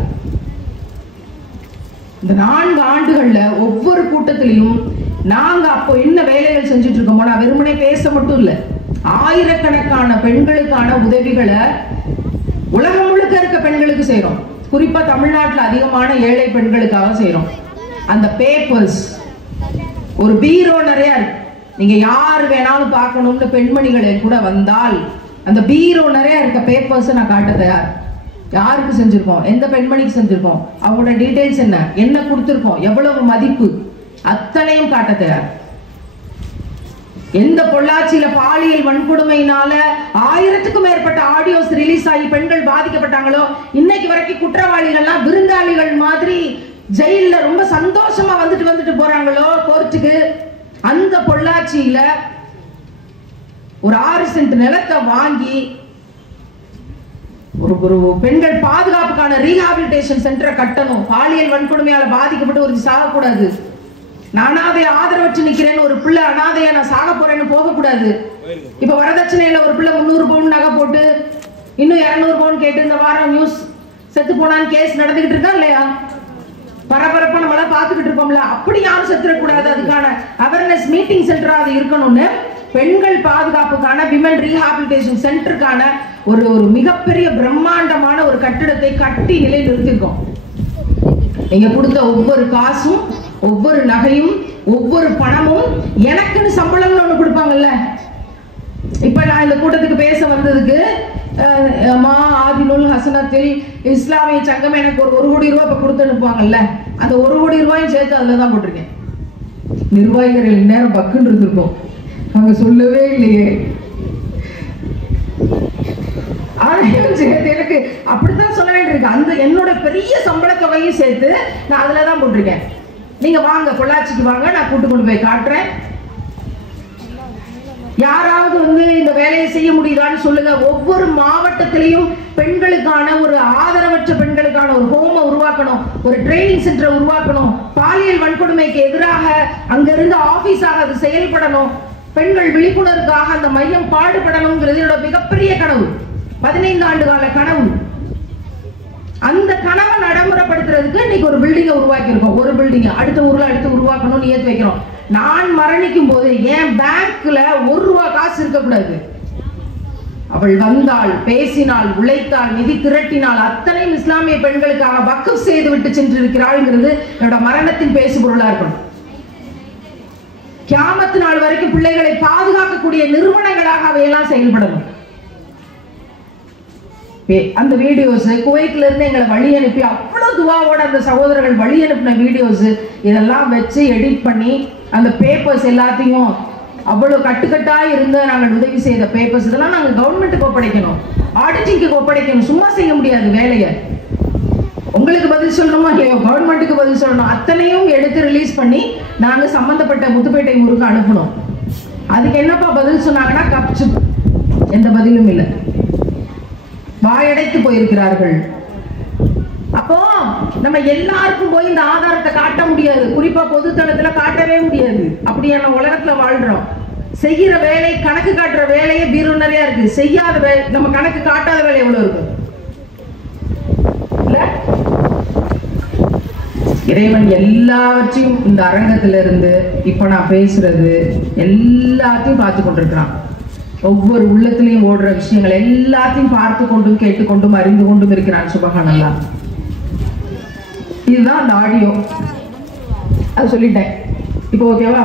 இந்த 4 ஆண்டுகள்ல ஒவ்வொரு கூட்டத்திலையும் நாங்க அப்போ என்ன வேலைகள் செஞ்சுட்டு இருக்கோமோ, நான் வெறுமனே பேச மட்டும் இல்ல, ஆயிரக்கணக்கான பெண்களுக்கான உதவிகளை உலகம் முழுக்க இருக்க பெண்களுக்கு செய்யறோம். குறிப்பா தமிழ்நாட்டில் அதிகமான ஏழை பெண்களுக்காக செய்யறோம். அந்த பேப்பர்ஸ் ஒரு பீரோ நிறைய இருக்கு. நீங்க யார் வேணாலும் பார்க்கணும்னு பெண்மணிகளை கூட வந்தால் அந்த பீரோ நிறைய இருக்க பேப்பர்ஸ் நான் காட்ட தயார். யாருக்கு செஞ்சிருக்கோம், எந்த பெண்மணிக்கு செஞ்சிருக்கோம், அவங்களோட டீடைல்ஸ் என்ன கொடுத்திருக்கோம், எவ்வளவு மதிப்பு, அத்தனையும் காட்ட தயார். எந்த பொள்ளாச்சியில பாலியல் வன்கொடுமையினால 1000க்கும் மேற்பட்ட ஆடியோஸ் ரிலீஸ் ஆகி பெண்கள் பாதிக்கப்பட்டாங்களோ, இன்னைக்கு வரைக்கும் குற்றவாளிகள்லாம் விருந்தாளிகள் மாதிரி ஜெயில ரொம்ப சந்தோஷமா வந்துட்டு போறாங்களோ கோர்ட்டுக்கு, அந்த பொள்ளாச்சியில ஒரு 6 சென்ட் நிலத்தை வாங்கி ஒரு பெண்கள் பாதுகாப்புக்கான ரீஹாபிலிட்டேஷன் சென்டரை கட்டணும். பாலியல் வன்கொடுமையால பாதிக்கப்பட்டு ஒரு சாகக்கூடாது. அனாதைய ஆதரவற்று நிக்கிறேன்னு ஒரு பிள்ளை அனாதையா நான் சாக போறேன்னு போக கூடாது. இப்ப வரதட்சணையில ஒரு பிள்ளை 300 பவுன் நகை போட்டு இன்னும் 200 பவுன் கேட்டு இந்த வாரம் நியூஸ் செத்து போனான்னு கேஸ் நடந்துகிட்டு இருக்கா இல்லையா? பரபரப்பா நம்மள பாத்துக்கிட்டு இருக்கோம்ல, அப்படி யாரும் செத்துடக்கூடாது. அதுக்கான அவேர்னஸ் மீட்டிங் சென்டரா அது இருக்கணும்னு பெண்கள் பாதுகாப்புக்கான விமன் ரீஹாபிலிட்டேஷன் சென்டருக்கான ஒரு மிகப்பெரிய பிரம்மாண்டமான ஒரு கட்டிடத்தை கட்டி நிலை நிறுத்திருக்கோம். நீங்க கொடுத்த ஒவ்வொரு காசும், ஒவ்வொரு நகையும், ஒவ்வொரு பணமும் எனக்குன்னு சம்பளம்னு ஒண்ணு கொடுப்பாங்கல்ல. இப்ப நான் இந்த கூட்டத்துக்கு பேச வந்ததுக்கு ஆதிலுல் ஹசனத்தில் இஸ்லாமிய சங்கம் எனக்கு ஒரு 1 கோடி ரூபாய் இப்ப கொடுத்து அனுப்புவாங்கல்ல, அந்த 1 கோடி ரூபாயும் சேர்த்து அதுலதான் போட்டிருக்கேன். நிர்வாகிகள் நேரம் பக்குன்னு இருந்திருக்கும், அவங்க சொல்லவே இல்லையே. எனக்கு அப்படித்தான் சொல்ல வேண்டியிருக்கு. அந்த என்னோட பெரிய சம்பள தொகையும் சேர்த்து நான் அதுலதான் போட்டிருக்கேன். நீங்க வாங்க, பொள்ளாச்சிக்கு வாங்க, நான் கூட்டு கொண்டு போய் காட்டுறேன். யாராவது இந்த வேலையை செய்ய முடியுதான்னு சொல்லுங்க. ஒவ்வொரு மாவட்டத்திலையும் பெண்களுக்கான ஒரு ஆதரவற்ற பெண்களுக்கான ஒரு ஹோமை உருவாக்கணும், ஒரு ட்ரைனிங் சென்டரை உருவாக்கணும். பாலியல் வன்கொடுமைக்கு எதிராக அங்கிருந்து ஆபீஸாக அது செயல்படணும். பெண்கள் விழிப்புணர்வுக்காக அந்த மையம் பாடுபடணுங்கிறது என்னோட மிகப்பெரிய கனவு, 15 ஆண்டு கால கனவு. அந்த கனவை நடைமுறைப்படுத்துறதுக்கு இன்னைக்கு ஒரு பில்டிங்கை உருவாக்கி இருக்கோம். ஒரு பில்டிங் அடுத்த ஊர்ல அடுத்து உருவாக்கணும்னு ஏத்து வைக்கிறோம். நான் மரணிக்கும் போது என் பேங்க்ல 1 ரூபா காசு இருக்கக்கூடாது. அவள் வந்தாள், பேசினாள், உழைத்தாள், நிதி திரட்டினாள், அத்தனையும் இஸ்லாமிய பெண்களுக்காக வக்ஃப் செய்து விட்டு சென்றிருக்கிறாள்ங்கிறது என்னோட மரணத்தின் பேசு பொருளா இருக்கணும். கியாமத்து நாள் வரைக்கும் பிள்ளைகளை பாதுகாக்கக்கூடிய நிறுவனங்களாக அவையெல்லாம் செயல்படணும். அந்த வீடியோஸ் குவைட்ல இருந்து எங்களை வழி அனுப்பி அவ்வளவு துவாவோட அந்த சகோதரர்கள் வழி அனுப்பின வீடியோஸ் இதெல்லாம் வச்சு எடிட் பண்ணி அந்த பேப்பர்ஸ் எல்லாத்தையும் அவ்வளவு கட்டுக்கட்டா இருந்து நாங்கள் உதவி செய்த பேப்பர்ஸ் இதெல்லாம் நாங்கள் கவர்மெண்ட்டுக்கு ஒப்படைக்கணும், ஆடிட்டிங்க்கு ஒப்படைக்கணும். சும்மா செய்ய முடியாது வேலையை. உங்களுக்கு பதில் சொல்லணுமா இல்லையோ, கவர்மெண்ட்டுக்கு பதில் சொல்லணும். அத்தனையும் எடுத்து ரிலீஸ் பண்ணி நாங்கள் சம்பந்தப்பட்ட முத்துப்பேட்டை ஊருக்கு அனுப்பணும். அதுக்கு என்னப்பா பதில் சொன்னாங்கன்னா கப்சு, எந்த பதிலும் இல்லை, வாயடைத்து போயிருக்கிறார்கள். அப்போ நம்ம எல்லாருக்கும் போய் இந்த ஆதாரத்தை காட்ட முடியாது, குறிப்பா பொதுத்தளத்துல காட்டவே முடியாது. அப்படியான உலகத்துல வாழ்றோம். செய்யற வேலை, கணக்கு காட்டுற வேலையே பீரோ நிறைய இருக்கு. செய்யாத வேலை, நம்ம கணக்கு காட்டாத வேலை எவ்வளவு இருக்கு இல்ல? இறைவன் எல்லாவற்றையும் இந்த அரங்கத்துல இருந்து இப்ப நான் பேசுறது எல்லாத்தையும் பார்த்து கொண்டிருக்கிறான். ஒவ்வொரு உள்ளத்திலையும் ஓடுற விஷயங்கள் எல்லாத்தையும் பார்த்து கொண்டும் கேட்டுக்கொண்டும் அறிந்து கொண்டும் இருக்கிறான். சுபஹானல்லாஹ். இதுதான் அந்த ஆடியோ, அது சொல்லிட்டேன். இப்போ ஓகேவா?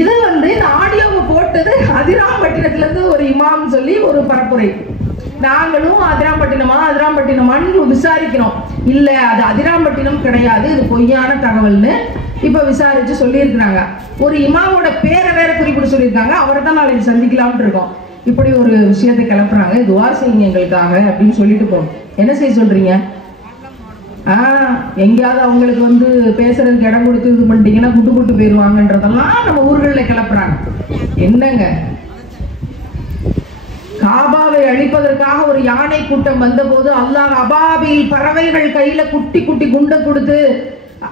இது இந்த ஆடியோவை போட்டது அதிராம்பட்டினத்துல இருந்து ஒரு இமாம் சொல்லி ஒரு பரப்புரை. நாங்களும் அதிராம்பட்டினமான்னு விசாரிக்கிறோம். இல்ல அது அதிராம்பட்டினம் கிடையாது, இது பொய்யான தகவல்னு இப்ப விசாரிச்சு சொல்லியிருக்கிறாங்க. ஒரு இமாமோட பேரை வேற குறிப்பிட்டு சொல்லியிருக்காங்க. அவரை தான் நாளைக்கு சந்திக்கலாம்னு இருக்கோம். இப்படி ஒரு விஷயத்தை கிளப்புறாங்க. துவா செய்யுங்க எங்களுக்காக அப்படின்னு சொல்லிட்டு போகணும். என்ன செய்ய சொல்றீங்க? எங்கேயாவது அவங்களுக்கு பேசுறதுக்கு இடம் கொடுத்து இது பண்ணிட்டீங்கன்னா குட்டு போயிருவாங்கன்றதெல்லாம் நம்ம ஊர்களில் கிளப்புறாங்க. என்னங்க, காபாவை அழிப்பதற்காக ஒரு யானை கூட்டம் வந்த போது அல்லாஹ் அபாபில் பறவைகள் கையில குட்டி குட்டி குண்டை கொடுத்து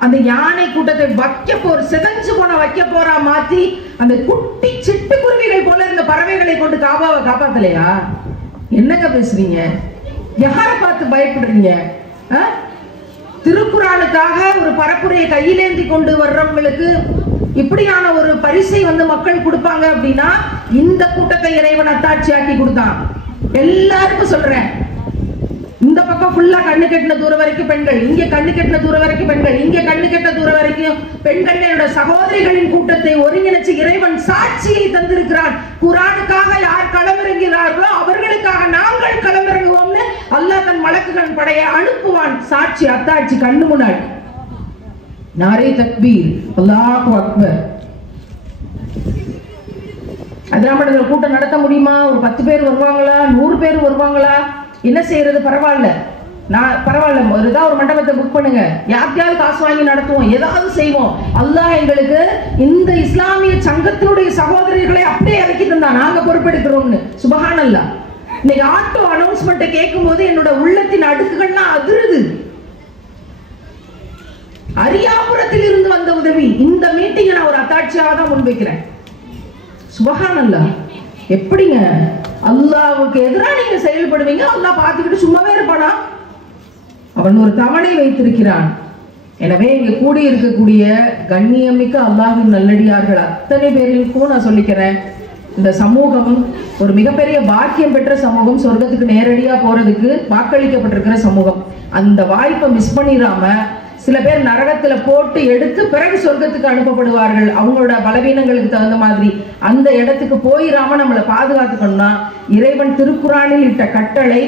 அந்த யானை கூட்டத்தை சிதைஞ்சு போன வைக்க போறா மாத்தி அந்த குட்டி சிட்டுக்குருவிகள் போல இந்த பறவைகளை கொண்டு காபாவை காப்பாத்தலையா? என்னங்க பேசுறீங்க? யாரை பார்த்து பயப்படுறீங்க? திருக்குறானுக்காக ஒரு பரப்புரையை கையிலேந்தி கொண்டு வர்றவங்களுக்கு இப்படியான ஒரு பரிசை மக்கள் கொடுப்பாங்க அப்படின்னா இந்த கூட்டத்தை இறைவன் அத்தாட்சியாக்கி கொடுத்தான். எல்லாருக்கும் சொல்றேன், இந்த பக்கம் ஃபுல்லா கண்ணு கெட்டின தூரம் வரைக்கும் பெண்கள், இங்க கண்ணு கெட்டின தூரம் வரைக்கும் பெண்கள், இங்க கண்ணு கெட்ட தூரம் வரைக்கும் பெண்கள், என்னோட சகோதரிகளின் கூட்டத்தை ஒருங்கிணைச்சு இறைவன் சாட்சியை தந்திருக்கிறான். குர்ஆனுக்காக யார் களமிறங்குகிறார்களோ அவர்களுக்காக நாங்கள் களமிறங்குவோம்னு அல்லாஹ் தன் மலக்குகள் படையை அனுப்புவான். சாட்சி, அத்தாட்சி கண்ணு முன்னாடி. நாரே தக்பீர், அல்லாஹு அக்பர். அதிராம்பட்டினத்துல கூட்டம் நடத்த முடியுமா? ஒரு 10 பேர் வருவாங்களா? 100 பேர் வருவாங்களா? என்ன செய்யறது? பரவாயில்ல, ஒரு மண்டபத்தை புக் பண்ணுங்க, யாருக்கையாவது காசு வாங்கி நடத்துவோம், ஏதாவது செய்வோம். அல்லாஹ் எங்களுக்கு இந்த இஸ்லாமிய சங்கத்தினுடைய சகோதரிகளை அப்படியே இறக்கி தந்தா, நாங்க பொறுப்பெடுக்கிறோம்னு. சுபஹானல்லாஹ். இன்னைக்கு ஆட்டோ அனௌன்ஸ்மெண்ட் கேட்கும் போது என்னோட உள்ளத்தின் அடுக்குகள்லாம் அதிருது. அரியாபுரத்தில் இருந்து வந்த உதவி. இந்த மீட்டிங்கை நான் ஒரு அத்தாட்சியாக தான் முன்வைக்கிறேன். சுபஹானல்லாஹ். எப்படிங்க அல்லாஹ்வுக்கு எதிராக நீங்க செயல்படுவீங்க? அல்லாஹ் பார்த்துக்கிட்டு சும்மாவே இருப்பானா? அவன் ஒரு தவணை வைத்திருக்கிறான். எனவே இங்க கூடி இருக்கக்கூடிய கண்ணியமிக்க அல்லாஹ்வின் நல்லடியார்கள் அத்தனை பேருக்கும் நான் சொல்லிக்கிறேன், இந்த சமூகம் ஒரு மிகப்பெரிய பாக்கியம் பெற்ற சமூகம். சொர்க்கத்துக்கு நேரடியா போறதுக்கு வாக்களிக்கப்பட்டிருக்கிற சமூகம். அந்த வாய்ப்பை மிஸ் பண்ணிடாம சில பேர் நரகத்துல போட்டு எடுத்து பிறகு சொர்க்கத்துக்கு அனுப்பப்படுவார்கள். அவங்களோட பலவீனங்களுக்கு தகுந்த மாதிரி அந்த இடத்துக்கு போயிடாம நம்மளை பாதுகாத்துக்கணும்னா இறைவன் திருக்குறானில் இட்ட கட்டளை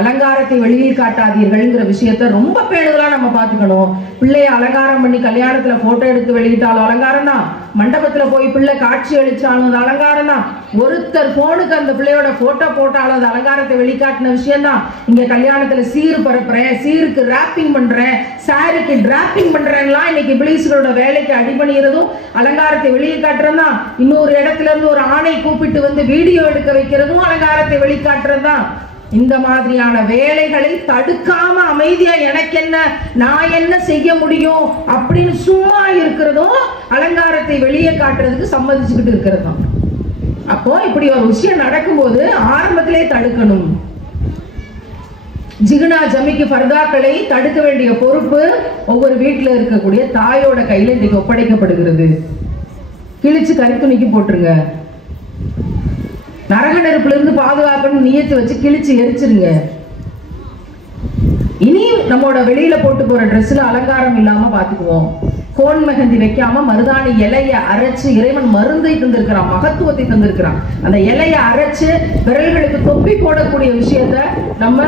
அலங்காரத்தை வெளியில் காட்டாதீர்கள்ங்கிற விஷயத்த ரொம்ப பேணுதலா நம்ம பார்த்துக்கணும். பிள்ளைய அலங்காரம் பண்ணி கல்யாணத்துல போட்டோ எடுத்து வெளியிட்டாலும் அலங்காரம் தான், மண்டபத்துல போய் பிள்ளை காட்சி அளிச்சாலும் அது அலங்காரம் தான், ஒருத்தர் போனுக்கு அந்த பிள்ளையோட போட்டோ போட்டாலும் அது அலங்காரத்தை வெளிக்காட்டின விஷயம் தான். இங்க கல்யாணத்துல சீர் பரப்புறேன், சீருக்கு ராப்பிங் பண்றேன், சாரிக்கு டிராப்பிங் பண்றேன்லாம் இன்னைக்கு இப்லீஸ்களோட வேலைக்கு அடிபணிகிறதும் அலங்காரத்தை வெளியே காட்டுறதுதான். இன்னொரு இடத்துல இருந்து ஒரு ஆணை கூப்பிட்டு வீடியோ எடுக்க வைக்கிறதும் அலங்காரத்தை வெளிக்காட்டுறது தான். இந்த மாதிரியான வேலைகளை தடுக்காம அமைதியா எனக்கு என்ன, நான் என்ன செய்ய முடியும் அப்படின்னு சும்மா இருக்கிறதும் அலங்காரத்தை வெளியே காட்டுறதுக்கு சம்மதிச்சுக்கிட்டு இருக்கிறதும். அப்போ இப்படி ஒரு விஷயம் நடக்கும்போது ஆரம்பத்திலே தடுக்கணும். ஜிகுனா ஜமிக்கு பர்தாக்களை தடுக்க வேண்டிய பொறுப்பு ஒவ்வொரு வீட்டில் இருக்கக்கூடிய தாயோட கையில இன்னைக்கு ஒப்படைக்கப்படுகிறது. கிழிச்சு கரித்துணிக்கு போட்டுருங்க. நரக நெருப்புல இருந்து பாதுகாக்கணும் நியத்து வச்சு கிழிச்சு எரிச்சிருங்க. இனி நம்மளோட வெளியில போட்டு போற ட்ரெஸ்ல அலங்காரம் இல்லாம பாத்துக்குவோம். கோன் மெஹந்தி வைக்காம மருதாணி இலைய அரைச்சு இறைவன் மருந்தை தந்திருக்கிறான், மகத்துவத்தை தந்திருக்கிறான். அந்த இலைய அரைச்சு விரல்களுக்கு தொப்பி போடக்கூடிய விஷயத்த நம்ம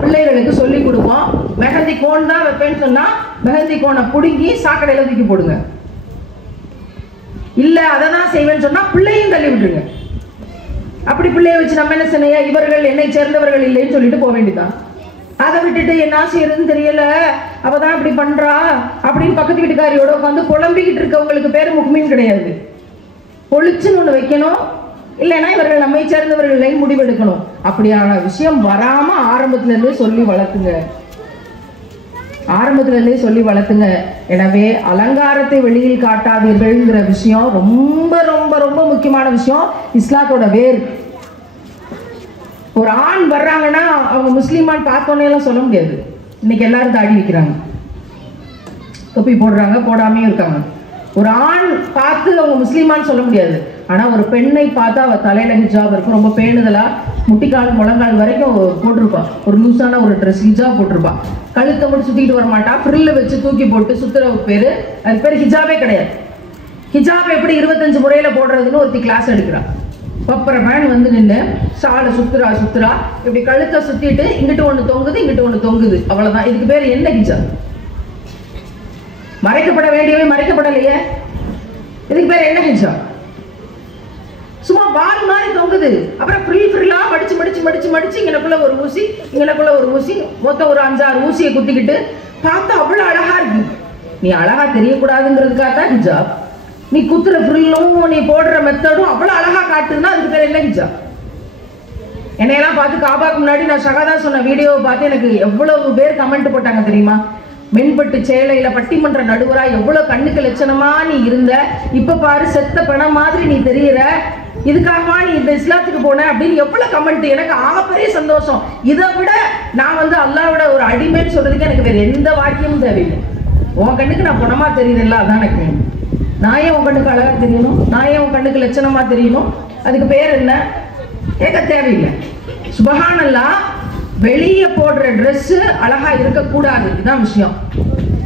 பிள்ளைகளுக்கு சொல்லி கொடுப்போம். மெஹந்தி கோன் தான் வைப்பேன்னு சொன்னா மெஹந்தி கோனை புடுங்கி சாக்கடையில தூக்கி போடுங்க. இல்ல அதை தான் செய்வேன்னு சொன்னா பிள்ளையும் தள்ளி விட்டுருங்க. அப்படி பிள்ளைய வச்சு நம்ம என்ன செய்ய, இவர்கள் என்னை சேர்ந்தவர்கள் இல்லைன்னு சொல்லிட்டு போக வேண்டியதான். அதை விட்டுட்டு என்ன செய்யறதுன்னு தெரியல, அவதான் இப்படி பண்றா அப்படின்னு பக்கத்து வீட்டுக்காரியோட உட்காந்து புலம்பிக்கிட்டு இருக்கவங்களுக்கு பேரு முக்மீன் கிடையாது. பொழிச்சுன்னு ஒண்ணு வைக்கணும், இல்லைன்னா இவர்கள் நம்மை சேர்ந்தவர்களை முடிவெடுக்கணும். அப்படியான விஷயம் வராம ஆரம்பத்துல இருந்தே சொல்லி வளர்த்துங்க, ஆரம்பத்துல இருந்தே சொல்லி வளர்த்துங்க. எனவே அலங்காரத்தை வெளியில் காட்டாதீர்கள்ங்கிற விஷயம் ரொம்ப ரொம்ப ரொம்ப முக்கியமான விஷயம். இஸ்லாத்தோட வேர். ஒரு ஆண் வர்றாங்கன்னா அவங்க முஸ்லீமான் பார்த்தோன்னே எல்லாம் சொல்ல முடியாது. இன்னைக்கு எல்லாரும் தாடி வைக்கிறாங்க, தொப்பி போடுறாங்க, போடாமையும் இருக்காங்க. ஒரு ஆண் பார்த்து அவங்க முஸ்லீமான்னு சொல்ல முடியாது. ஆனா ஒரு பெண்ணை பார்த்து அவ தலையில ஹிஜாப் இருக்கும், ரொம்ப பேணுதலா முட்டிக்கால் முழங்கால் வரைக்கும் போட்டிருப்பா, ஒரு லூஸான ஒரு ட்ரெஸ் ஹிஜாப் போட்டிருப்பா, கழுத்தை மட்டும் சுத்திக்கிட்டு வர மாட்டா, ஃப்ரில்ல வச்சு தூக்கி போட்டு சுத்துறவுக்கு பேரு, அது பேரு ஹிஜாபே கிடையாது. ஹிஜாப் எப்படி 25 முறையில போடுறதுன்னு ஒருத்தி கிளாஸ் எடுக்கிறா. பப்பர மேன் வந்து நின்று சாலை சுத்துறா சுத்துறா, இப்படி கழுத்தை சுத்திட்டு இங்கிட்டு ஒண்ணு தொங்குது இங்கிட்டு ஒண்ணு தொங்குது, அவ்வளவுதான். இதுக்கு பேர் என்ன ஹிஜாப்? மறைக்கப்பட வேண்டியவை மறைக்கப்படலையே, இதுக்கு பேர் என்ன ஹிஜாப்? சும்மா பால் மாதிரி தொங்குது. அப்புறம் ஃப்ரில்லா மடிச்சு மடிச்சு மடிச்சு மடிச்சு இங்கனக்குள்ள ஒரு ஊசி இங்கனக்குள்ள ஒரு ஊசி, மொத்தம் ஒரு 5-6 ஊசியை குத்திக்கிட்டு பார்த்தா அவ்வளவு அழகா இருக்கு. நீ அழகா தெரியக்கூடாதுங்கிறதுக்காக தான் ஹிஜாப். நீ குத்துற ஃப்ரில்லும் நீ போடுற மெத்தடும் அவ்வளவு அழகா காட்டுதுன்னா அதுக்கு பேர் என்ன ஹிஜாப்? என்னையெல்லாம் பார்த்து காபாக்கு முன்னாடி நான் ஷகாதா சொன்ன வீடியோவை பார்த்து எனக்கு எவ்வளவு பேர் கமெண்ட் போட்டாங்க தெரியுமா? மென்பட்டு சேலையில பட்டிமன்ற நடுவரா எவ்வளவு கண்ணுக்கு லட்சணமா நீ இருந்த, இப்ப பாரு செத்த பணம் மாதிரி நீ தெரியற, இதுக்காகவா நீ இந்த இஸ்லாத்துக்கு போன அப்படின்னு எவ்வளவு கமெண்ட். எனக்கு ஆகப்பெரிய சந்தோஷம். இதை விட நான் வந்து அல்லாஹ்வோட ஒரு அடிமைன்னு சொல்றதுக்கு எனக்கு வேற எந்த வாக்கியமும் தேவையில்லை. உன் கண்ணுக்கு நான் பணமா தெரியுதுல்ல, அதான் எனக்கு வேணும். நான் ஏன் உன் கண்ணுக்கு அழகா தெரியணும்? நான் ஏன் உன் கண்ணுக்கு லட்சணமா தெரியணும்? அதுக்கு பேர் என்ன? கேட்க தேவையில்லை. சுபஹானல்லாஹ். வெளியே போடுற ட்ரெஸ் அழகா இருக்கக்கூடாது, இதுதான் விஷயம்.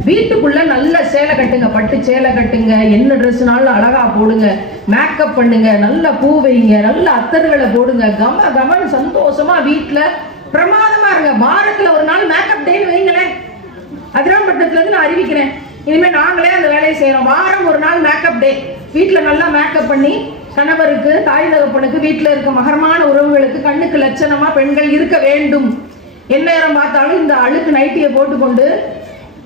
வீட்டுக்குள்ள நல்ல சேலை கட்டுங்க, பட்டு சேலை கட்டுங்க, என்ன ட்ரெஸ்னாலும் அழகா போடுங்க, மேக்கப் பண்ணுங்க, நல்ல பூ வைங்க, நல்ல அத்தர்களை போடுங்க, கம கமன்னு சந்தோஷமா வீட்டுல பிரமாதமா இருங்க. வாரத்துல ஒரு நாள் மேக்கப் டேன்னு வைங்களேன். அதிராம்பட்டினத்துல இருந்து நான் அறிவிக்கிறேன், இனிமே நாங்களே அந்த வேலையை செய்யறோம். வாரம் ஒரு நாள் மேக்கப் டே. வீட்டுல நல்லா மேக்கப் பண்ணி கணவருக்கு, தாய் தகப்பனுக்கு, வீட்டுல இருக்க மகரமான உறவுகளுக்கு கண்ணுக்கு லட்சணமா பெண்கள் இருக்க வேண்டும். எந்நேரம் பார்த்தாலும் இந்த அழுக்கு நைட்டியை போட்டுக்கொண்டு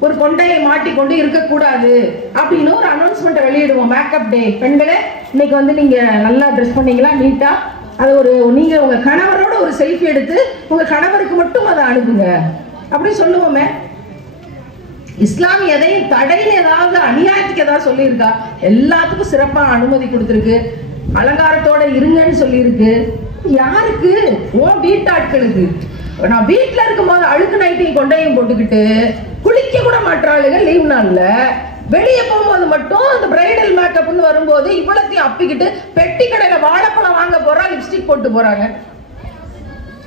ஒரு கொண்டையை மாட்டிக்கொண்டு இருக்கக்கூடாது அப்படின்னு ஒரு அனௌன்ஸ்மெண்ட்டை வெளியிடுவோம். மேக்கப் டே, பெண்களே இன்னைக்கு வந்து நீங்க நல்லா ட்ரெஸ் பண்ணீங்களா, நீட்டா, அது ஒரு நீங்க உங்க கணவரோட ஒரு செல்ஃபி எடுத்து உங்க கணவருக்கு மட்டும் அதை அனுப்புங்க அப்படின்னு சொல்லுவோமே. இஸ்லாம் எதையும் தடைன்னு ஏதாவது அநியாயத்துக்கு ஏதாவது சொல்லியிருக்கா? எல்லாத்துக்கும் சிறப்பா அனுமதி கொடுத்துருக்கு. அலங்காரத்தோட இருங்கன்னு சொல்லியிருக்கு. யாருக்கு? உன் வீட்டாட்களுக்கு. நான் வீட்டுல இருக்கும் போது அழுக்கு நைட்டையும் கொண்டையும் போட்டுக்கிட்டு குளிக்க கூட மாட்டாளுங்க லீவ் நாள்ல. வெளியே போகும்போது மட்டும் இந்த பிரைடல் மேக்கப்னு வரும்போது இவ்வளத்தையும் அப்பிக்கிட்டு பெட்டி கடையில வாழைப்பழம் வாங்க போறா, லிப்ஸ்டிக் போட்டு போறாங்க.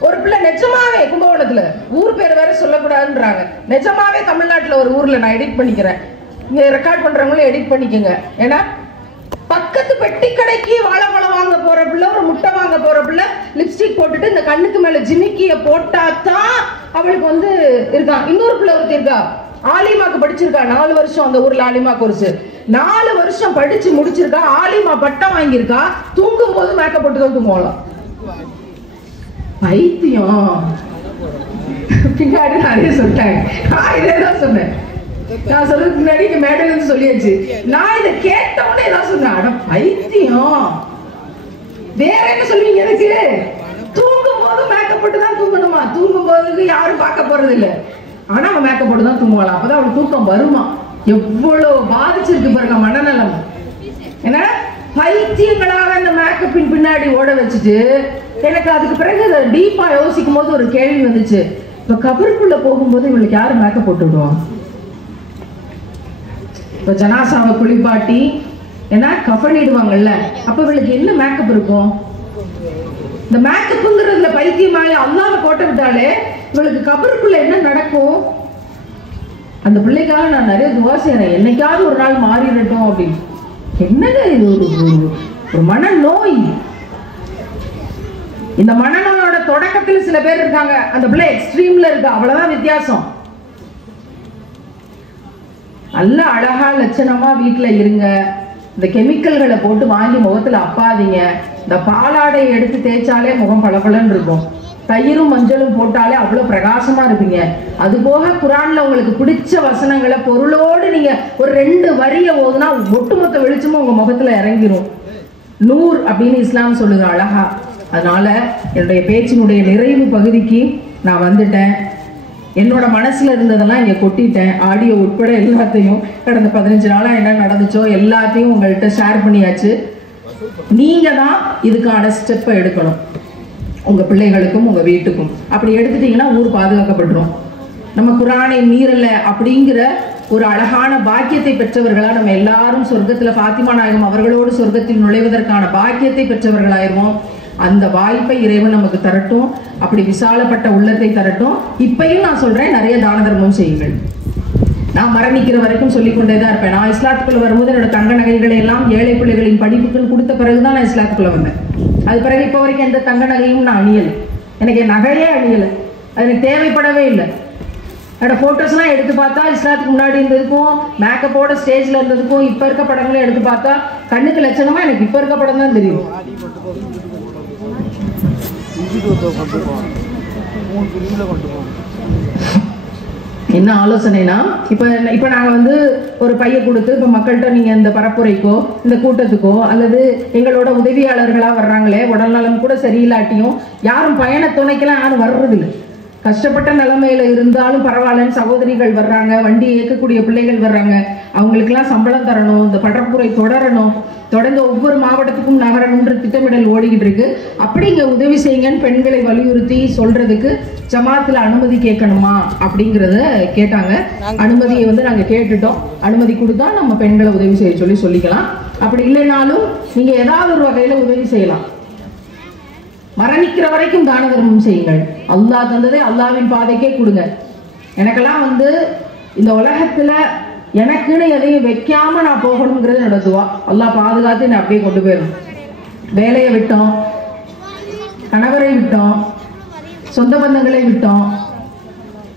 ஒரு பிள்ளை நிஜமாவே கும்பகோணத்துல, ஊர் பேர் வேற சொல்லக்கூடாதுன்றாங்க, நிஜமாவே தமிழ்நாட்டுல ஒரு ஊர்ல நான் எடிட் பண்ணிக்கிறேன், இங்க ரெக்கார்ட் பண்றவங்களும் எடிட் பண்ணிக்கோங்க. ஏன்னா பக்கத்து பெட்டி கடைக்கு வாழைப்பழம் வாங்க போற பிள்ளை, ஒரு முட்டை வாங்க போற பிள்ளை லிப்ஸ்டிக் போட்டுட்டு இந்த கண்ணுக்கு மேல ஜிமிக்கிய போட்டாதான் அவளுக்கு வந்து இருக்கா. இன்னொரு பிள்ளை ஒருத்தி இருக்கா, ஆலிமாக்கு படிச்சிருக்கா 4 வருஷம், அந்த ஊர்ல ஆலிமா கோர்ஸ் 4 வருஷம் படிச்சு முடிச்சிருக்கா, ஆலிமா பட்டம் வாங்கியிருக்கா. தூங்கும் போது மேக்கப் போட்டு தான் தூங்குவாளாம். பைத்தியம். பின்னாடி நிறைய சொல்லிட்டாங்க, நான் இதேதான் சொன்னேன். நான் சொல்றதுக்கு முன்னாடி இங்க மேடையில இருந்து சொல்லியாச்சு. நான் இதை கேட்ட உடனே ஏதாவது சொன்னேன், அட பைத்தியம். வேற என்ன சொல்லுவீங்க? எனக்கு தூங்கும் போது மேக்கப் போட்டு தான் தூங்கணுமா? தூங்கும் போது யாரும் பார்க்க போறது இல்லை, ஆனா அவன் மேக்கப் போட்டு தான் தூங்குவாளாம். அப்பதான் அவனுக்கு தூக்கம் வருமா? எவ்வளவு பாதிச்சிருக்கு பாருங்க மனநலம். ஏன்னா பைத்தியங்களாக அந்த மேக்கப்பின் பின்னாடி ஓட வச்சுட்டு, எனக்கு அதுக்கு பிறகு டீப்பா யோசிக்கும் போது ஒரு கேள்வி வந்துச்சு. இப்ப கபருக்குள்ள போகும்போது இவளுக்கு யாரு மேக்கப் போட்டு விடுவான்? இப்ப ஜனாசாவை குளிப்பாட்டி ஏன்னா கஃனிடுவாங்கல்ல, அப்ப இவளுக்கு என்ன மேக்கப் இருக்கும்? இந்த மேக்கப்ங்கிறதுல பைத்தியமாயி அல்லாஹ்வை கோட்டை விட்டாலே இவளுக்கு கபருக்குள்ள என்ன நடக்கும்? அந்த பிள்ளைக்காக நான் நிறைய துவா செய்றேன், என்னைக்காவது ஒரு நாள் மாறிடட்டும் அப்படின்னு. என்னங்க இது, ஒரு மனநோய். இந்த மனநோயோட தொடக்கத்துல சில பேர் இருக்காங்க, அந்த பிள்ளை எக்ஸ்ட்ரீம்ல இருக்கு, அவ்வளவுதான் வித்தியாசம். நல்ல அழகா லட்சணமா வீட்டுல இருங்க, இந்த கெமிக்கல்களை போட்டு வாங்கி முகத்துல அப்பாதீங்க. இந்த பாலாடையை எடுத்து தேய்ச்சாலே முகம் பளபளன்னு இருக்கும், தயிரும் மஞ்சளும் போட்டாலே அவ்வளவு பிரகாசமா இருப்பீங்க. அது போக குரான்ல உங்களுக்கு பிடிச்ச வசனங்களை பொருளோடு நீங்க ஒரு 2 வரிய ஓதுனா ஒட்டுமொத்த வெளிச்சமும் உங்க முகத்துல இறங்கிரும். நூர் அப்படின்னு இஸ்லாம் சொல்லுங்க அழகா. அதனால என்னுடைய பேச்சினுடைய நிறைவு பகுதிக்கு நான் வந்துட்டேன். என்னோட மனசுல இருந்ததெல்லாம் இங்க கொட்டிட்டேன், ஆடியோ உட்பட எல்லாத்தையும். கடந்த 15 நாளா என்ன நடந்துச்சோ எல்லாத்தையும் உங்கள்கிட்ட ஷேர் பண்ணியாச்சு. நீங்க தான் இதுக்கான ஸ்டெப்பை எடுக்கணும், உங்க பிள்ளைகளுக்கும் உங்க வீட்டுக்கும். அப்படி எடுத்துட்டீங்கன்னா ஊர் பாதுகாக்கப்பட்டுரும். நம்ம குரானை மீறல அப்படிங்கிற ஒரு அழகான பாக்கியத்தை பெற்றவர்களா நம்ம எல்லாரும் சொர்க்கத்துல பாத்திமா நாயகம் அவர்களோடு சொர்க்கத்தில் நுழைவதற்கான பாக்கியத்தை பெற்றவர்களாயிருவோம். அந்த வாய்ப்பை இறைவன் நமக்கு தரட்டும், அப்படி விசாலப்பட்ட உள்ளத்தை தரட்டும். இப்பயும் நான் சொல்றேன், நிறைய தான தர்மம் செய்யுங்கள். நான் மரணிக்கிற வரைக்கும் சொல்லிக்கொண்டே தான் இருப்பேன். நான் இஸ்லாத்துக்குள்ள வரும்போது என்னோட தங்க நகைகளை எல்லாம் ஏழை பிள்ளைகளின் படிப்புக்குன்னு கொடுத்த பிறகுதான் நான் இஸ்லாத்துக்குள்ள வந்தேன். அது பிறகு இப்போ வரைக்கும் எந்த தங்க நகையும் நான் அணியலை, எனக்கு என் நகையே அணியலை, அது எனக்கு தேவைப்படவே இல்லை. என்னோட ஃபோட்டோஸ்லாம் எடுத்து பார்த்தா இஸ்லாத்துக்கு முன்னாடி இருந்ததுக்கும் மேக்கப்போட ஸ்டேஜில் இருந்ததுக்கும் இப்போ இருக்க படங்களும் எடுத்து பார்த்தா கண்ணுக்கு லட்சணமாக எனக்கு இப்போ இருக்க படம் தான் தெரியும். என்ன ஆலோசனைனா, இப்போ நாங்கள் வந்து ஒரு பையை கொடுத்து இப்போ மக்கள்கிட்ட நீங்கள் இந்த பரப்புரைக்கோ இந்த கூட்டத்துக்கோ அல்லது எங்களோட உதவியாளர்களாக வர்றாங்களே, உடல்நலம் கூட சரியில்லாட்டியும் யாரும் பயண துணைக்கெல்லாம் யாரும் வர்றதில்லை. கஷ்டப்பட்ட நிலைமையில இருந்தாலும் பரவாயில்லன்னு சகோதரிகள் வர்றாங்க, வண்டி இயக்கக்கூடிய பிள்ளைகள் வர்றாங்க. அவங்களுக்கெல்லாம் சம்பளம் தரணும், இந்த பரப்புரை தொடரணும், தொடர்ந்து ஒவ்வொரு மாவட்டத்துக்கும் நகரணுன்ற திட்டமிடல் ஓடிக்கிட்டு இருக்கு. அப்படி இங்க உதவி செய்யுங்கன்னு பெண்களை வலியுறுத்தி சொல்றதுக்கு ஜமாத்துல அனுமதி கேட்கணுமா அப்படிங்கிறத கேட்டாங்க. அனுமதியை வந்து நாங்க கேட்டுட்டோம். அனுமதி கொடுத்தா நம்ம பெண்களை உதவி செய்ய சொல்லிக்கலாம். அப்படி இல்லைனாலும் நீங்க ஏதாவது ஒரு வகையில உதவி செய்யலாம். மரணிக்கிற வரைக்கும் தான தர்மம் செய்யுங்கள். அல்லாஹ் தந்ததை அல்லாஹ்வின் பாதைக்கே கொடுங்க. எனக்கெல்லாம் வந்து இந்த உலகத்துல எனக்குன்னு எதையும் வைக்காம நான் போகணுங்கிறது என்னோட துவா. அல்லாஹ் பாதுகாத்து என்னை அப்படியே கொண்டு போயிடும். வேலையை விட்டோம், கணவரை விட்டோம், சொந்த பந்தங்களை விட்டோம்,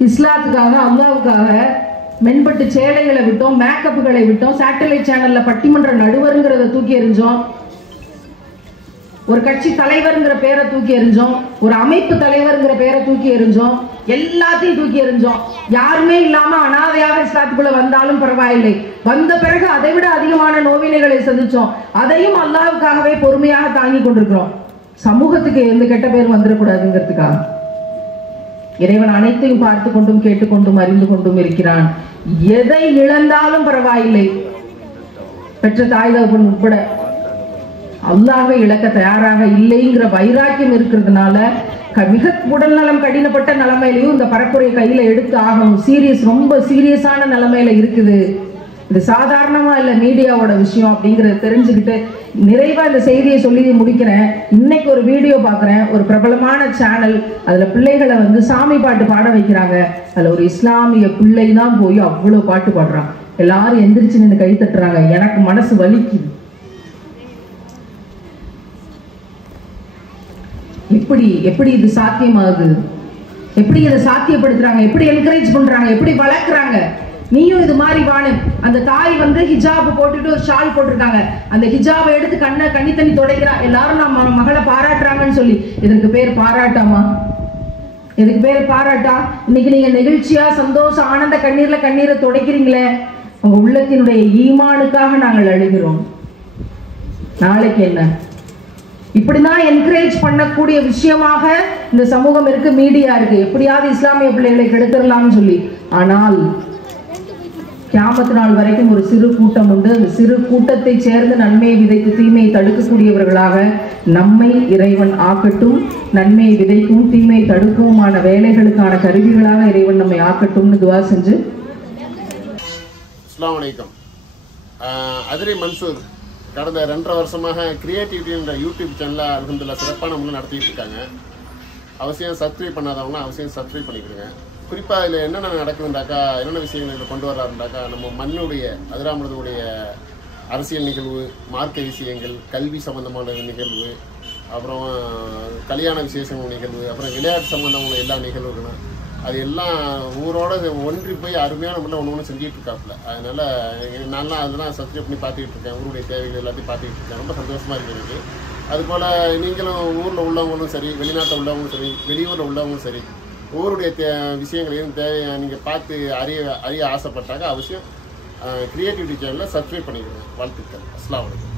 இஸ்லாத்துக்காக அல்லாவுக்காக மென்பட்டு சேலைகளை விட்டோம், மேக்கப்புகளை விட்டோம், சேட்டலைட் சேனல்ல பட்டிமன்ற நடுவருங்கிறத தூக்கி எறிஞ்சோம், ஒரு கட்சி தலைவர்ங்கிற பேரை தூக்கி எறிஞ்சோம், ஒரு அமைப்பு தலைவர்ங்கிற பேரை தூக்கி எறிஞ்சோம், எல்லாத்தையும் தூக்கி எறிஞ்சோம். யாருமே இல்லாம அனாதையாக இஸ்லாத்துக்குள்ள வந்தாலும் பரவாயில்லை, வந்த பிறகு அதை விட அதிகமான நோவினைகளை சந்திச்சோம். அதையும் அல்லாஹ்வுக்காகவே பொறுமையாக தாங்கி கொண்டிருக்கிறோம். சமூகத்துக்கு எந்த கெட்ட பேர் வந்துடக்கூடாதுங்கிறதுக்காக. இறைவன் அனைத்தையும் பார்த்து கொண்டும் கேட்டுக்கொண்டும் அறிந்து கொண்டும் இருக்கிறான். எதை இழந்தாலும் பரவாயில்லை, பெற்ற தாய் தகப்பன் உட்பட அல்லாஹ்வை இழக்க தயாராக இல்லைங்கிற வைராக்கியம் இருக்கிறதுனால மிக உடல்நலம் கடினப்பட்ட நிலைமையிலையும் இந்த பரப்புரை கையில எடுத்து ஆகணும். சீரியஸ், ரொம்ப சீரியஸான நிலைமையில இருக்குது. இது சாதாரணமா இல்ல மீடியாவோட விஷயம் அப்படிங்கறத தெரிஞ்சுக்கிட்டு நிறைவா இந்த செய்தியை சொல்லி முடிக்கிறேன். இன்னைக்கு ஒரு வீடியோ பாக்குறேன், ஒரு பிரபலமான சேனல், அதுல பிள்ளைகளை வந்து சாமி பாட்டு பாட வைக்கிறாங்க. அதுல ஒரு இஸ்லாமிய பிள்ளை தான் போய் அவ்வளவு பாட்டு பாடுறான். எல்லாரும் எந்திரிச்சு நின்று கை தட்டுறாங்க. எனக்கு மனசு வலிக்குது. எப்படி இது சாத்தியமாகுது? எப்படி இதை சாத்தியப்படுத்துறாங்க? எப்படி என்கரேஜ் பண்றாங்க? எப்படி வளர்க்குறாங்க? நீயும் இது மாதிரி வாணு. அந்த தாய் வந்து ஹிஜாப் போட்டுட்டு ஒரு ஷால் போட்டிருக்காங்க. அந்த ஹிஜாபை எடுத்து கண்ணி தண்ணி துடைக்கிறா. எல்லாரும் நம்ம மகளை பாராட்டுறாங்கன்னு சொல்லி, இதற்கு பேர் பாராட்டாமா? இதுக்கு பேர் பாராட்டா? இன்னைக்கு நீங்க நெகிழ்ச்சியா சந்தோஷம் ஆனந்த கண்ணீர்ல கண்ணீரை துடைக்கிறீங்களே, உங்க உள்ளத்தினுடைய ஈமானுக்காக நாங்கள் அழுகிறோம். நாளைக்கு என்ன? இப்படிதான் என்கரேஜ் பண்ணக்கூடிய விஷயமாக இந்த சமூகம் இருக்கு, மீடியா இருக்கு. எப்படியாவது இஸ்லாமிய பிள்ளைகளை கெடுத்துடலாம்னு சொல்லி. ஆனால் கியாமத் நாள் வரைக்கும் ஒரு சிறு கூட்டம் உண்டு. அந்த சிறு கூட்டத்தை சேர்ந்து நன்மையை விதைத்து தீமையை தடுக்கக்கூடியவர்களாக நம்மை இறைவன் ஆக்கட்டும். நன்மையை விதைக்கும் தீமையை தடுக்கவுமான வேலைகளுக்கான கருவிகளாக இறைவன் நம்மை ஆக்கட்டும்னு துவா செஞ்சு. அஸ்ஸலாமு அலைக்கும். அதிரி மன்சூர் கடந்த 2.5 வருஷமாக கிரியேட்டிவிட்டின்ற யூடியூப் சேனலில் அல்ஹம்துலில்லாஹ் சிறப்பான முறையில் நடத்திட்டு இருக்காங்க. அவசியம் சப்ஸ்கிரைப் பண்ணாதவங்க அவசியம் சப்ஸ்கிரைப் பண்ணிக்கிறேங்க. குறிப்பாக இதில் என்னென்ன நடக்குதுண்டாக்கா, என்னென்ன விஷயங்கள் இதில் கொண்டு வர்றாருண்டாக்கா, நம்ம மண்ணுடைய அதிராமிரதனுடைய அரசியல் நிகழ்வு, மார்க்க விஷயங்கள், கல்வி சம்பந்தமான நிகழ்வு, அப்புறம் கல்யாண விசேஷங்கள் நிகழ்வு, அப்புறம் விளையாட்டு சம்பந்தமான எல்லா நிகழ்வுகளும் அது எல்லாம் ஊரோட ஒன்றி போய் அருமையான முறையில் ஒன்று செஞ்சுட்டு இருக்காப்புல. அதனால நான்லாம் அதெல்லாம் சப்ஸ்கிரைப் பண்ணி பார்த்துக்கிட்டு இருக்கேன். ஊருடைய தேவைகள் எல்லாத்தையும் பார்த்துக்கிட்டு இருக்கேன். ரொம்ப சந்தோஷமா இருக்கு எனக்கு. அதுபோல் நீங்களும் ஊரில் உள்ளவங்களும் சரி, வெளிநாட்டில் உள்ளவங்களும் சரி, வெளியூரில் உள்ளவங்களும் சரி, ஊருடைய விஷயங்களையும் தேவையை நீங்கள் பார்த்து அறிய ஆசைப்பட்டாங்க அவசியம் கிரியேட்டிவிட்டி சேனலை சப்ஸ்கிரைப் பண்ணிக்கிறேன். வாழ்த்துக்கள். அஸ்ஸலாமு அலைக்கும்.